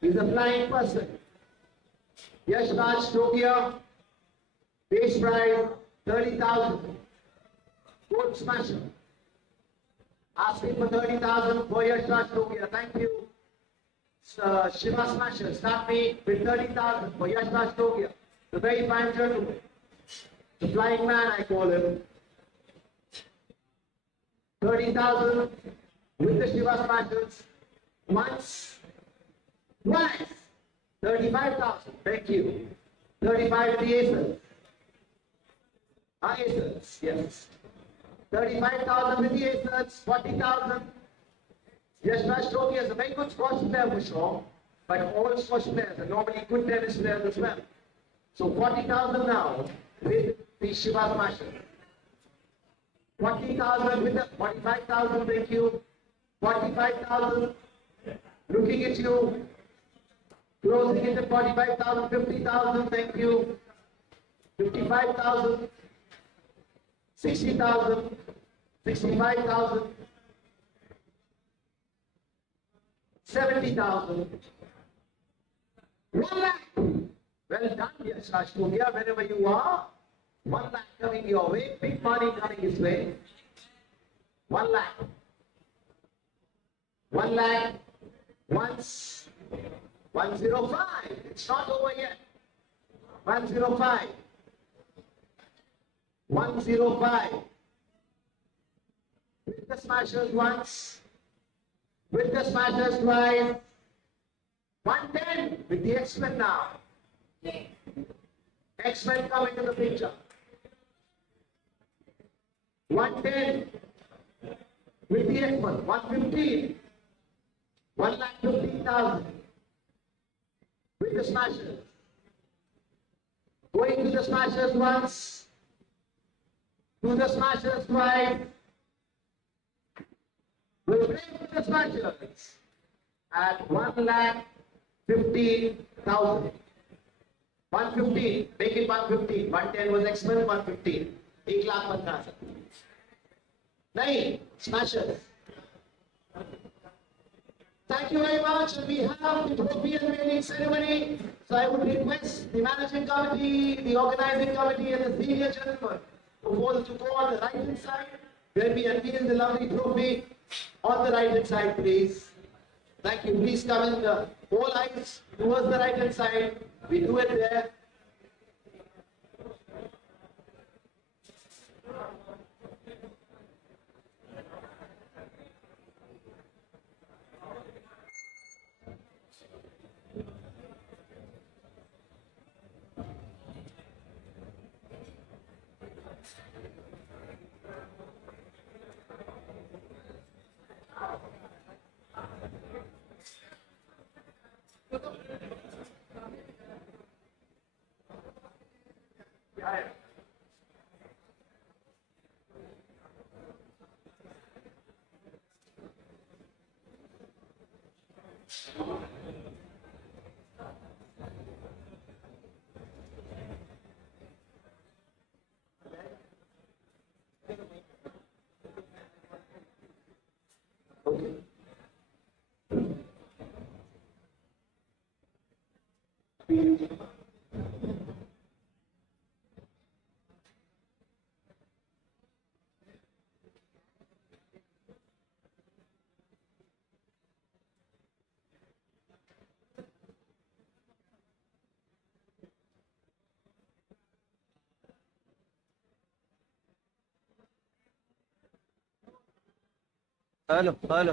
He's a flying person. Yeshwant Tokia, base price 30,000. Gold smasher. Asking for 30,000 for Yeshwant Tokia. Thank you. Shiva Smasher, start me with 30,000 for Yeshwant Tokia. The very fine gentleman. The flying man, I call him. 30,000 with the Shiva Smashers. Once. Twice. 35,000. Thank you. 35 with the aces. Aces, yes. 35,000 with the aces. 40,000. Yeshwant Tokia is a very good squash player for sure, but all squash players are normally good tennis players as well. So 40,000 now with the Shiva Smasher. 40,000 with the 45,000, thank you. 45,000. Looking at you. Closing it at 45,000, 50,000, thank you. 55,000. 60,000. 65,000. 70,000. 1 lakh. Well done, Yeshwant Tokia, wherever you are. 1 lakh coming your way, big money coming his way. 1 lakh. 1 lakh. Once. 105. It's not over yet. 105. 105. With the smashers once. With the smashers twice. 110 with the X-Men now. X-Men come into the picture. 110 with the X-Men. 115. 1,15,000 with the smashers. Going to the smashers once. To the smashers twice. We'll play with the smashers at 1,15,000. 115, make it 115. 110 was X-Men, 115. 1,15,000. Nahin, smashers. Thank you very much. And we have the trophy unveiling ceremony. So I would request the managing committee, the organizing committee, and the senior gentlemen to go on the right hand side where we unveil the lovely trophy. On the right hand side, please. Thank you. Please come in. All eyes towards the right hand side. We do it there. Okay. Hello hello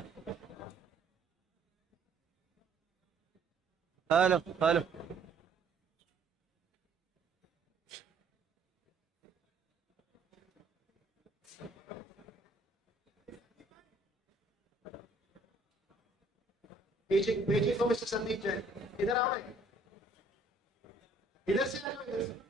hello hello Waiting for Mr. Sandeep Jain. इधर आओ भाई. इधर से आ जाओ इधर से.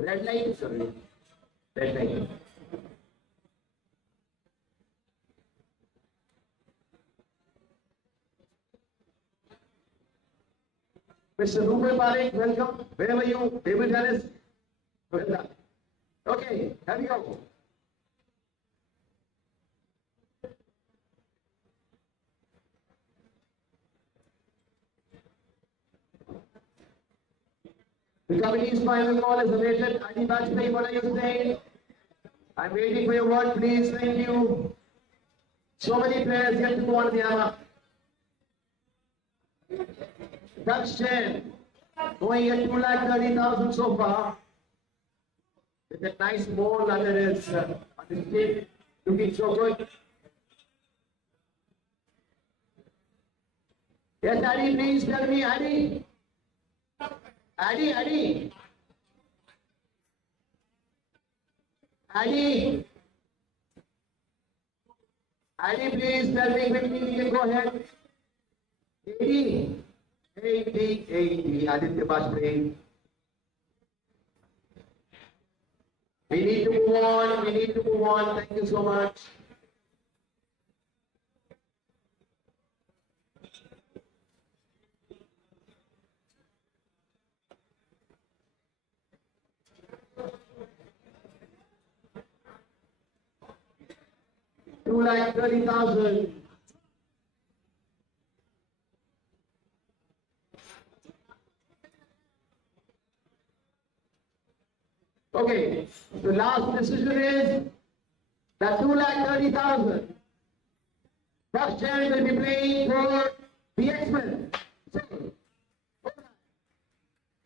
Red light, sorry. Red light. Mr. Rupal Parekh, welcome. Where were you? Table tennis? Well done. Okay, here we go. The committee's final call is awaited. ID Bajpayee, what are you saying? I'm waiting for your word, please. Thank you. So many players yet to go on the hammer. Dutch 10, going at 2,30,000 so far. With a nice ball under his stick, looking so good. Yes, Addy, please tell me, Addy. Addy, Addy. Addy. Addy, please tell me quickly, you can go ahead. 80. 80. Aditya Bajpayee. We need to move on. We need to move on. Thank you so much. Two lakh 30,000. Okay, the last decision is that 2,30,000. First chance will be playing for the X-Men.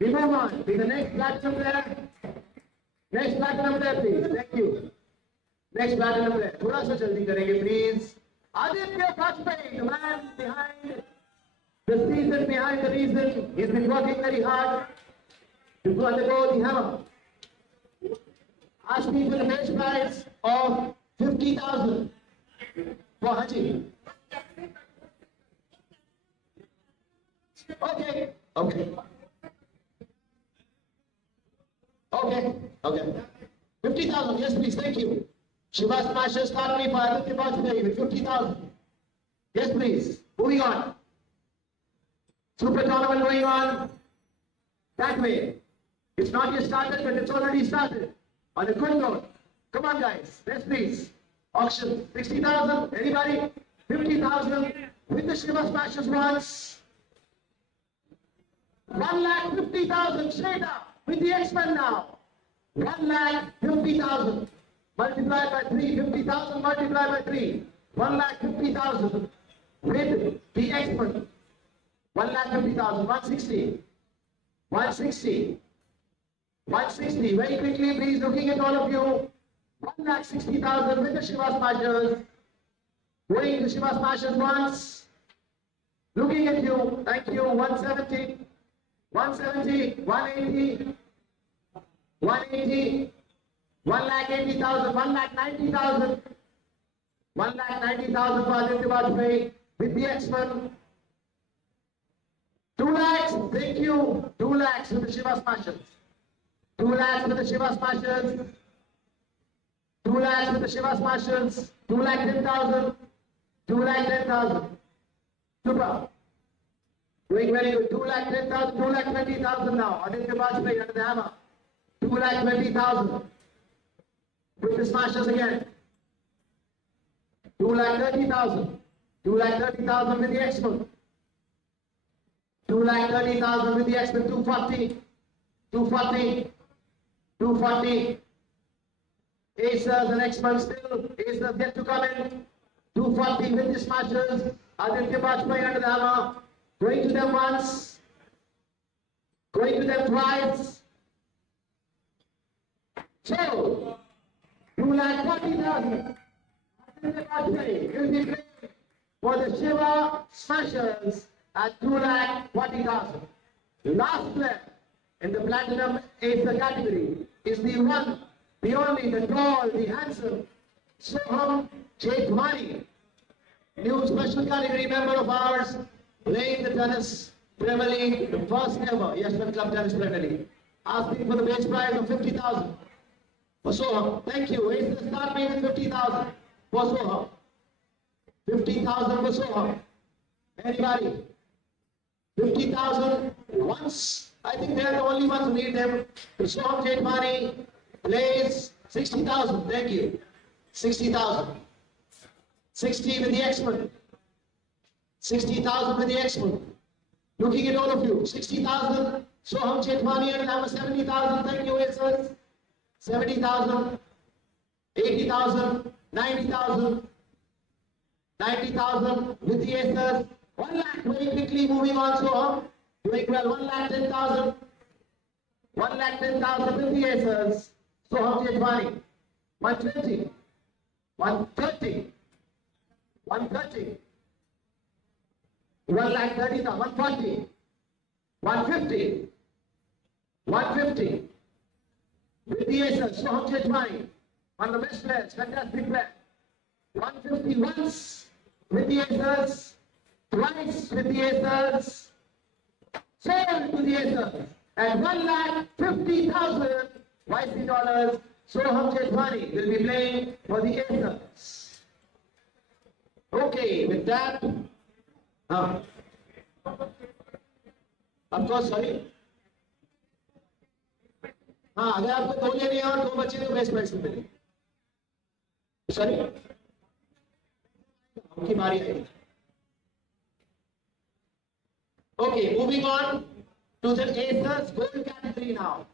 We move on to the next platinum player. Next platinum player, please. Thank you. Next platinum player. थोड़ा सा जल्दी करेंगे, please. Aditya Bajpayee, the man behind the season, behind the reason. He's been working very hard to undergo the hammer. Asking for the base price of 50,000 for Haji. Okay. Okay. 50,000, yes please, thank you. Shiva Smasher start me for Aditya Bajpayee with 50,000. Yes, please. Moving on. Super tournament going on. That way. It's not yet started, but it's already started. On a good note. Come on, guys. Yes, please. Auction. 60,000. Anybody? 50,000. With the Shiva Smashes once. 1,50,000 straight up. With the X-Men now. 1,50,000. Multiplied by 3. 50,000 multiplied by 3. 1,50,000. With the X-Men. 1,50,000. 160. 160. 160. Very quickly, please, looking at all of you. 1,60,000 with the Shiva Smashers. Going to Shiva Smashers once. Looking at you. Thank you. 170. 170. 180. 180. 1,80,000. 1,90,000. 1,90,000 for Aditya Vajpayee with the X-Men. 2 lakhs. Thank you. 2 lakhs with the Shiva Smashers. 2 lakhs with the Shiva Smashers. 2 lakhs with the Shiva Smashers. 2,10,000. 2,10,000. Super. Doing very good. 2,10,000. 2,20,000 now. Aditya Vajpayee under the hammer. 2,20,000. With the Smashers again. 2,30,000. 2,30,000 with the X-Men. 2,30,000 with the X-Men. 240. 240. 240. Acers and X-Men still. Acers yet to come in. 240 with the Smashers. Aditya Vajpayee under the hammer. Going to them once. Going to them twice. So, 2,40,000. Aditya Vajpayee will be playing for the Shiva Smashers at 2,40,000. Last player in the Platinum Acer category is the one, the only, the tall, the handsome, Soham Jethwani, new special category member of ours, playing the tennis Premier League, the first ever Yeshwant Club Tennis Premier League. Asking for the base prize of 50,000 for Soham. Thank you. Ace the start paying with 50,000 for Soham. 50,000 for Soham. Anybody? 50,000 once. I think they are the only ones who need them. Soham Jethwani plays 60,000. Thank you. 60,000. 60 with the X-Men. 60,000 with the X-Men. Looking at all of you. 60,000. Soham Jethwani and have 70,000. Thank you, Acers. 70,000. 80,000. 90,000. 90,000 with the Acers. 1 lakh very quickly moving on. Soham doing well. 1,10,000. 1,10,000 with the Acers. Soham Jethwani. 120. 130. 130. 1,30,000. 140. 150. 150. With the Acers. Soham Jethwani. One of the best players. Fantastic player. 150 once with the Acers. Twice with the Acers. Sold to the Acers. At 1,50,000 YC dollars. Soham Jethwani will be playing for the Acers. Okay, with that, of course, sorry. हाँ, अगर आपको 2 लेने हैं और 2 बच्चे तो best price में मिलेंगे. Sorry. उनकी बारी आएगी. Okay, moving on to the Acers Gold category now.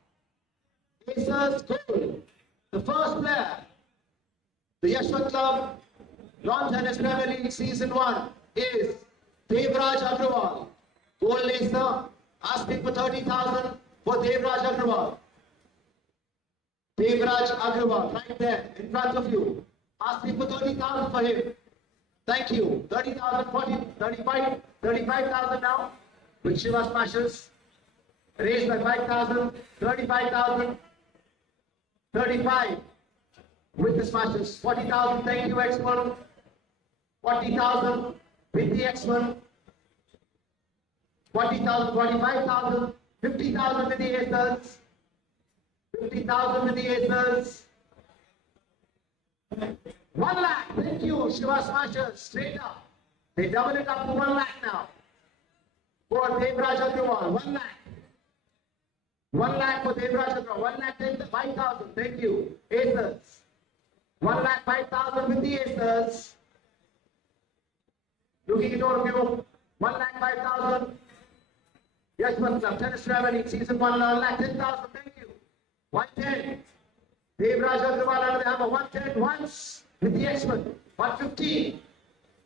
Acers Gold. The first player, the Yeshwant Club Lawn Tennis Premier League Season 1 is Devraj Agrawal. Gold Acer, asking for 30,000 for Devraj Agrawal. Devraj Agrawal, right there in front of you. Asking for 30,000 for him. Thank you. 30,000, 40, 35, 35,000 now. With Shiva Smashers. Raised by 5,000, 35,000, 35 with the Smashers. 40,000, thank you, X-Men. 40,000 with the X-Men. 40,000, 45,000, 50,000 with the Acers. 50,000 with the Acers. 1 lakh, thank you, Shiva Smashers, straight up. They double it up to 1 lakh now. For Devraj Agrawal, 1 lakh. 1 lakh for Devraj Agrawal. 1 lakh 5,000. Thank you. Aces. 1 lakh 5,000 with the aces. Looking at all of you. 1 lakh 5,000. Yeshwant Club, tennis traveling, season 1 lakh 10,000. Thank you. 110. Devraj Agrawal under the hammer. 110 once with the Yeshwant. 115.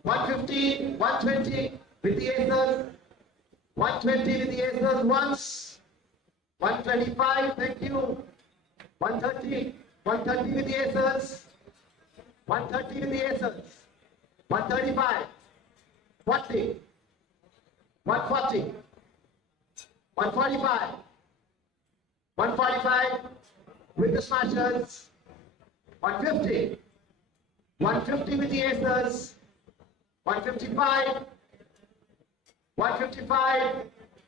115. 120 with the aces. 120 with the aces once. 125. Thank you. 130. 130 with the aces. 130 with the aces. 135. 40. 140. 145. 145 with the smashers. 150. 150 with the aces. 155. 155.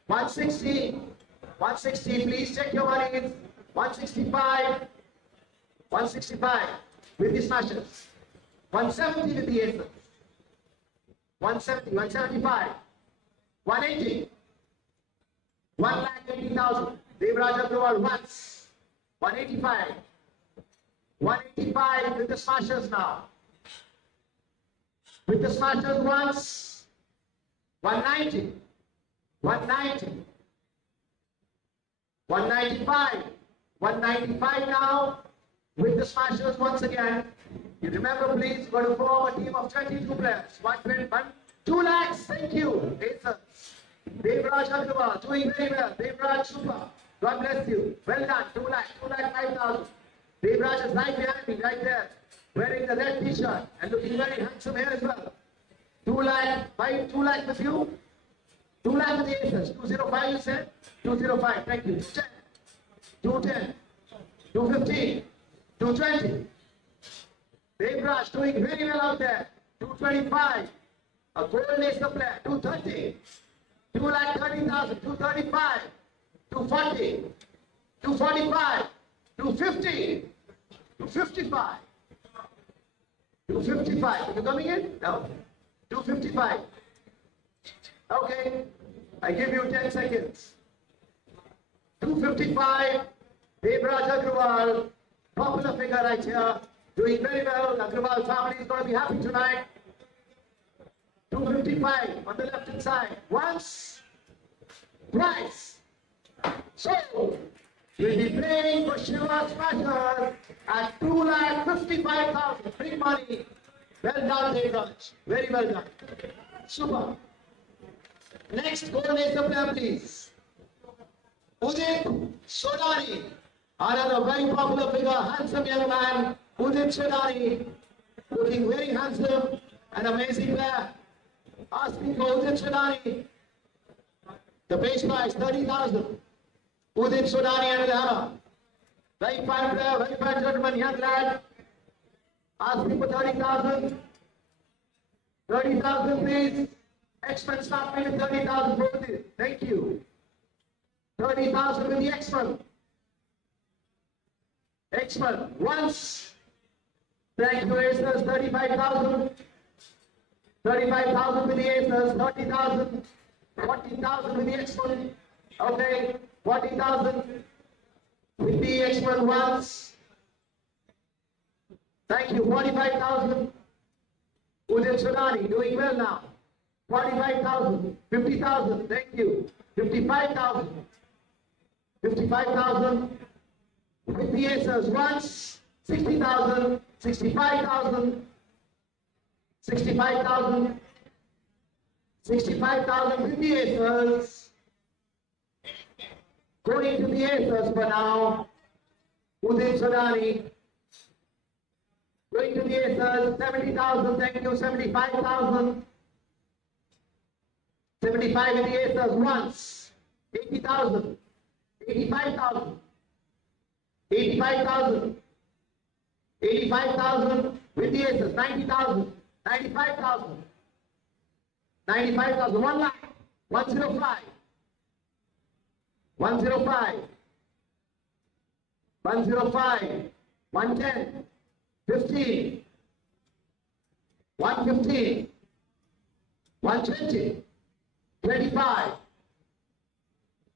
160. 160. Please check your monies. 165. 165 with the smashers. 170 with the aces. 170. 175. 180. 1,80,000. Devraj Agrawal once. 185. 185 with the smashers now. With the smashers once. 190. 190. 195. 195 now. With the smashers once again. You remember, please, go to form a team of 22 players. 2 lakhs. Thank you. Aces. Devraj Agrawal doing very well. Devraj super. God bless you. Well done. 2 lakhs. 2 lakh 5,000. Devraj is right behind me, right there. Wearing the red t-shirt and looking very handsome here as well. 2 lakh 5. 2 lakh with you. 2 lakh with the aces. 205 you said? 205. Thank you. 210. 215. 220. Devraj doing very well out there. 225. A gold laser player. 230. 2,30,000. 235. 240. 245. 250. 255. 255. Are you coming in? No. 255. Okay. I give you 10 seconds. 255. Devraj Agrawal. Popular figure right here. Doing very well. Agrawal family is going to be happy tonight. 255 on the left hand side. Once. Twice. So, we'll be playing for Shiva Smashers at 2,55,000. Big money. Well done, Devraj. Very well done. Super. Next, gold laser player, please. Udit Sodani. Another very popular figure, handsome young man. Udit Sodani. Looking very handsome and amazing player. Asking for Udit Sodani. The base price, 30,000. Udit Sodani under the hammer. Very fine player, very fine gentleman, young lad. Asking for 30,000. 30,000 please. Expense start payment 30,000 for Udit. Thank you. 30,000 with the X-Men. X-Men. Once. Thank you, Aces. 35,000. 35,000 with the Aces. 30,000. 40,000 with the X-Men. Okay. 40,000 with the X-Men once. Thank you. 45,000. Udit Sodani doing well now. 45,000. 50,000. Thank you. 55,000. 55,000 with the Aces once. 60,000. 65,000. 65,000. 65,000 with the Aces. Going to the Aces for now. Udit Sodani. Going to the Aces. 70,000. Thank you. 75,000. 75 with the Aces once. 80,000. 85,000. 85,000. 85,000 with the Aces. 90,000. 95,000. 95,000. 1 lakh. 105. 105. 105. 110. 15. 115. 120. 25.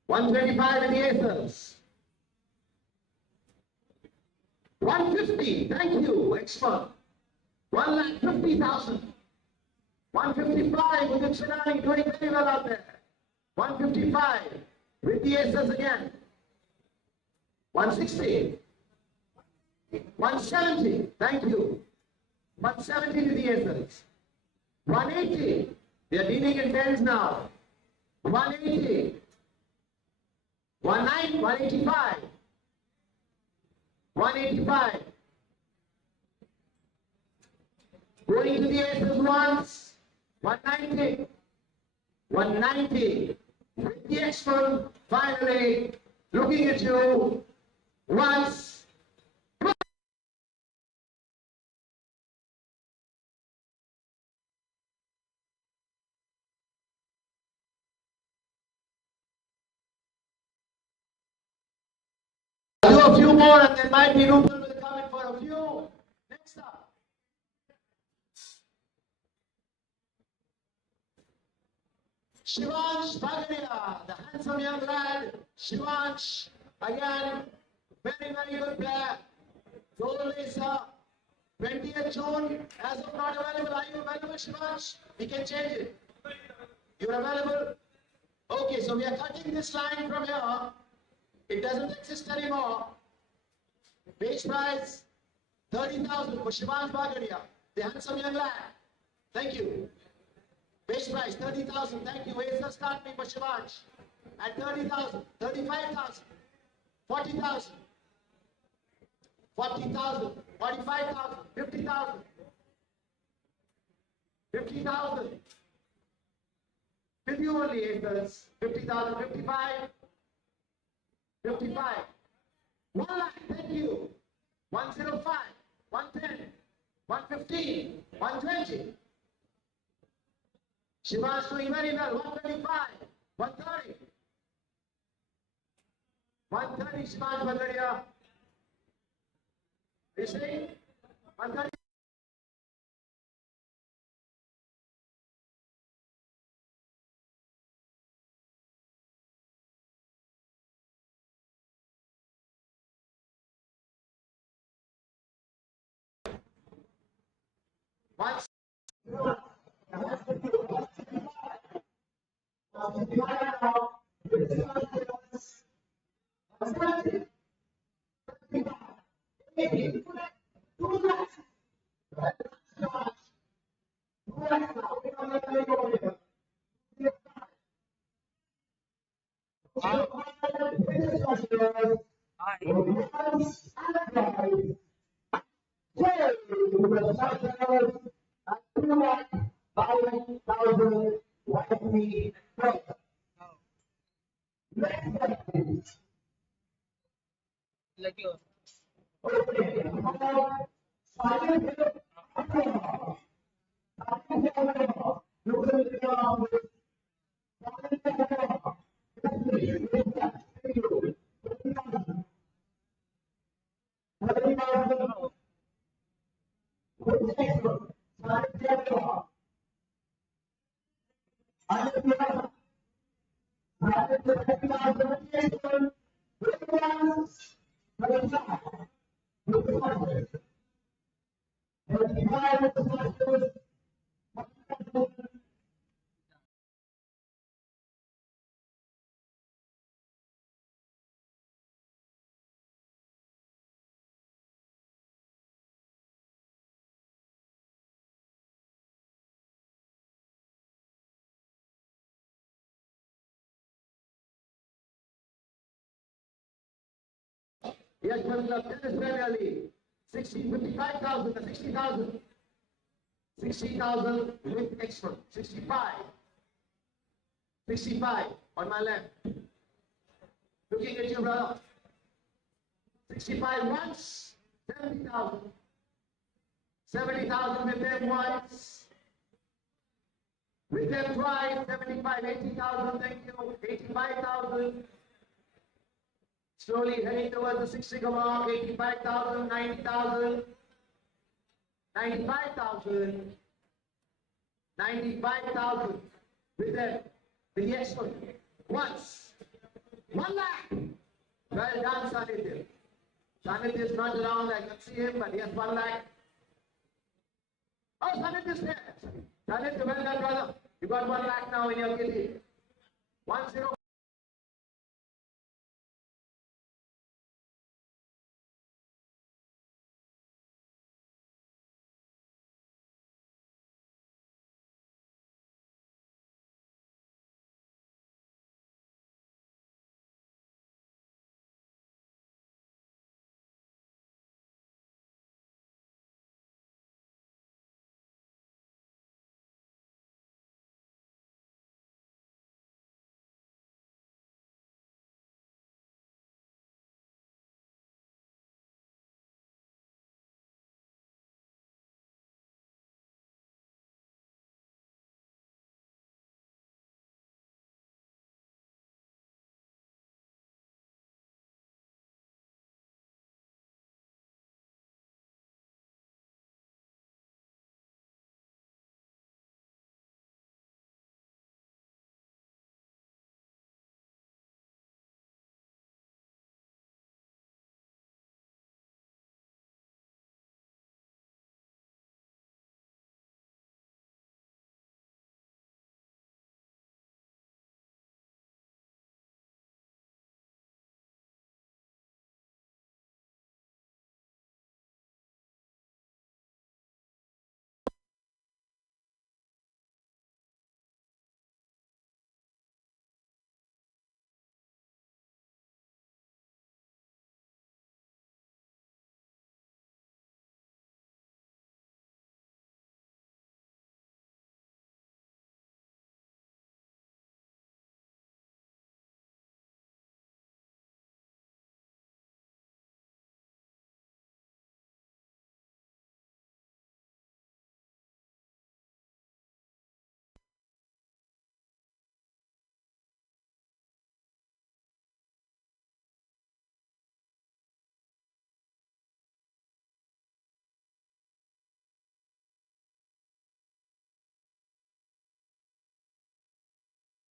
125 with the aces. 150. Thank you, expert. 1,50,000. 155 with the tsunami, doing very well out there. 155 with the aces again. 160. 170. Thank you. 170 with the aces. 180. We are dealing in tens now. 180. 185. 185. Going to the aces once. 190. 190. With the expert, finally, looking at you once. I'll do a few more and there might be room to come in for a few. Next up. Shivansh Bagaria, the handsome young lad. Shivansh, again, very, very good player. Goal racer, 20th June, as of not available. Are you available, Shivansh? We can change it. You're available? Okay, so we are cutting this line from here. It doesn't exist anymore. Base price, 30,000 for Shivansh Bagaria, the handsome young lad. Thank you. Base price 30,000. Thank you. Aces start me for Shivansh at 30,000, 35,000, 40,000, 40,000, 45,000, 50,000, 50,000. 50 only aces. 50,000, 55, 55. 1 lakh. Thank you. 105, 110, 115, 120. Shivansh doing very well. 125, 130. 130 Shivansh Bagaria. You see? 130. Once. Yeshwant Club Tennis Premier League. 55,000 to 60,000. 60,000 with extra. 65. 65 on my left. Looking at you, brother. 65 once. 70,000. 70,000 with them once. With them twice. 75, 80,000. Thank you. 85,000. Slowly heading towards the 6-figure mark, 85,000, 90,000, 95,000, 95,000 with the Yeshwant. Once. 1 lakh. Well done, Sanidhya. Sanidhya is not around, I can see him, but yes, 1 lakh. Oh, Sanidhya is there. Sanidhya, well done, brother. You got 1 lakh now in your kitty. 1-0.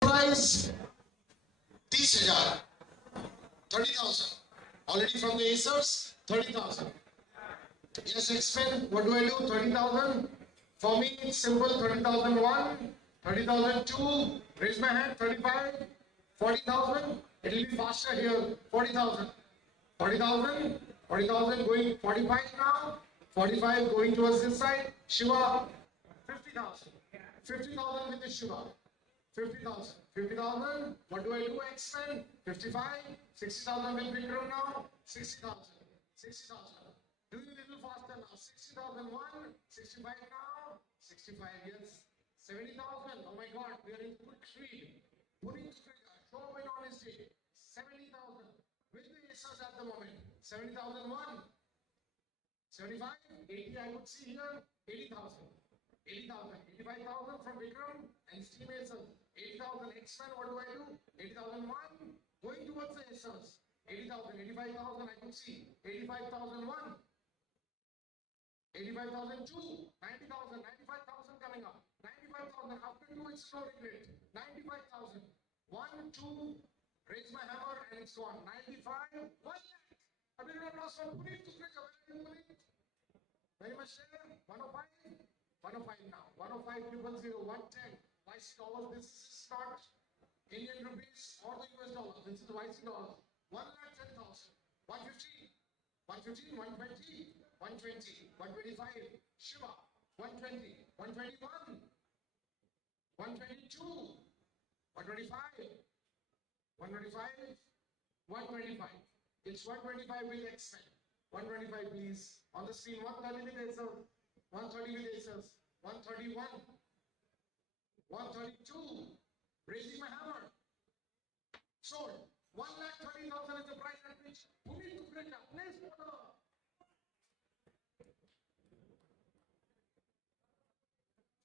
Price 30,000, 30,000. Already from the Acers, 30,000. Yes, expend. What do I do? 30,000. For me, it's simple. 30,001, 30,002. Raise my hand. 35, 40,000. It will be faster here. 40,000, 40,000, 40,000 going 45 now. 45 going towards this side. Shiva, 50,000. 50,000 with the Shiva. 50,000. 50,000. What do I do? Expend. 55. 60,000 with Vikram now. 60,000. 60,000. Do you little faster now? 60,001. 65 now. 65. Yes. 70,000. Oh my God. We are in quick speed. Putting show of honesty. 70,000. With the Acers at the moment. 70,001. 75. 80. I would see here. 80,000. 80,000, 85,000 from Vikram and Steam Acers. 80,000 expand, what do I do? 80,001 going towards the Acers. 80,000, 85,000 I could see. 85,001. 85,002. 90,000, 95,000 coming up. 95,000 after 2 it's no regret. 95,000. 1, 2, raise my hammer and it's gone. 95, 1 lakh. A bit of loss from Puneet to Krishna. Very much there. 105. 105 now. 105 000 110. YC dollars. This is not Indian rupees or the US dollar. This is YC dollars. 1,10,000. 150. 115. 120. 120. 125. Shiva. 120. 121. 122. 125. 125. 125. It's 125 will expand. 125 please. On the screen. 130 with Acers. 130 with Acers. 131. 132. Raising my hammer. Sold. 1,30,000 is the price at which Puneet to Krishna. Place order.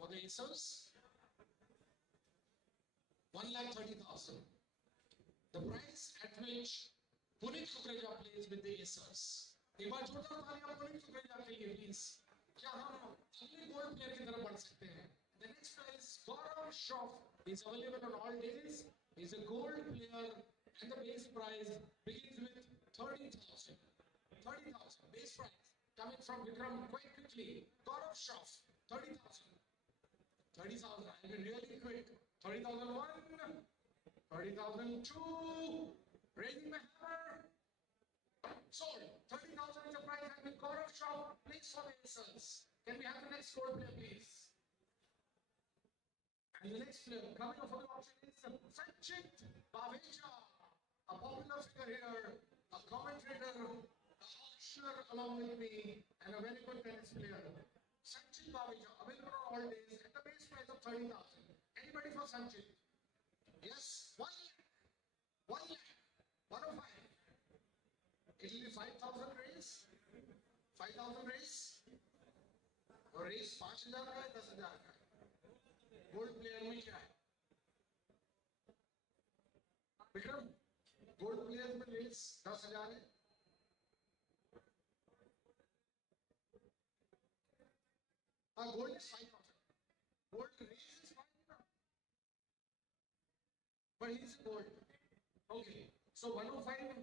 For the Acers. 1,30,000. The price at which Puneet Kukreja plays with the Acers. एक बार जोरदार तालियां पुनीत कुकरेजा के लिए please. क्या हम अगले gold player की तरफ बढ़ सकते हैं? The next player is Gaurav Shroff. He's available on all days. He's a gold player, and the base prize begins with 30,000. 30,000 base prize coming from Vikram quite quickly. Gaurav Shroff, 30,000. 30,000. I'll be really quick. 30,001, 30,002. Raising my hammer. Sold. 30,000 is the prize, and with Gaurav Shroff, please for the Aces. Can we have the next gold player, please? And the next player coming up for the auction is Sanchit Baveja, a popular figure here, a commentator, an auctioneer along with me, and a very good tennis player. Sanchit Baveja, available on all days at the base price of 30,000. Anybody for Sanchit? Yes, 1 lakh. 1 lakh. 105. It will be 5,000 raise. 5,000 raise. और race 5,000 का है 10,000 का है gold player में क्या है Vikram gold player में race 10,000 है हाँ gold is 5,000 gold race is 5,000 but he's gold okay so 105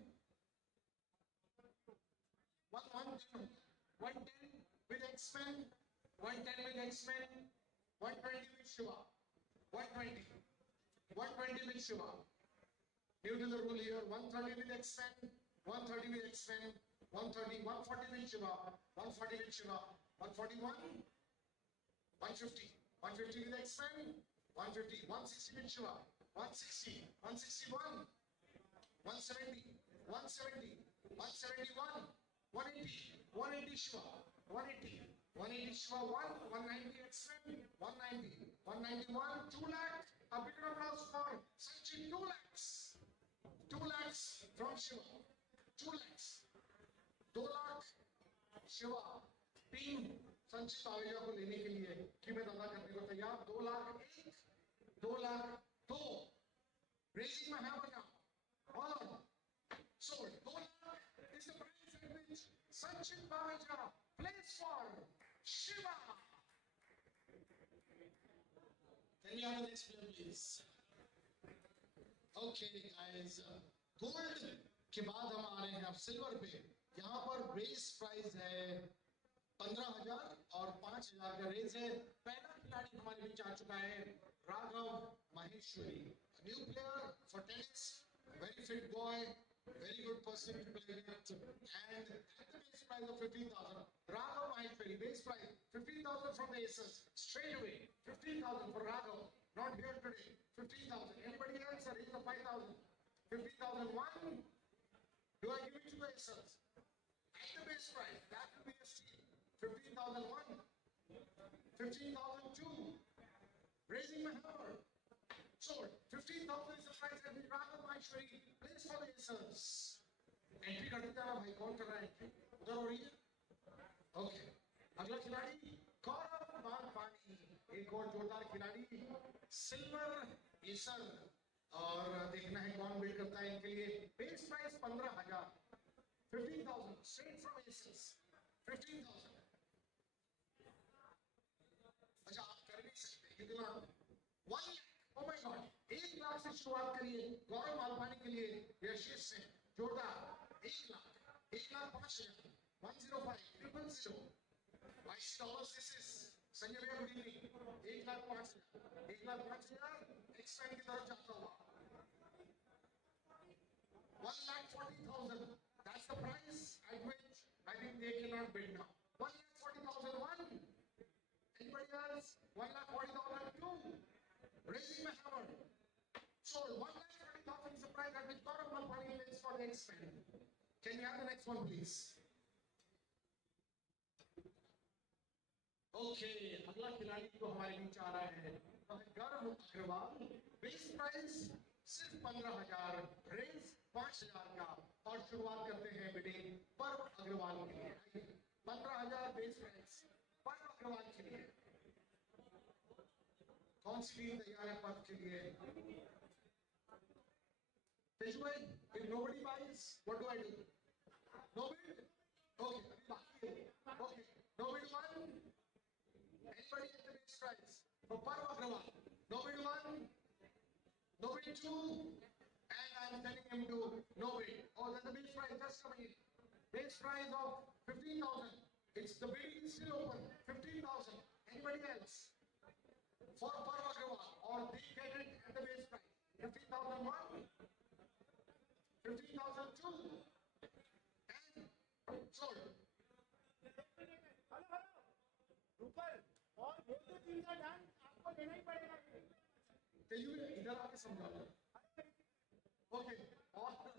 110 with X-Men 110 with X-Men, 120 with Shiva, 120 with Shiva. New to the rule here, 130 with X-Men, 130 with X-Men, 130, 140 with Shiva, 140 with Shiva, 141, 150, 150 with X-Men, 150, 160 with Shiva, 160, 161, 170, 170, 171, 180, 180 Shiva, 180. 180 Shiva 1, 190 X-Men, 190, 191, 2 lakh. A big applause for Sanchit, 2 lakhs. 2 lakhs from Shiva. 2 lakhs. 2 lakh Shiva. Team संचित बावेजा को लेने के लिए कीमत अदा करने को तैयार 2 lakh 1 2 lakh 2 raising my hammer now all on sold 2 lakh is the price at which Sanchit Baveja plays for Shiva. Can we have the next player please? Okay guys, gold के बाद हम आ रहे हैं अब सिल्वर पे. यहाँ पर रेस प्राइस है 15,000 और 5,000 का रेस है. पहला खिलाड़ी हमारे बीच आ चुका है Raghav Maheshwari, new player for tennis, very fit boy, very good person to play with, and at the base price of 15,000, Raghav Maheshwari, base price 15,000 from the Aces, straight away 15,000 for Raghav, not here today, 15,000. Anybody else? A raise of 5,000, 15,001. Do I give it to the Aces? At the base price, that will be a steal. 15,001, 15,002. Raising my hammer. Sold. 15,000 is the price at which Raghav Maheshwari plays for the Aces. Entry करते जाना भाई कौन कर रहा है entry? उधर हो रही है? Okay. अगला खिलाड़ी गौरव मालपानी, एक और जोरदार खिलाड़ी सिल्वर एसर, और देखना है कौन बिल्ड करता है इनके लिए. Base price 15,000, 15,000 straight from Aces, 15,000. अच्छा आप कर नहीं सकते कितना? 1 lakh. Oh my God, 1 lakh से शुरुआत करिए गौरव मालपानी के लिए यशीष से जोरदार 1 लाख 1,05,000 105 000 $22 this is संजय भैया गुड इवनिंग 1,05,000 1,05,000 एक्सपेंड की तरफ जाता हुआ 1,40,000 that's the price at which I think they cannot bid now. 1,40,001. Anybody else? 1,40,002. Raising my hammer. Sold. 1,30,000 is the price at which Gaurav Malpani plays for the X-Men. Can you have the next one, please? Okay. अगला खिलाड़ी तो हमारे बीच आ रहा है गौरव Agarwal. Base price सिर्फ 15,000, race 5,000 का, और शुरुआत करते हैं बिडिंग पर्व अग्रवाल के लिए. 15,000 बेस प्राइस पर्व अग्रवाल के लिए. कौन सी टीम तैयार है पर्व के लिए? तेजू भाई, if nobody buys, what do I do? No bid? Okay, अभी बाकी है. Okay, no bid one. Anybody at the base price? for Parv Agrawal. Nobody 1, nobody 2, and I'm telling him to nobody. Oh, there's a base prize just coming in. Base prize of 15,000. It's the bidding is still open. 15,000. Anybody else? For Parv Agrawal, or they get it at the base price. 15,001, 15,002, and sold. इधर आके समझाओ. Okay, all the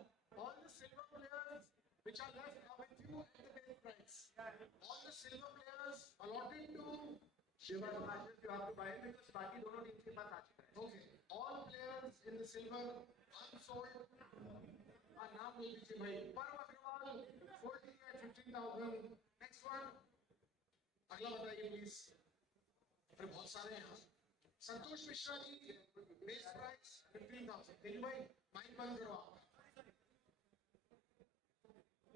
silver players which are left are with you at the base price. All the silver players allotted to Shiva matches you have to buy because बाकी दोनों team के पास आ चुका है. Okay, all players in the silver unsold. नाम बोल दीजिए भाई. Parv Agrawal holding at 15,000. Next one. अगला बताइए प्लीज. फिर बहुत सारे हैं. Santosh Mishra ji base price 15,000. देखिए भाई माइक बंद करो आप.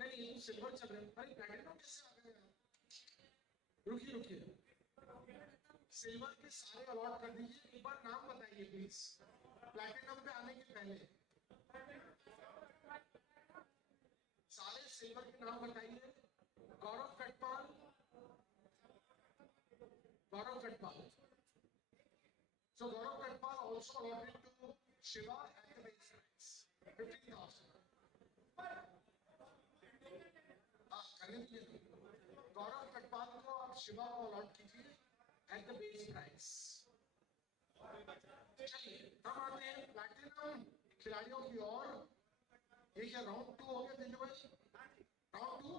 नहीं ये तो सिल्वर चल रहा है भाई. प्लैटिनम कैसे आ गए? रुकिए सिल्वर के सारे अलॉट कर दीजिए. एक बार नाम बताइए प्लीज प्लैटिनम पे आने के पहले. सारे सिल्वर के नाम बताइए. गौरव कटपाल. So Gaurav Katpal also allotted to Shiva at the base price 15,000. Gaurav Katpal को आप शिवा को अलॉट कीजिए at the base price. चलिए हम आते हैं प्लैटिनम खिलाड़ियों की ओर. ये क्या राउंड 2 हो गया दिल्ली भाई? Round 2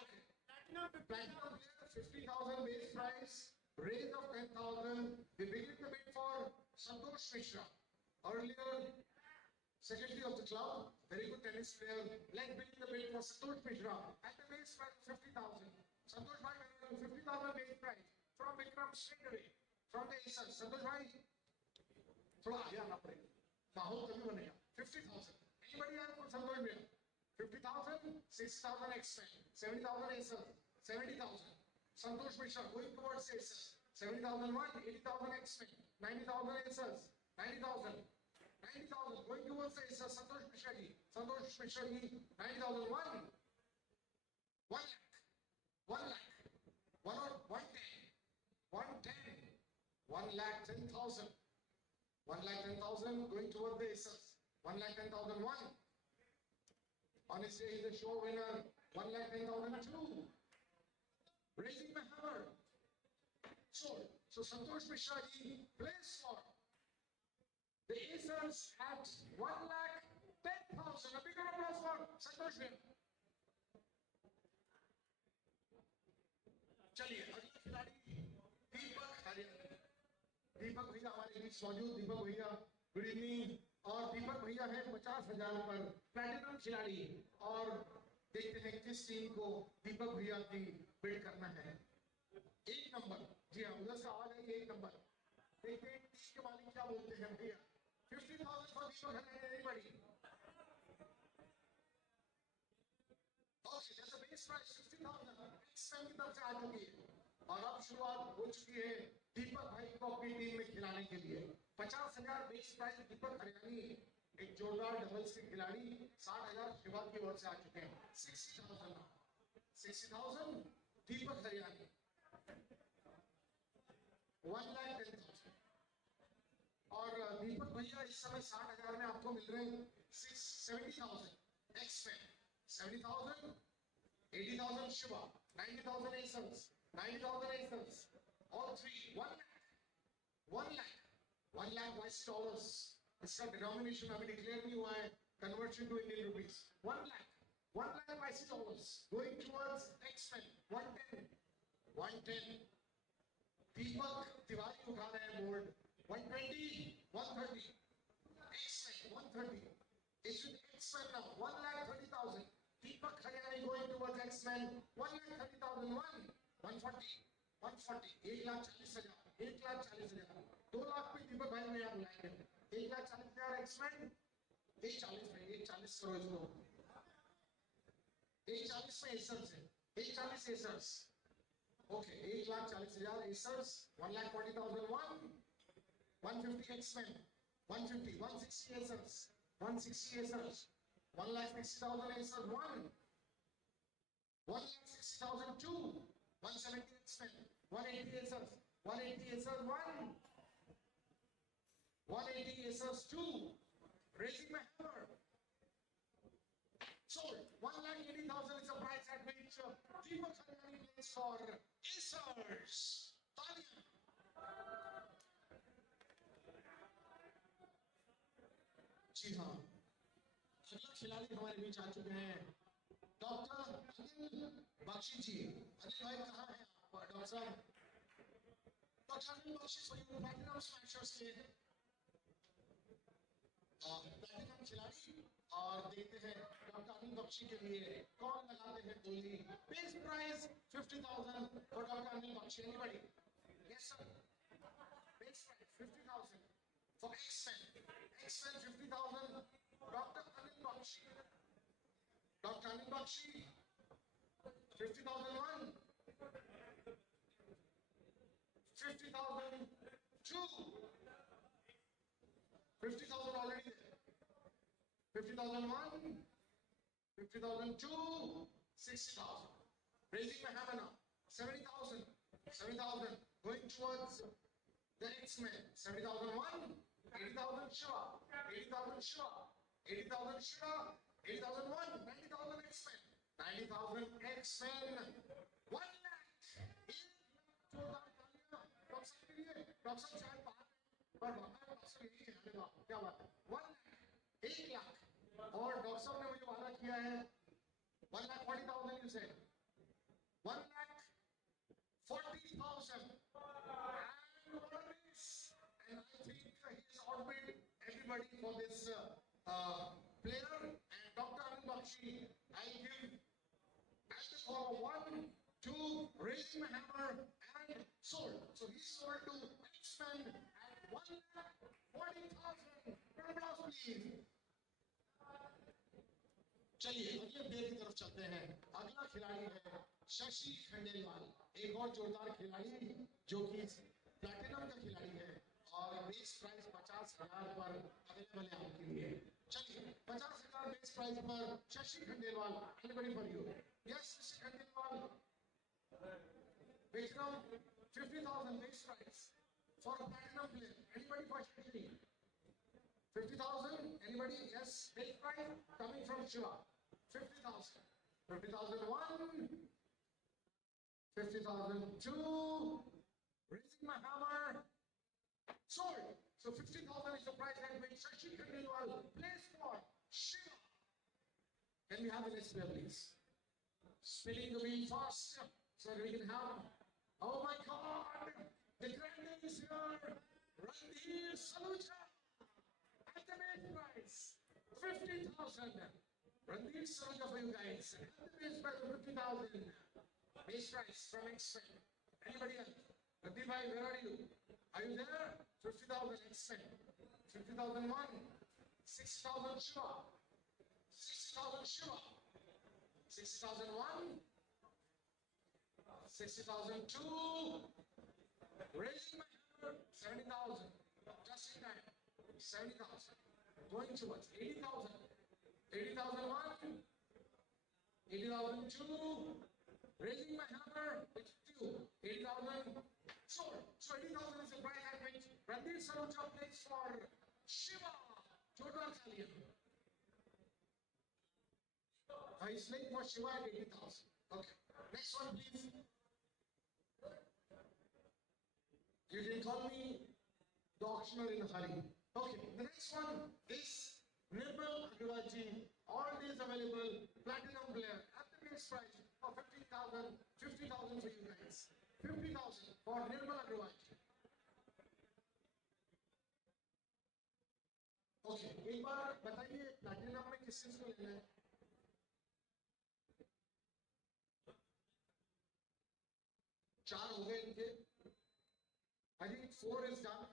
okay. Platinum 50,000 base price. Raise of 10,000. We begin the bid for Santosh Mishra, earlier secretary of the club, very good tennis player. Let's begin the bid for Santosh Mishra at the base price of 50,000. Santosh bhai, 50,000 base price from Vikram straight away from the Aces. Santosh bhai, थोड़ा आगे आना पड़ेगा. माहौल तभी बनेगा. 50,000. Anybody else for Santosh Mishra? 50,000, 60,000 extra, 70,000 Aces, 70,000. Santosh Mishra going towards Aces. 70,001, 80,000 extra, 90,000 Aces, 90,000. 90,000 going towards Aces. Santosh Mishra ji. 90,001. 1 lakh. 110. 1,10,000. 1,10,000 going towards the Aces. 1,10,001. On his day, he's the show winner. 1,10,002. Raising the hammer. So Santosh Mishra ji plays for the Aces at 1,10,000. A big applause for Santosh Mishra. चलिए अगला खिलाड़ी दीपक हरियाणा. दीपक भैया हमारे बीच मौजूद. दीपक भैया good evening. और दीपक भैया है 50,000 पर प्लैटिनम खिलाड़ी. और देखते हैं किस टीम को दीपक भैया की बिड करना है. 1 नंबर. जी हाँ उधर से आवाज है 1 नंबर. देखते हैं टीम के मालिक क्या बोलते हैं भैया. 50,000 for Deepak Haryana. Anybody? Okay, there's a base price 50,000. XM की तरफ से आ चुकी है. और अब शुरुआत हो चुकी है दीपक भाई को अपनी टीम में खिलाने के लिए. 50,000 बेस प्राइस दीपक हरियाणी. एक जोरदार डबल्स के खिलाड़ी. 60,000 शिवा की ओर से आ चुके हैं. 60,000 दीपक हरियाणी. 1,10,000. और दीपक भैया इस समय 60,000 में आपको मिल रहे हैं 70,000 expect. 70,000, 80,000 Shiva, 90,000 Aces, 90,000 Aces, all three, 1 lakh, 1 lakh $1. इसका डिनोमिनेशन अभी डिक्लेयर नहीं हुआ है. Conversion to Indian rupees. 1 lakh $1 going towards X-Men. 110. Deepak Tiwari उठा रहे हैं board. 120, 130. X-Men 130. It's with X-Men now. 1,30,000. Deepak Haryani going towards X-Men. 1,30,001. 140. 1,40,000. 1,40,000. 2 lakh पे दीपक भाई में आप लाएंगे. 1,40,000 X-Men. 1,40 में 1,40 करो इसको. 1,40 में एसर्स है. 1,40 एसर्स. Okay, 1,40,000 Acers, 1,40,001, 150 X-Men, 150, 160 Acers, 160 Acers, 1,60,000 Acers, 1,60,002, 170 X-Men, 180 Acers, 180 Acers, 180 Acers, 2, raising my hammer. Sold. 1,80,000 is the price at which Deepak Haryani plays for Acers. Talia. जी हाँ, अगला खिलाड़ी हमारे बीच आ चुके हैं डॉक्टर अनिल बख्शी जी। अनिल भाई कहाँ हैं आप डॉक्टर साहब? Doctor Anil Bakshi for you platinum smashers के प्लैटिनम खिलाड़ी, और देखते हैं डॉक्टर अनिल बख्शी के लिए कौन लगाते हैं बोली। Base price 50,000 for doctor Anil Bakshi. Anybody? Yes sir. Base price 50,000 for एक्सपेन 50,000 doctor Anil Bakshi. Doctor Anil Bakshi 50,001, 50,002, 50,000 already there. 50,001, 50,002, 60,000. Raising my hammer now. 70,000, 70,000 going towards the X-Men. 70,001, 80,000 Shiva, 80,000 Shiva, 80,000 Shiva, 80,001, 90,000 X-Men, 90,000 X-Men, 1 lakh. Doctor साहब शायद बाहर पर डॉक्टर यही है। अरे वाह क्या बात है। 1 लाख और डॉक्टर साहब ने मुझे वादा किया है 1,40,000 you said 1,40,000 and I think he has outbid everybody for this player, and Dr. Anil Bakshi, I'll give at the call 1, 2, raising my hammer and sold. So he sold to X-Men at 1,40,000. Applause please. चलिए अगले player की तरफ चलते हैं। अगला खिलाड़ी है शशि खंडेलवाल, एक और जोरदार खिलाड़ी जो कि प्लैटिनम का खिलाड़ी है और बेस प्राइस 50,000 पर अवेलेबल है आपके लिए। चलिए 50,000 बेस प्राइस पर Shashi Khandelwal. Anybody for you? Yes Shashi Khandelwal. Vikram 50,000 base price for a platinum player. Anybody for Shashi? 50,000. Anybody? Yes. Base price coming from Shiva. 50,000. 50,001. 50,002. Raising my hammer. Sold. So 50,000 is the price at which Shashi Khandelwal plays for Shiva. Can we have the next player, please? Spinning the wheel fast so that we can have. Oh my God! The grand is here. Ranveer Saluja at the base price 50,000. Ranveer Saluja for you guys at the base price of 50,000. Base price from X-Men. Anybody else? Ranveer bhai, where are you? Are you there? 50,000 X-Men. 50,001. 6,000 Shiva. 6,000 Shiva. 6,001. 60,002. Raising my hammer, 70,000. Just in time. 70,000. Going towards 80,000. 80,001. 80,002. Raising my hammer, it's 2. 80,000. Sold. So 80,000 is the price at which Ranveer Saluja plays for Shiva. Total Italian. He's playing for Shiva at 80,000. Okay. Next one, please. You can call me the auctioneer in a hurry. Okay, the next one is Nirmal Agrawalji. All days available, platinum player at the base price of 50,000, 50,000 for you guys. 50,000 for Nirmal Agrawalji. Okay, एक बार बताइए platinum में किस चीज को लेना है? चार हो गए इनके। I think 4 is done.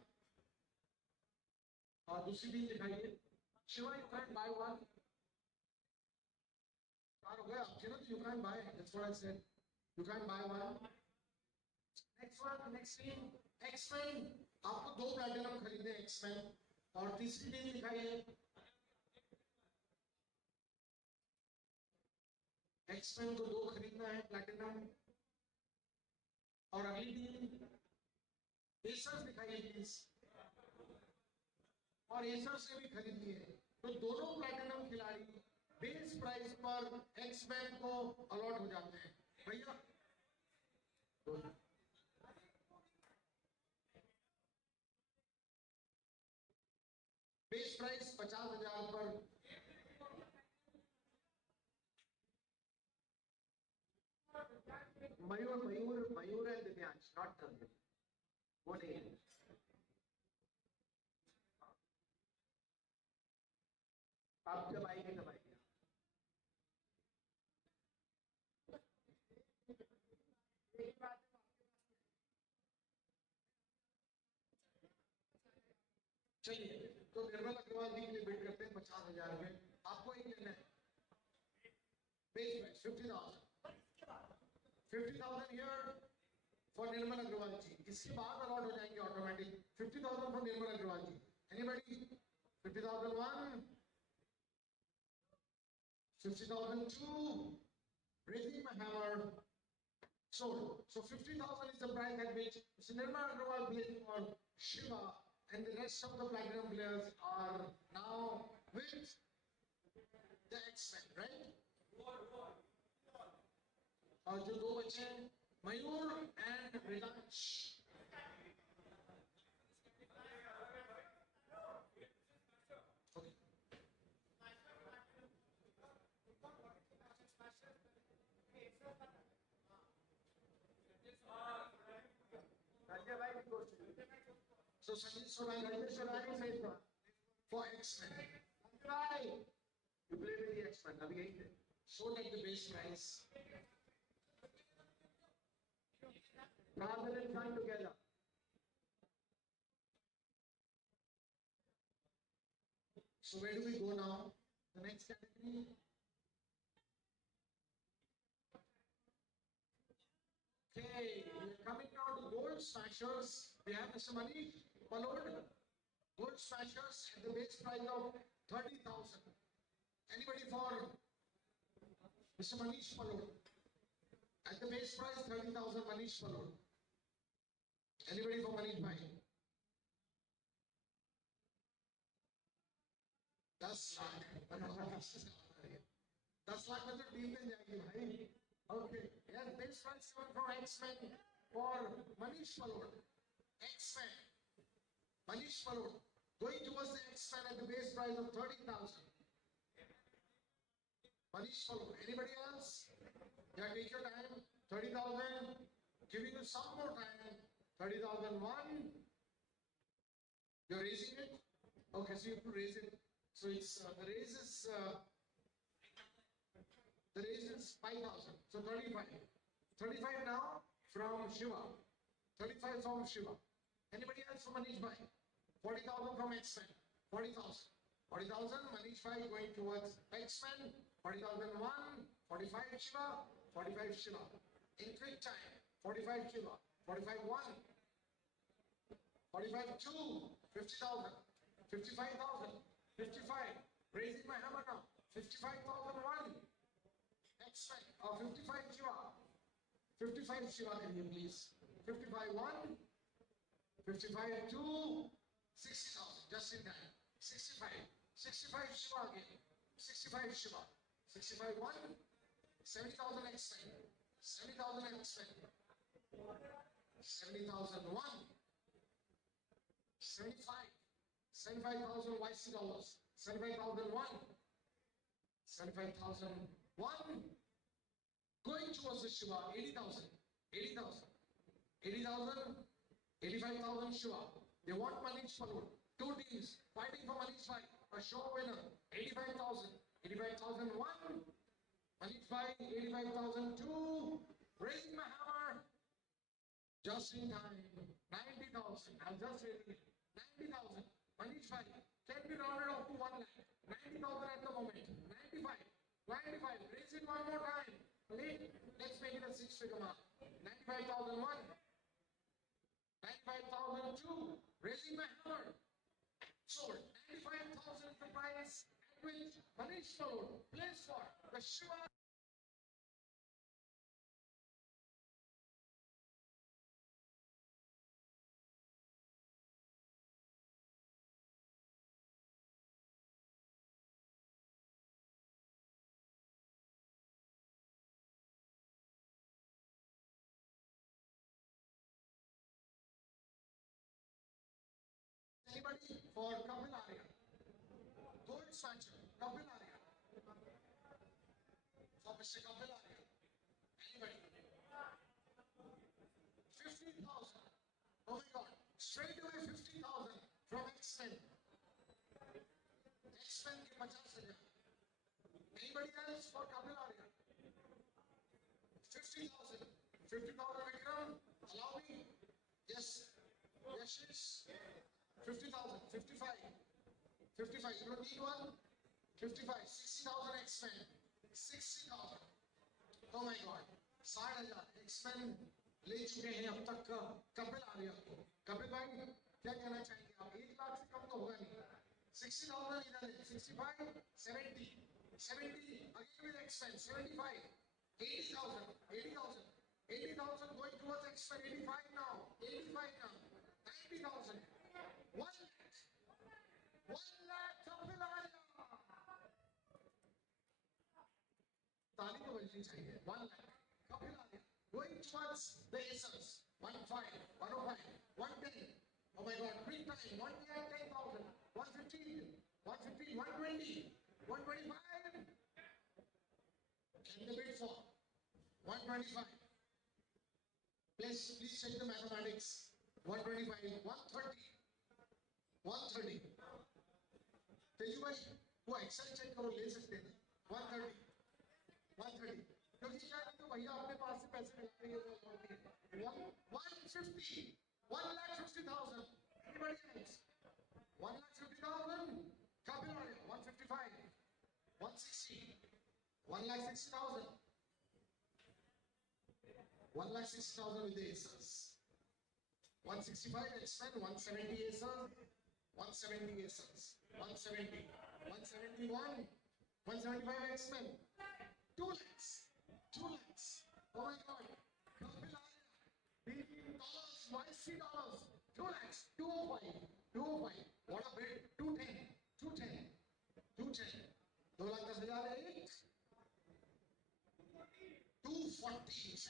दूसरी टीम दिखाइए। Shiva, you can't buy one. 4 हो गए आपके ना, तो you can't buy. That's what I said. You can't buy one. Next team X-Men, आपको 2 प्लैटिनम खरीदने एक्समैन, और तीसरी टीम दिखाइए एक्समैन को 2 खरीदना है प्लैटिनम, और अगली टीम एसर्स दिखाइए प्लीज, और एसर्स ने भी खरीदनी है। तो दोनों प्लैटिनम खिलाड़ी बेस प्राइस पर एक्समैन को अलॉट हो जाते हैं भैया। बेस प्राइस 50,000 पर मयूर एंड दिव्यांश, नॉट करते वो नहीं है। आप जब आएंगे तब आएंगे। चलिए, तो निर्मल अग्रवाल जी के लिए बिड करते हैं 50,000 में। आपको एक लेना है base price 50,000 here for Nirmal Agarwal ji. इसके बाद अलॉट हो जाएंगे automatic 50,000 for Nirmal Agarwal ji. Anybody 50,001, 50,002, raising my hammer, sold. So 50,000 is the price at which Mr. Nirmal Agrawal playing for Shiva, and the rest of the platinum players are now with the X-Men, right? और जो 2 बच्चे हैं मयूर and रिलांश, so Sanjay Solani for X-Men. You play with the X-Men, अभी यही थे। Sold at the base price. Father and son together. So where do we go now? The next category. Okay, we're coming now to gold smashers. We have Mr. Manish Palod, gold smashers at the base price of 30,000. Anybody for Mr. Manish Palod? At the base price 30,000, Manish Palod. Anybody for Manish Bhai? 10 lakh 10 lakh में तो team मिल जाएगी भाई। Okay, yes, base price given for X-Men for Manish Palod. X-Men, Manish Palod, going towards the X-Men at the base price of 30,000. Manish Palod. Anybody else? Yeah, take your time. 30,000. Giving you some more time. 30,001. You're raising it? Okay, so you have to raise it. So it's the raise is 5,000. So 35. 35 now from Shiva. 35 from Shiva. Anybody else from Manish Bhai? 40,000 from X-Men. 40,000. 40,000. Manish Bhai going towards X-Men. 40,001. 45 Shiva. 45 Shiva. In quick time. 45 Shiva. 45-1. 45-2. 50,000. 55,000. 55. Raising my hammer now. 55,001. X-Men. 55 Shiva. 55 Shiva, can you please? 55-1. 55-2. 60,000. Just in time. 65. 65 Shiva again. 65 Shiva. 65-1. 70,000 X-Men. 70,000 X-Men. 70,001. 75. 75,000 YC dollars. 75,001. 75,001. Going towards the Shiva. 80,000. 80,000. 80,000. 85,000 Shiva. They want Manish Palod. 2 teams fighting for Manish Bhai. A show winner. 85,000. 85,001. Manish Bhai. 85,002. Raising my hammer. Just in time. 90,000. I'm just raising it. 90,000. Manish Bhai. Can be rounded off to 1 lakh. 90,000 at the moment. 95. 95. Raise it one more time. Let's make it a 6-figure mark. 95,001. 2, raising my hammer. Sold. 95,000 is the price at which Manish sold. Place for Yeshwant. Anybody for Kapil Arya? Gold snatcher, Kapil Arya. For Mr. Kapil Arya. Anybody? 15,000. Oh my God. Straight away 50,000 from X-Men. X-Men के 50,000. Anybody else for Kapil Arya? 50,000. 50,000 Vikram. Allow me. Yes. Yes. 50,000. 55. 55. You don't need one? 55. 60,000 X-Men. 60,000. Oh my God. 60,000 X-Men ले चुके हैं अब तक कपिल आर्या को. कपिल भाई क्या कहना चाहेंगे आप? 1 लाख से कम तो होगा नहीं. 60,000 इधर है. 65, 70, 70 again with X-Men. 75, 80,000, 80,000, 80,000 going towards X-Men. 85 now, 85 now, 90,000, 1 lakh, 1 lakh Kapil Arya. ताली तो बजनी चाहिए. 1 lakh Kapil Arya. Going towards the Acers. 105, 105, 110. Oh my God, big time. 110,000, 115, 115, 120, 125. Can they bid for 125? Please check the mathematics. 125, 130, 130. Tezu भाई वो एक्सेल चेक करो, ले सकते हैं. 130, 130. क्योंकि शायद तो भैया अपने पास से पैसे निकालेंगे तो 150, 1,50,000. Anybody else? 1,50,000. Kapil Arya. 155, 160, 1,60,000. 1,60,000 with the Acers. 165 X-Men, 170 Acers, 170 Acers, 170, 171, 175 X-Men, 2 lakhs, 2 lakhs. Oh my God. Kapil Arya. $18, $90, 2 lakhs, 205, 205. What a bid. 210, 210, 210. 2,10,000. 240.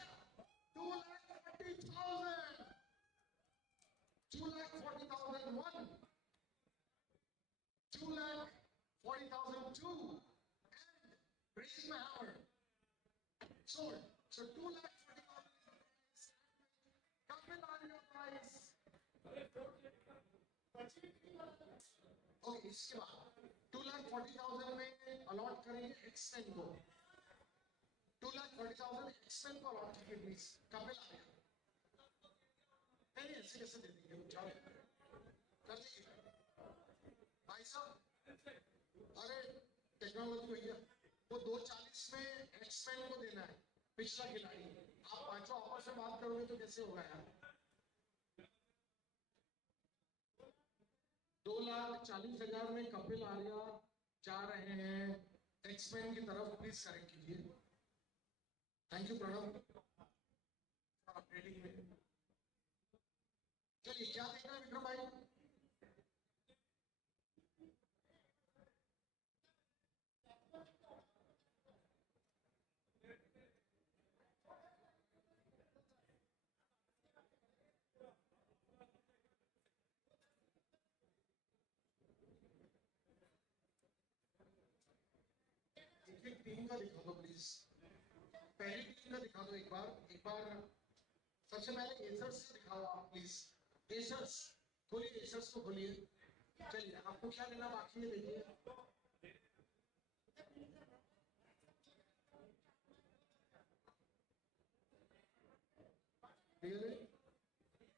2,40,000. 2,40,001. 2,40,002. And raising my hammer. Sold. So 2,40,000 is the price. Kapil Arya price. Okay, इसके बाद 2,40,000 में allot करेंगे एक्सपेन को. 2,40,000 एक्सपेन को allot कीजिए please. Kapil Arya. नहीं ऐसे कैसे दे देंगे? जाओ कर लीजिए भाई साहब. अरे टेक्नोलॉजी भैया वो 240 में एक्सपेन को देना है. पिछला खिलाड़ी. आप पांचों आपस में बात करोगे तो कैसे होगा यार? 2,40,000 में कपिल आर्या जा रहे हैं एक्सपेन की तरफ. प्लीज करेक्ट कीजिए. Thank you Pranav for updating में. चलिए क्या देखना है विक्रम भाई? एक टीम का दिखा दो प्लीज. पहली टीम का दिखा दो एक बार. सबसे पहले एसर्स से दिखाओ आप प्लीज. एसर्स खोलिए. एसर्स को खोलिए. चलिए आपको क्या लेना बाकी है देखिए.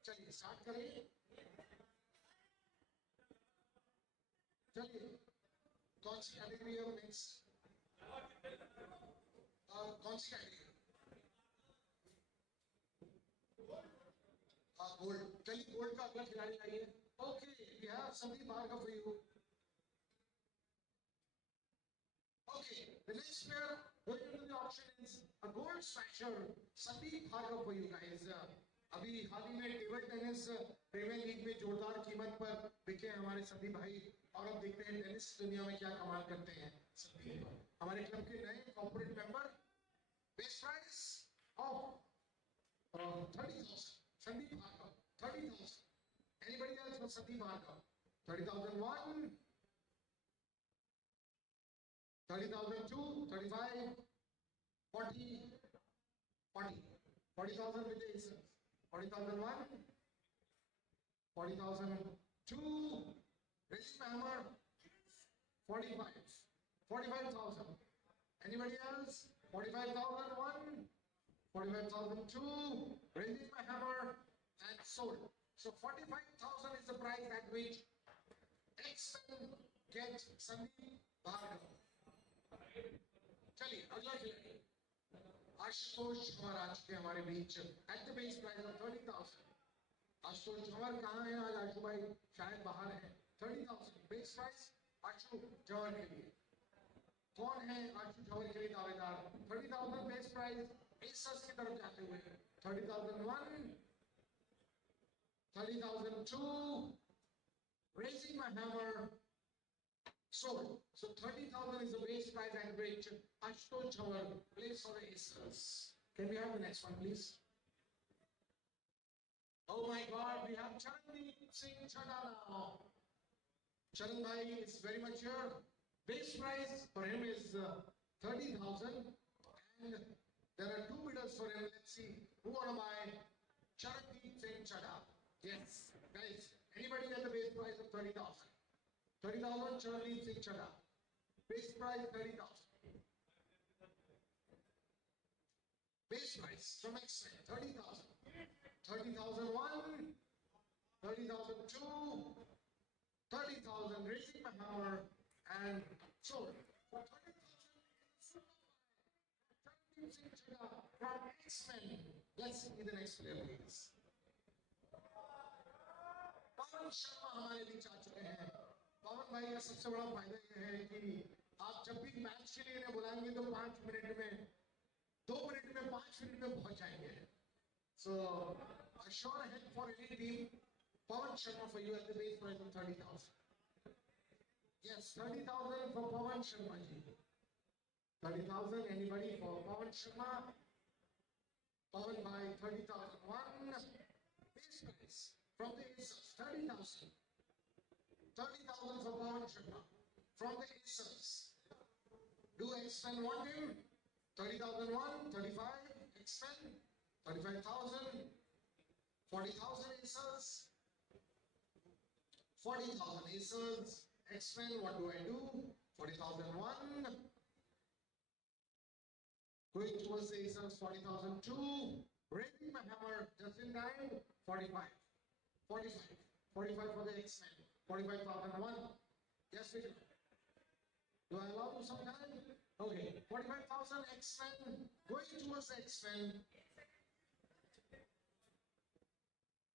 चलिए स्टार्ट करिए. चलिए कौन सी कैटेगरी है नेक्स्ट? कौन सी कैटेगरी? gold. चलिए gold का अगला खिलाड़ी आइए. Okay, we have Sandeep Bhargav for you. Okay, the next player going into the auction is a gold smasher, Sandeep Bhargav for you guys. अभी हाल ही में टेबल टेनिस प्रीमियर लीग में जोरदार कीमत पर बिके हमारे संदीप भाई. और अब देखते हैं टेनिस दुनिया में क्या कमाल करते हैं संदीप. हमारे क्लब के नए corporate member. Best price of 30,000. Sandeep Bhargav, 30,000. Anybody else for Sandeep Bhargav? 30,001, 30,002, 35, 40, 40. 40,000 with the aces. 40,001, 40,002, raising my hammer, 45, 45,000. Anybody else? 45,001, 45,002, raising my hammer and sold. So 45,000 is the price at which X-Men get Sandeep Bhargav. चलिए अगला खिलाड़ी आशुतोष झंवर आज के हमारे बीच at the base price of 30,000. Ashutosh Jhanwar कहाँ है आज? आशु भाई शायद बाहर है. 30,000 बेस प्राइस आशु झंवर के लिए. कौन है आशु झंवर के लिए दावेदार? 30,000 बेस प्राइस एसर्स की तरफ जाते हुए. 30,001, 30,002, raising my hammer, sold. So 30,000 is the base price at which Ashutosh Jhawar plays for the Aces. Can we have the next one, please? Oh my God, we have Charandeep Singh Chadha now. Charan bhai is very much here. Base price for him is 30,000, and there are two bidders for him. Let's see who want to buy Charandeep Singh Chadha. Yes, guys. Anybody at the base price of 30,000? 30,000 Charandeep Singh Chadha. Base price 30,000. Base price from X-Men 30,000. 30,001, 30,002, 30,000. Raising my hammer and sold. For 30,000. Charandeep Singh Chadha from X-Men. Let's see the next player, please. Pawan Sharma हमारे बीच आ चुके हैं. पवन भाई का सबसे बड़ा फायदा यह है कि आप जब भी मैच के लिए इन्हें बुलाएंगे तो 5 मिनट में, 2 मिनट में, 5 मिनट में पहुंच जाएंगे. So a sure head for any team. Pawan Sharma for you at the base price of 30,000. Yes, 30,000 for Pawan Sharma ji. 30,000. Anybody for Pawan Sharma? Pawan by 30,001. Base price from the Aces 30,000. 30,000 for Pawan Sharma from the Aces. Do X-Men want him? 30,001, 35, X-Men, 35,000, 40,000 Aces, 40,000 Aces, X-Men, what do I do? 40,001, going towards the Aces, 40,002, raising my hammer just in time, 45, 45, 45 for the X-Men. 45,001. Yes, we do. Do I allow you some time? Okay. 45,000 X-Men. Going towards the X-Men.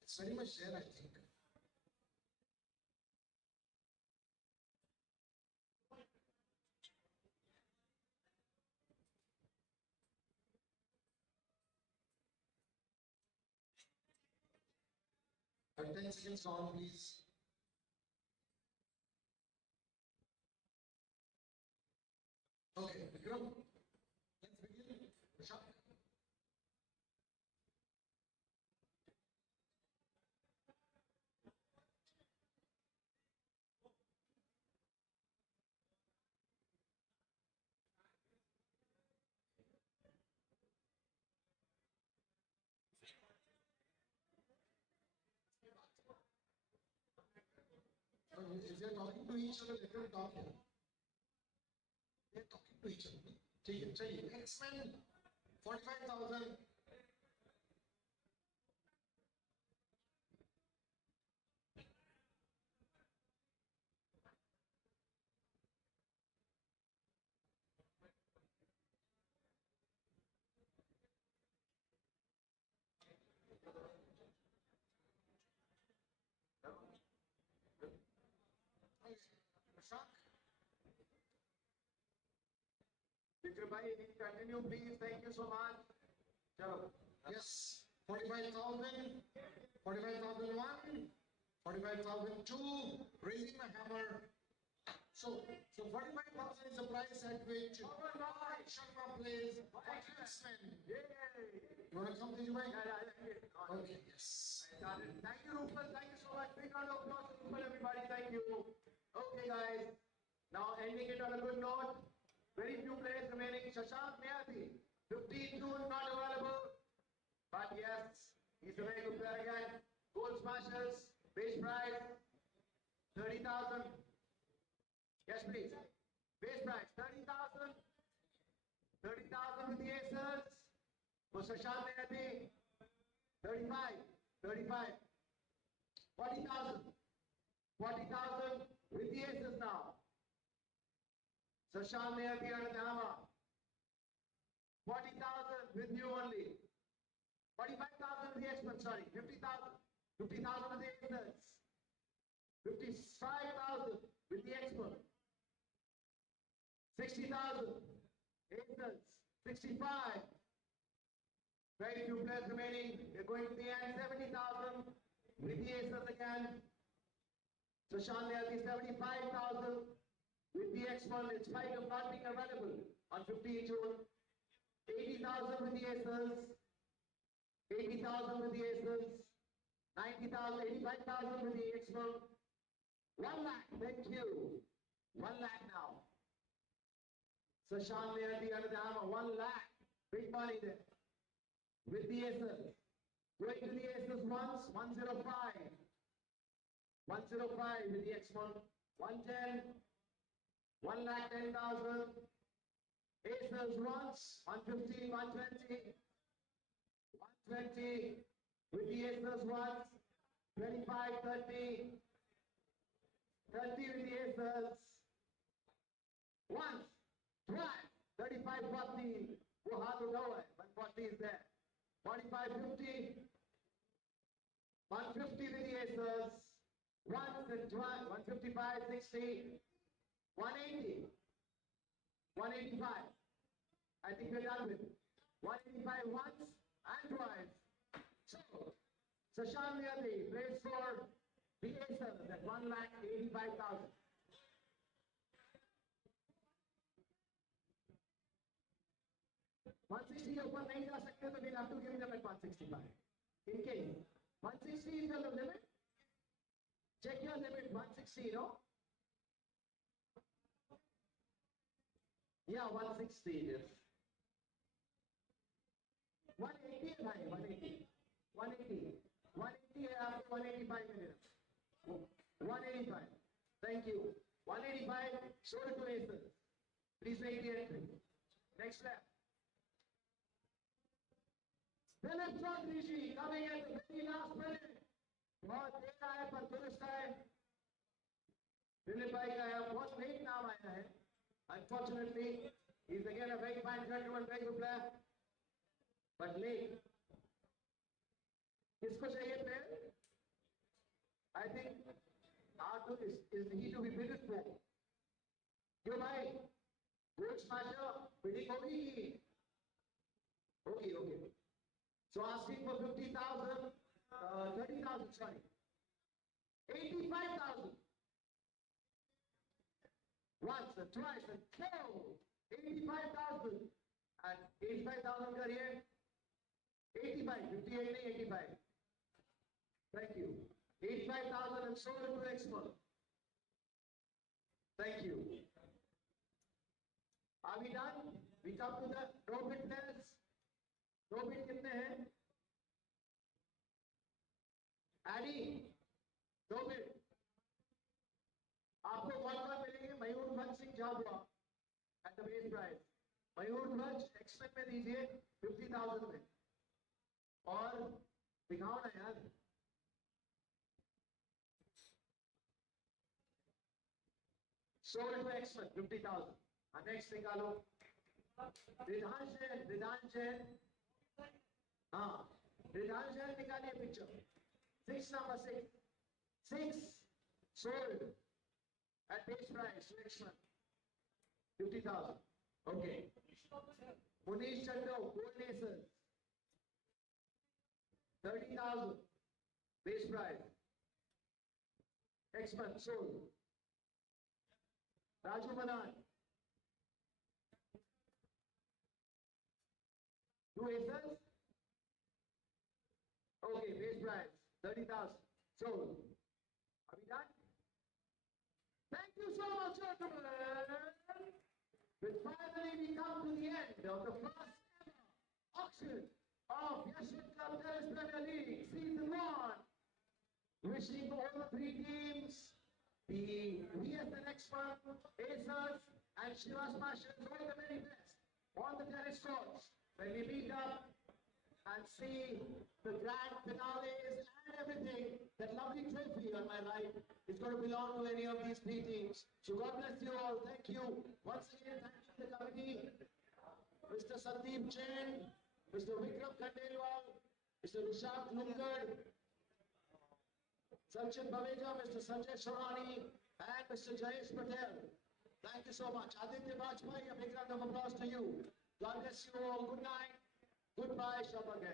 It's very much there, I think. But 10 seconds on, please. Okay, Vikram, let's begin. Shot. If you're talking to each other, let them talk. They're talking to each other. ठीक है, चलिए. X-Men 45,000. Yashwant bhai, continue please. Thank you so much. Chalo. Yes, 45,000, 45,001, 45,002, raising the hammer. So 45,000 is the price at which Sharma plays for X-Men. You want to come, Tejubhai? Okay, yes. Thank you, Rupal. Thank you so much. Big round of applause to Rupal, everybody. Thank you. Okay, guys. Now ending it on a good note. Very few players remaining. Shashank Nayati, 15 June, not available. But yes, he's a very good player again. Goal smashers, base prize, 30,000. Yes, please. Base prize, 30,000. 30,000 with the aces. For Shashank Nayati, 35. 40,000. 40,000 with the aces now. Shashank Nayati under the hammer. 40,000 with you only. 45,000 with the X-Men, sorry. 50,000. 50,000 with the aces. 55,000 with the X-Men. 60,000. Aces. 65. Very few players remaining. We're going to the end. 70,000 with the aces again. So Shanleyati 75,000 with the X1 in spite of not being available on 15 June. 80,000 with the aces. 80,000 with the aces. 90,000, 85,000 with the X1. 1 lakh, thank you. 1 lakh now. So Shanleyati under the hammer, 1 lakh. Big money there. With the aces. Going to the aces once, 105. 105 with the X1. 110. 1,10,000. Aces once, 115, 120. 120 with the aces once. 25, 30. 30 with the aces. Once, twice. 35, 40. वो हाथ उठा हुआ है, 140 is there. 45, 50. 150 with the aces. Once and twice. 155, 60. 180. 185. I think we're done with it. 185 once and twice. So, Shashank Nayati plays for the aces at 1,85,000. $160 के ऊपर नहीं जा सकते तो we'll have to give them at 165. In case 160 is the limit. Check your limit, 160, no? Yeah, 160 it is. 180 है भाई, 180. 180. 180 है आपको 185 minutes. 185. Thank you. 185, show it to aces. Please make the entry. Next step. Philip Chaudhary coming at the very last minute. बहुत देर आया पर दुरुस्त है. दिलीप भाई का बहुत लेट नाम आया है. Unfortunately, he's again a very fine gentleman, very good player, but late. किसको चाहिए player? I think Arthur is he to be bidded for. क्यों भाई? Gold smasher bidding होगी? Okay. So asking for 50,000, 30,000, sorry. 85,000. Once and twice and four. 85,000. And 85,000 करिए. 85, 58 नहीं 85. Thank you. 85,000 and sold to the expert. Thank you. Are we done? We come to the no bid players. No bid कितने हैं? Addy, no bid. आपको कौन मिलेंगे? मयूर ध्वज Singh Jhabua at the base price. मयूर ध्वज expect में दीजिए 50,000 में. और दिखाओ ना यार. Sold to expert 50,000. Next निकालो. रिधान जैन. हाँ, रिधान जैन निकालिए picture. 6 number 6. 6 sold at base price to expert 50,000. Okay. Munish Chando, Gold Aces. 30,000. Base price. X-Man, sold. Raju Manan. 2 aces. Okay, base price. 30,000. Sold. Are we done? Thank you so much, gentlemen. With finally we come to the end of the first ever auction of Yeshwant Club Tennis Premier League Season 1. Wishing all the 3 teams, the VSN Expert, Acers, and Shiva Smashers all the very best on the tennis courts when we meet up and see the grand finales and everything. That lovely trophy on my right is going to belong to any of these 3 teams. So God bless you all. Thank you. Once again, thank you to the committee, Mr. Sandeep Jain, Mr. Vikram Khandelwal, Mr. Rushak Lungad, Sachin Baveja, Mr. Sanjay Shorani, and Mr. Jayesh Patel. Thank you so much. Aditya Bajpai, a big round of applause to you. God bless you all. Good night. Goodbye, Shabbat.